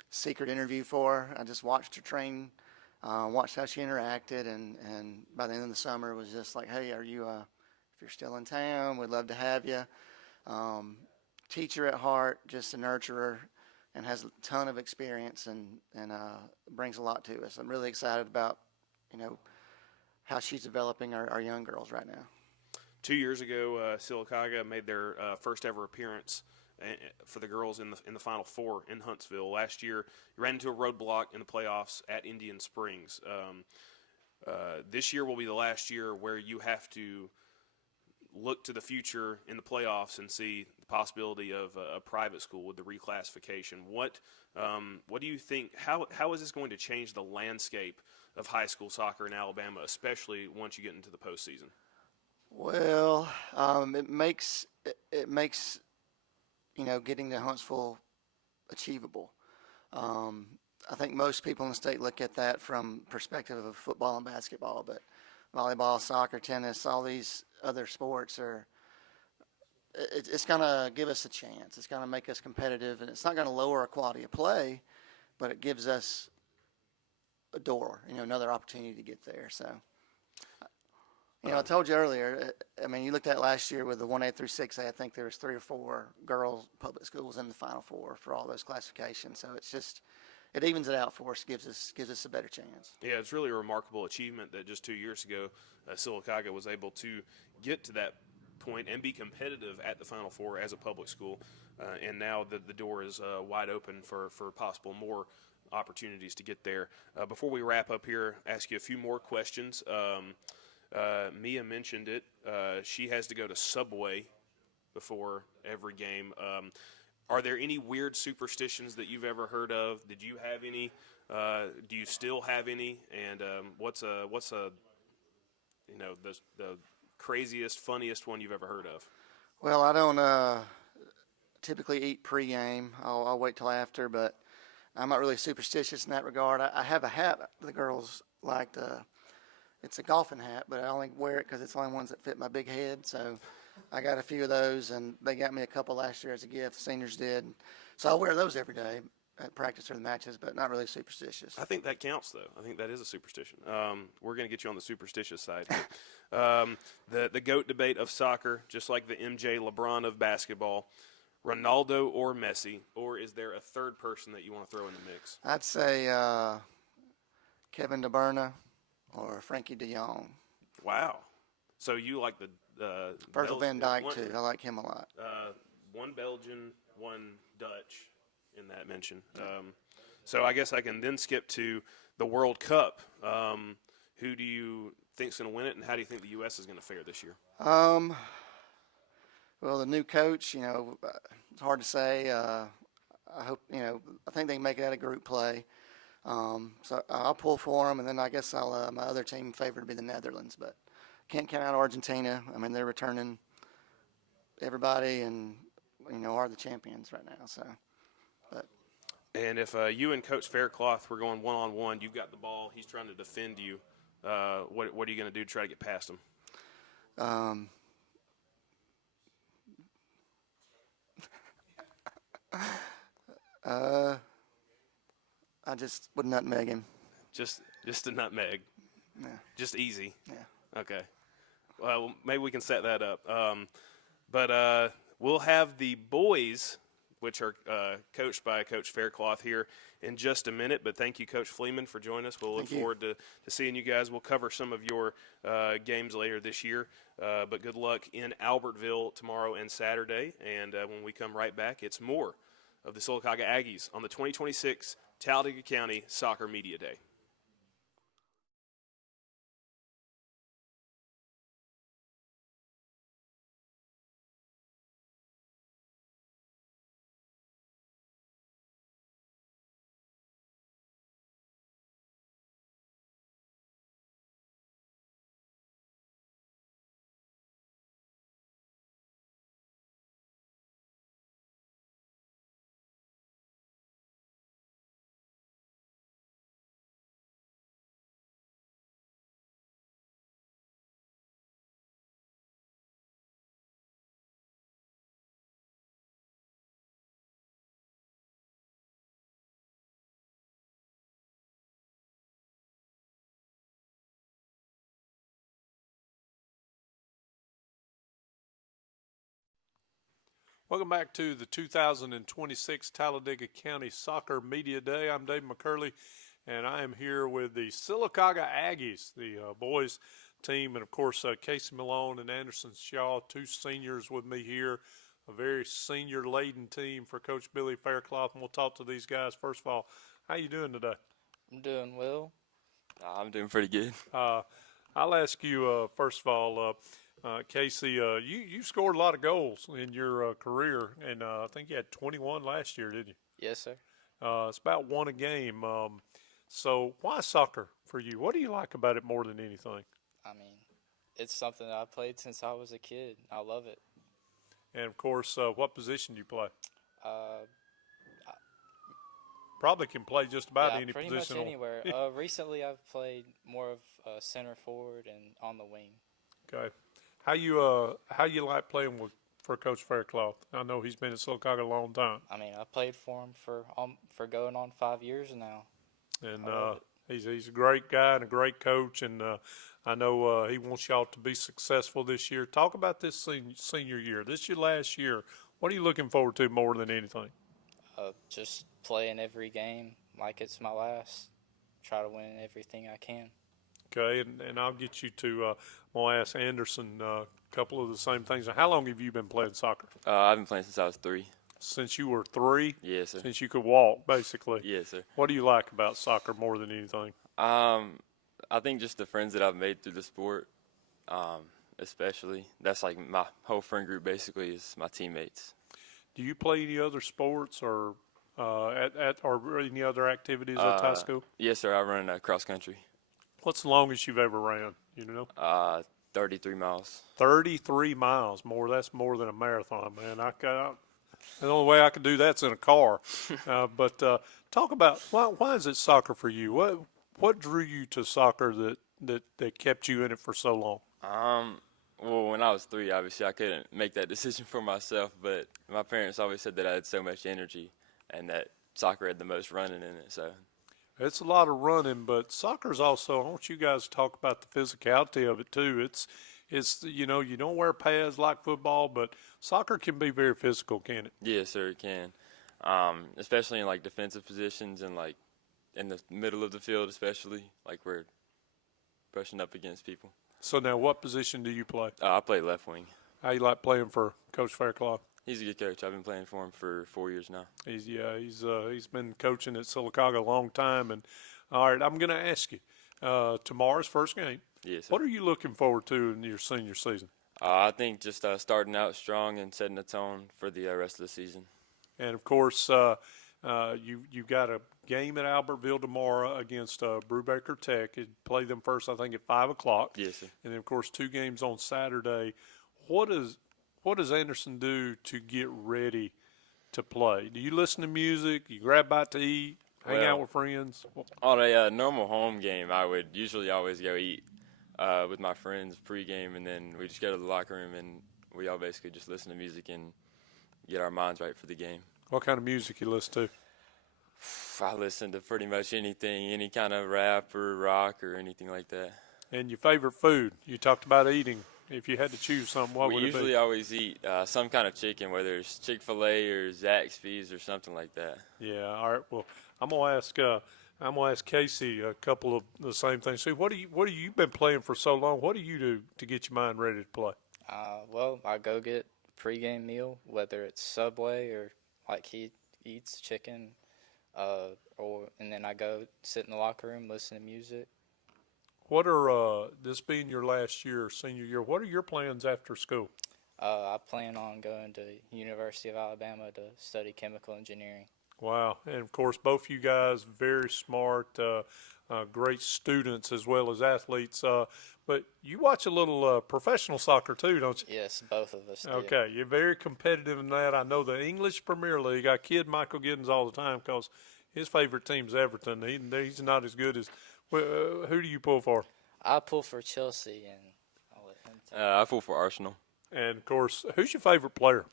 secret interview for her. I just watched her train, watched how she interacted, and by the end of the summer, it was just like, hey, are you if you're still in town, we'd love to have you. Teacher at heart, just a nurturer, and has a ton of experience and brings a lot to us. I'm really excited about, how she's developing our young girls right now. 2 years ago, Sylacauga made their first ever appearance for the girls in the Final Four in Huntsville. Last year, you ran into a roadblock in the playoffs at Indian Springs. This year will be the last year where you have to look to the future in the playoffs and see the possibility of a private school with the reclassification. What do you think? How is this going to change the landscape of high school soccer in Alabama, especially once you get into the postseason? Well, it makes getting to Huntsville achievable. I think most people in the state look at that from perspective of football and basketball, but volleyball, soccer, tennis, all these other sports it's going to give us a chance. It's going to make us competitive, and it's not going to lower our quality of play, but it gives us a door, another opportunity to get there. So, I told you earlier, you looked at last year with the 1A through 6A, I think there was 3 or 4 girls public schools in the Final Four for all those classifications. So it's just, it evens it out for us, gives us a better chance. Yeah, it's really a remarkable achievement that just 2 years ago, Sylacauga was able to get to that point and be competitive at the Final Four as a public school. And now the door is wide open for possible more opportunities to get there. Before we wrap up here, ask you a few more questions. Mia mentioned it. She has to go to Subway before every game. Are there any weird superstitions that you've ever heard of? Did you have any? Do you still have any? And what's the craziest, funniest one you've ever heard of? Well, I don't typically eat pregame. I'll wait till after, but I'm not really superstitious in that regard. I have a hat the girls liked. It's a golfing hat, but I only wear it because it's the only ones that fit my big head. So I got a few of those, and they got me a couple last year as a gift. Seniors did. So I wear those every day at practice or the matches, but not really superstitious. I think that counts, though. I think that is a superstition. We're going to get you on the superstitious side. The GOAT debate of soccer, just like the MJ LeBron of basketball, Ronaldo or Messi, or is there a third person that you want to throw in the mix? I'd say Kevin De Bruyne or Frankie De Jong. Wow. So you like the Virgil van Dijk, too. I like him a lot. One Belgian, one Dutch in that mention. So I guess I can then skip to the World Cup. Who do you think's going to win it, and how do you think the U.S. is going to fare this year? Well, the new coach, it's hard to say. I hope, I think they can make it out of group play. So I'll pull for them, and then I guess my other team favorite would be the Netherlands, but can't count out Argentina. I mean, they're returning everybody and, are the champions right now. So, but. And if you and Coach Faircloth were going one-on-one, you've got the ball, he's trying to defend you, what are you going to do to try to get past him? I just would nutmeg him. Just a nutmeg. Yeah. Just easy. Yeah. Okay. Well, maybe we can set that up. But we'll have the boys, which are coached by Coach Faircloth, here in just a minute. But thank you, Coach Fleeman, for joining us. We'll look forward to seeing you guys. We'll cover some of your games later this year. But good luck in Albertville tomorrow and Saturday. And when we come right back, it's more of the Sylacauga Aggies on the 2026 Talladega County Soccer Media Day. Welcome back to the 2026 Talladega County Soccer Media Day. I'm Dave McCurley, and I am here with the Sylacauga Aggies, the boys team, and of course Casey Malone and Anderson Shaw, two seniors with me here, a very senior-laden team for Coach Billy Faircloth, and we'll talk to these guys. First of all, how you doing today? I'm doing well. I'm doing pretty good. I'll ask you, first of all, Casey, you scored a lot of goals in your career, and I think you had 21 last year, didn't you? Yes, sir. It's about one a game. So why soccer for you? What do you like about it more than anything? I mean, it's something that I played since I was a kid. I love it. And, of course, what position do you play? Uh, Probably can play just about any pretty position. much anywhere. Recently, I've played more of center forward and on the wing. Okay. How you like playing for Coach Faircloth? I know he's been at Sylacauga a long time. I mean, I played for him for going on 5 years now. And he's a great guy and a great coach, and I know he wants y'all to be successful this year. Talk about this senior year. This is your last year. What are you looking forward to more than anything? Just playing every game like it's my last. Try to win everything I can. Okay, and I'll get you to I'm going to ask Anderson a couple of the same things. How long have you been playing soccer? I've been playing since I was 3. Since you were 3? Yes, sir. Since you could walk, basically? Yes, sir. What do you like about soccer more than anything? I think just the friends that I've made through the sport, especially. That's like my whole friend group basically is my teammates. Do you play any other sports or or any other activities at high school? Yes, sir. I run cross country. What's the longest you've ever ran? You know? 33 miles. 33 miles. That's more than a marathon, man. The only way I can do that's in a car. But talk about why is it soccer for you? What drew you to soccer that kept you in it for so long? Well, when I was 3, obviously I couldn't make that decision for myself, but my parents always said that I had so much energy and that soccer had the most running in it. So it's a lot of running, but soccer's also. I want you guys to talk about the physicality of it too. It's you don't wear pads like football, but soccer can be very physical, can it? yes, sir, it can. Especially in like defensive positions and like in the middle of the field, especially like we're brushing up against people. So now, what position do you play? I play left wing. How you like playing for Coach Faircloth? He's a good coach. I've been playing for him for 4 years now. He's been coaching at Sylacauga a long time. And all right, I'm going to ask you tomorrow's first game. Yes, sir. What are you looking forward to in your senior season? I think just starting out strong and setting the tone for the rest of the season. And of course, you've got a game at Albertville tomorrow against Brubaker Tech. You play them first, I think, at 5:00. Yes, sir. And then, of course, 2 games on Saturday. What does Anderson do to get ready to play? Do you listen to music? You grab a bite to eat? Hang out with friends? On a normal home game, I would usually always go eat with my friends pregame, and then we just go to the locker room and we all basically just listen to music and get our minds right for the game. What kind of music you listen to? I listen to pretty much anything, any kind of rap or rock or anything like that. And your favorite food? You talked about eating. If you had to choose something, what would it be? We usually always eat some kind of chicken, whether it's Chick-fil-A or Zaxby's or something like that. Yeah. All right. Well, I'm gonna ask Casey a couple of the same things. See, what do you been playing for so long? What do you do to get your mind ready to play? Well, I go get a pregame meal, whether it's Subway or like he eats chicken, and then I go sit in the locker room, listen to music. What are this being your last year, senior year? What are your plans after school? I plan on going to University of Alabama to study chemical engineering. Wow, and of course, both you guys very smart, great students as well as athletes. But you watch a little professional soccer too, don't you? Yes, both of us do. Okay, you're very competitive in that. I know the English Premier League. I kid Michael Giddens all the time because his favorite team's Everton. He's not as good as. Who do you pull for? I pull for Chelsea, and I'll let him tell. I pull for Arsenal. And of course, who's your favorite player?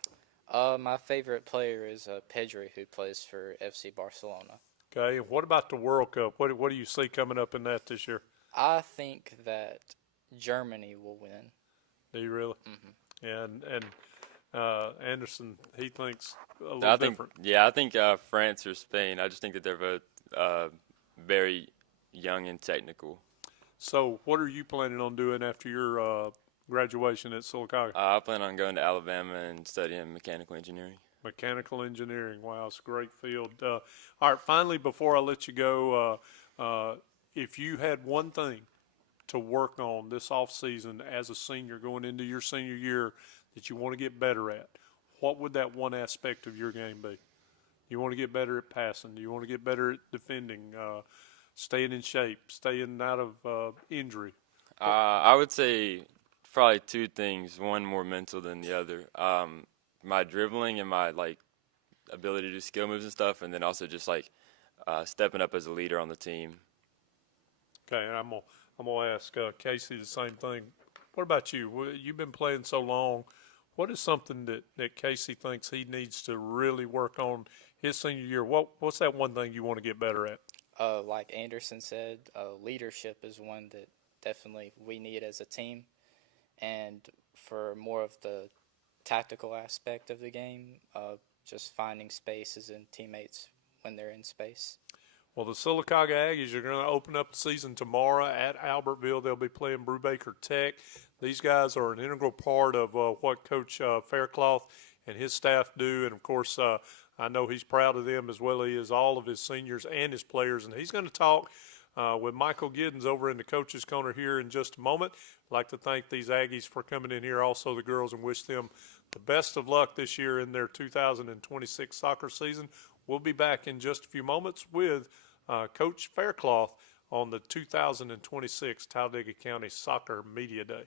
My favorite player is Pedri, who plays for FC Barcelona. Okay, and what about the World Cup? What do you see coming up in that this year? I think that Germany will win. Do you really? Mm-hmm. And Anderson, he thinks a little different. Yeah, I think France or Spain. I just think that they're both very young and technical. So what are you planning on doing after your graduation at Sylacauga? I plan on going to Alabama and studying mechanical engineering. Mechanical engineering. Wow, it's a great field. All right, finally, before I let you go, if you had one thing to work on this off season as a senior going into your senior year that you want to get better at, what would that one aspect of your game be? You want to get better at passing. You want to get better at defending, staying in shape, staying out of injury. I would say probably 2 things, one more mental than the other. My dribbling and my ability to do skill moves and stuff, and then also just stepping up as a leader on the team. Okay, and I'm gonna ask Casey the same thing. What about you? You've been playing so long. What is something that Casey thinks he needs to really work on his senior year? What's that one thing you want to get better at? Like Anderson said, leadership is one that definitely we need as a team. And for more of the tactical aspect of the game, just finding spaces and teammates when they're in space. Well, the Sylacauga Aggies are going to open up the season tomorrow at Albertville. They'll be playing Brubaker Tech. These guys are an integral part of what Coach Faircloth and his staff do. And, of course, I know he's proud of them as well as all of his seniors and his players. And he's going to talk with Michael Giddens over in the Coach's Corner here in just a moment. I'd like to thank these Aggies for coming in here, also the girls, and wish them the best of luck this year in their 2026 soccer season. We'll be back in just a few moments with Coach Faircloth on the 2026 Talladega County Soccer Media Day.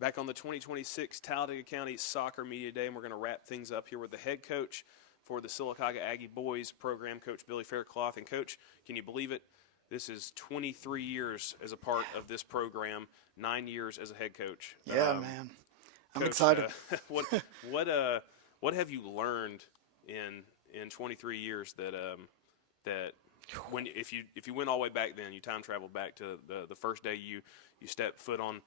Back on the 2026 Talladega County Soccer Media Day, and we're going to wrap things up here with the head coach for the Sylacauga Aggie Boys program, Coach Billy Faircloth. And, Coach, can you believe it? This is 23 years as a part of this program, 9 years as a head coach. Yeah, man. I'm Coach, excited. What have you learned in 23 years that when if you went all the way back then, you time traveled back to the first day you stepped foot on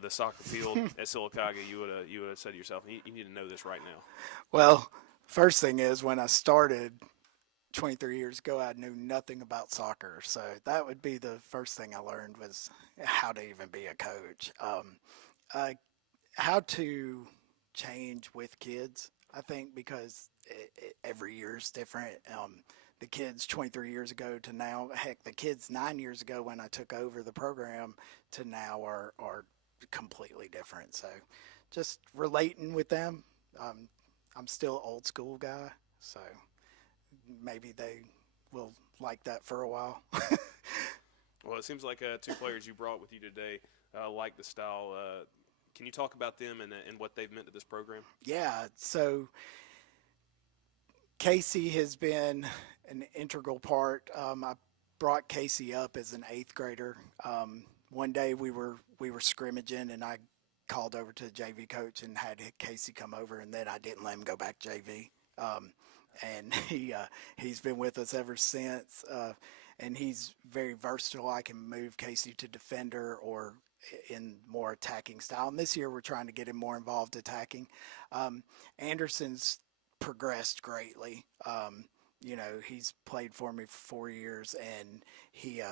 the soccer field at Sylacauga, you would have said to yourself, you need to know this right now. Well, first thing is, when I started 23 years ago, I knew nothing about soccer. So that would be the first thing I learned, was how to even be a coach. How to change with kids, I think, because every year is different. The kids 23 years ago to now, heck, the kids 9 years ago when I took over the program to now are completely different. So just relating with them. I'm still an old school guy, so maybe they will like that for a while. Well, it seems like two players you brought with you today like the style. Can you talk about them and what they've meant to this program? Yeah, so Casey has been an integral part. I brought Casey up as an 8th grader. One day we were scrimmaging, and I called over to the JV coach and had Casey come over, and then I didn't let him go back JV. And he's been with us ever since. And he's very versatile. I can move Casey to defender or in more attacking style. And this year we're trying to get him more involved attacking. Anderson's progressed greatly. He's played for me for 4 years, and he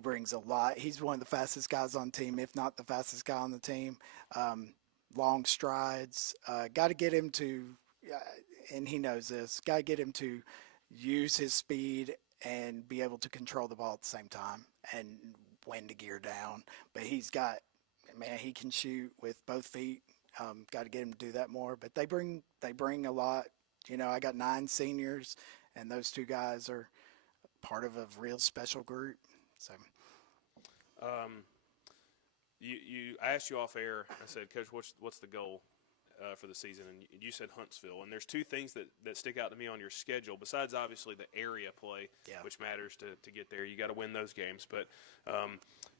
brings a lot. He's one of the fastest guys on the team, if not the fastest guy on the team. Long strides. Got to get him to, and he knows this, got to get him to use his speed and be able to control the ball at the same time and when to gear down. But he can shoot with both feet. Got to get him to do that more. But they bring a lot. I got 9 seniors, and those 2 guys are part of a real special group. So, I asked you off air. I said, Coach, what's the goal for the season? And you said Huntsville. And there's 2 things that stick out to me on your schedule, besides obviously the area play, which matters to get there. You got to win those games. But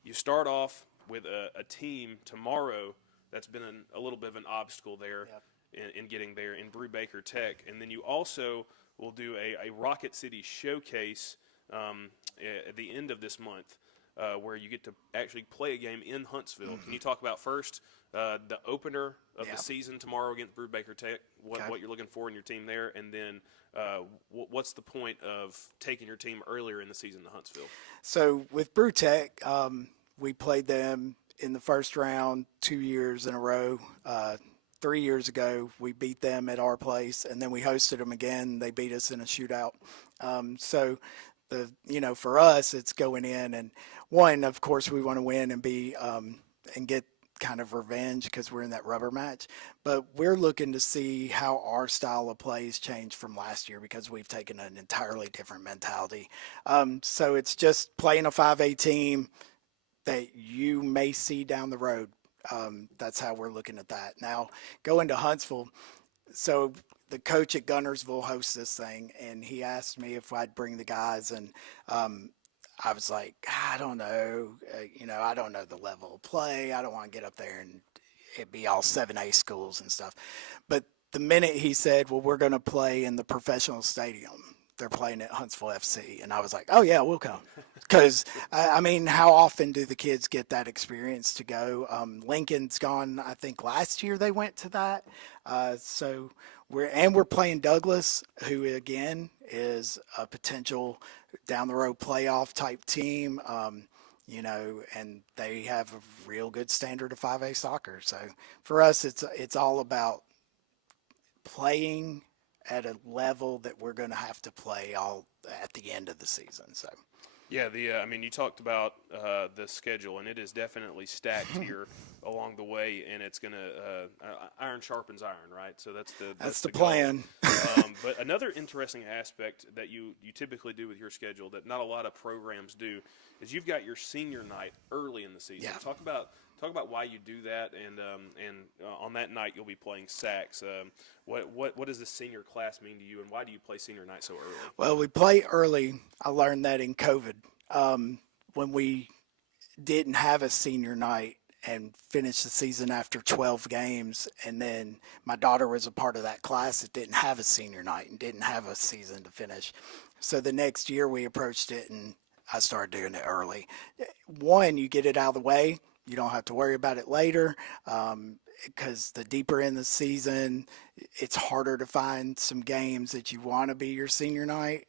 you start off with a team tomorrow that's been a little bit of an obstacle there in getting there in Brubaker Tech. And then you also will do a Rocket City showcase at the end of this month, where you get to actually play a game in Huntsville. Mm-hmm. Can you talk about first the opener of the season tomorrow against Brubaker Tech, what you're looking for in your team there, and then what's the point of taking your team earlier in the season to Huntsville? So with Brew Tech, we played them in the first round 2 years in a row. 3 years ago, we beat them at our place, and then we hosted them again. They beat us in a shootout. So for us, it's going in, and one, of course, we want to win and be and get kind of revenge because we're in that rubber match. But we're looking to see how our style of play has changed from last year because we've taken an entirely different mentality. So it's just playing a 5A team that you may see down the road. That's how we're looking at that. Now, going to Huntsville, so the coach at Gunnersville hosts this thing, and he asked me if I'd bring the guys, and I was like, I don't know. I don't know the level of play. I don't want to get up there and it be all 7A schools and stuff. But the minute he said, well, we're going to play in the professional stadium, they're playing at Huntsville FC. And I was like, oh, yeah, we'll come. Because, how often do the kids get that experience to go? Lincoln's gone, I think last year they went to that. So we're playing Douglas, who, again, is a potential down-the-road playoff type team, and they have a real good standard of 5A soccer. So for us, it's all about playing at a level that we're going to have to play all at the end of the season. So, yeah, you talked about the schedule, and it is definitely stacked here along the way, and it's going to iron sharpens iron, right? So that's the plan. But another interesting aspect that you typically do with your schedule that not a lot of programs do is you've got your senior night early in the season. Yeah. Talk about why you do that, and on that night you'll be playing sax. What does the senior class mean to you, and why do you play senior night so early? Well, we play early. I learned that in COVID. When we didn't have a senior night and finished the season after 12 games, and then my daughter was a part of that class that didn't have a senior night and didn't have a season to finish. So the next year we approached it, and I started doing it early. One, you get it out of the way. You don't have to worry about it later, because the deeper in the season, it's harder to find some games that you want to be your senior night.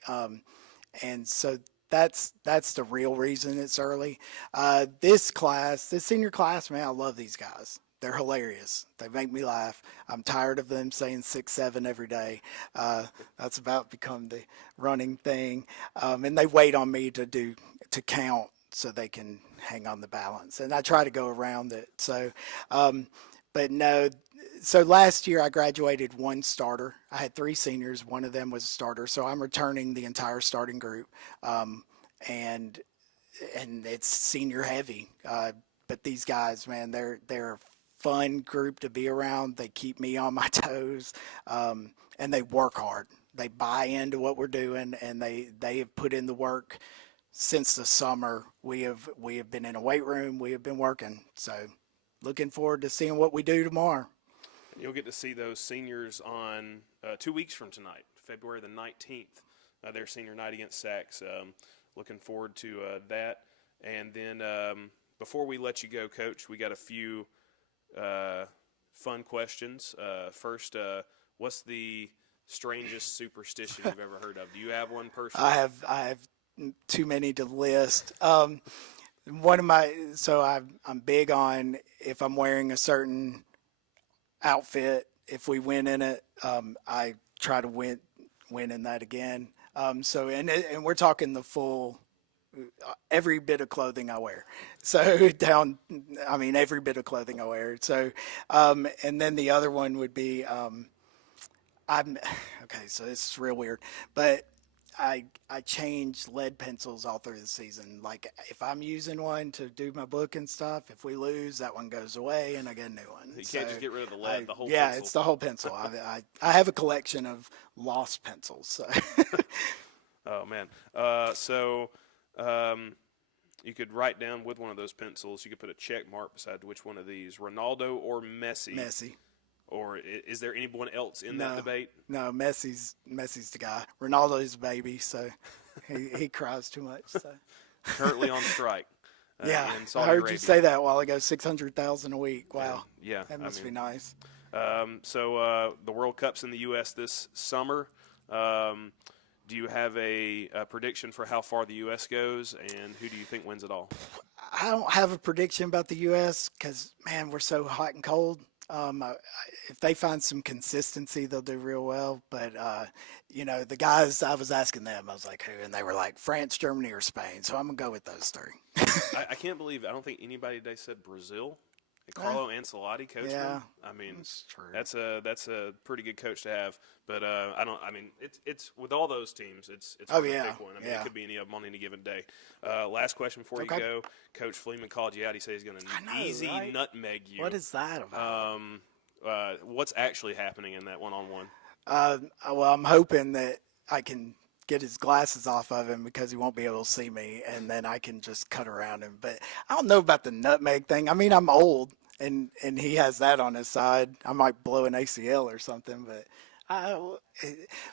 And so that's the real reason it's early. This senior class, man, I love these guys. They're hilarious. They make me laugh. I'm tired of them saying 6'7" every day. That's about become the running thing. And they wait on me to count so they can hang on the balance. And I try to go around it. So, but no. So last year I graduated one starter. I had 3 seniors. One of them was a starter. So I'm returning the entire starting group. And it's senior heavy. But these guys, man, they're a fun group to be around. They keep me on my toes. And they work hard. They buy into what we're doing, and they have put in the work since the summer. We have been in a weight room. We have been working. So looking forward to seeing what we do tomorrow. You'll get to see those seniors on 2 weeks from tonight, February the 19th, their senior night against Sacs. Looking forward to that. And then before we let you go, Coach, we got a few fun questions. First, what's the strangest superstition you've ever heard of? Do you have one personally? I have too many to list. I'm big on, if I'm wearing a certain outfit, if we win in it, I try to win in that again. And we're talking the full, every bit of clothing I wear. So every bit of clothing I wear. So, and then the other one would be, so this is real weird, but I change lead pencils all through the season. Like if I'm using one to do my book and stuff, if we lose, that one goes away and I get a new one. You can't just get rid of the lead, the whole yeah, pencil. it's the whole pencil. I have a collection of lost pencils. So. Oh, man. You could write down with one of those pencils, you could put a check mark beside which one of these, Ronaldo or Messi. Messi. Or is there anyone else in that debate? No, Messi's the guy. Ronaldo's a baby, so he cries too much. So. Currently on strike. Yeah, in Saudi I heard Arabia. you say that a while ago. 600,000 a week. Wow. Yeah, that must be nice. So the World Cup's in the U.S. this summer. Do you have a prediction for how far the U.S. goes, and who do you think wins it all? I don't have a prediction about the U.S. because, man, we're so hot and cold. If they find some consistency, they'll do real well. But, the guys, I was asking them, I was like, who? And they were like, France, Germany, or Spain. So I'm going to go with those 3. I can't believe, I don't think anybody today said Brazil. Carlo Ancelotti coaching them. I mean, that's a pretty good coach to have. But it's with all those teams, it's hard to pick one. It could be any of them on any given day. Last question before you go. Coach Fleeman called you out. He said he's going to nutmeg you. What is that about? What's actually happening in that one-on-one? Well, I'm hoping that I can get his glasses off of him because he won't be able to see me, and then I can just cut around him. But I don't know about the nutmeg thing. I mean, I'm old, and he has that on his side. I might blow an ACL or something,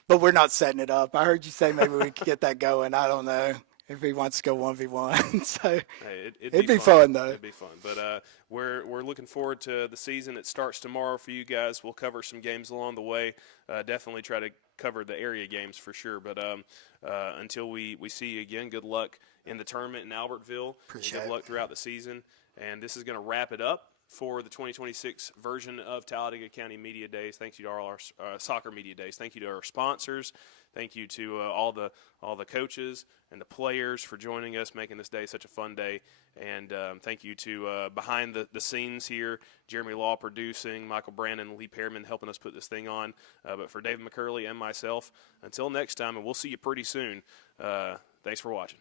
but we're not setting it up. I heard you say maybe we could get that going. I don't know if he wants to go 1v1. So hey, it'd be fun though. It'd be fun. But we're looking forward to the season. It starts tomorrow for you guys. We'll cover some games along the way. Definitely try to cover the area games for sure. But until we see you again, good luck in the tournament in Albertville. Appreciate good luck throughout the season. And this is going to wrap it up for the 2026 version of Talladega County Media Days. Thank you to all our soccer media days. Thank you to our sponsors. Thank you to all the coaches and the players for joining us, making this day such a fun day. And thank you to behind the scenes here, Jeremy Law producing, Michael Brandon, Lee Pearman helping us put this thing on. But for David McCurley and myself, until next time, and we'll see you pretty soon. Thanks for watching.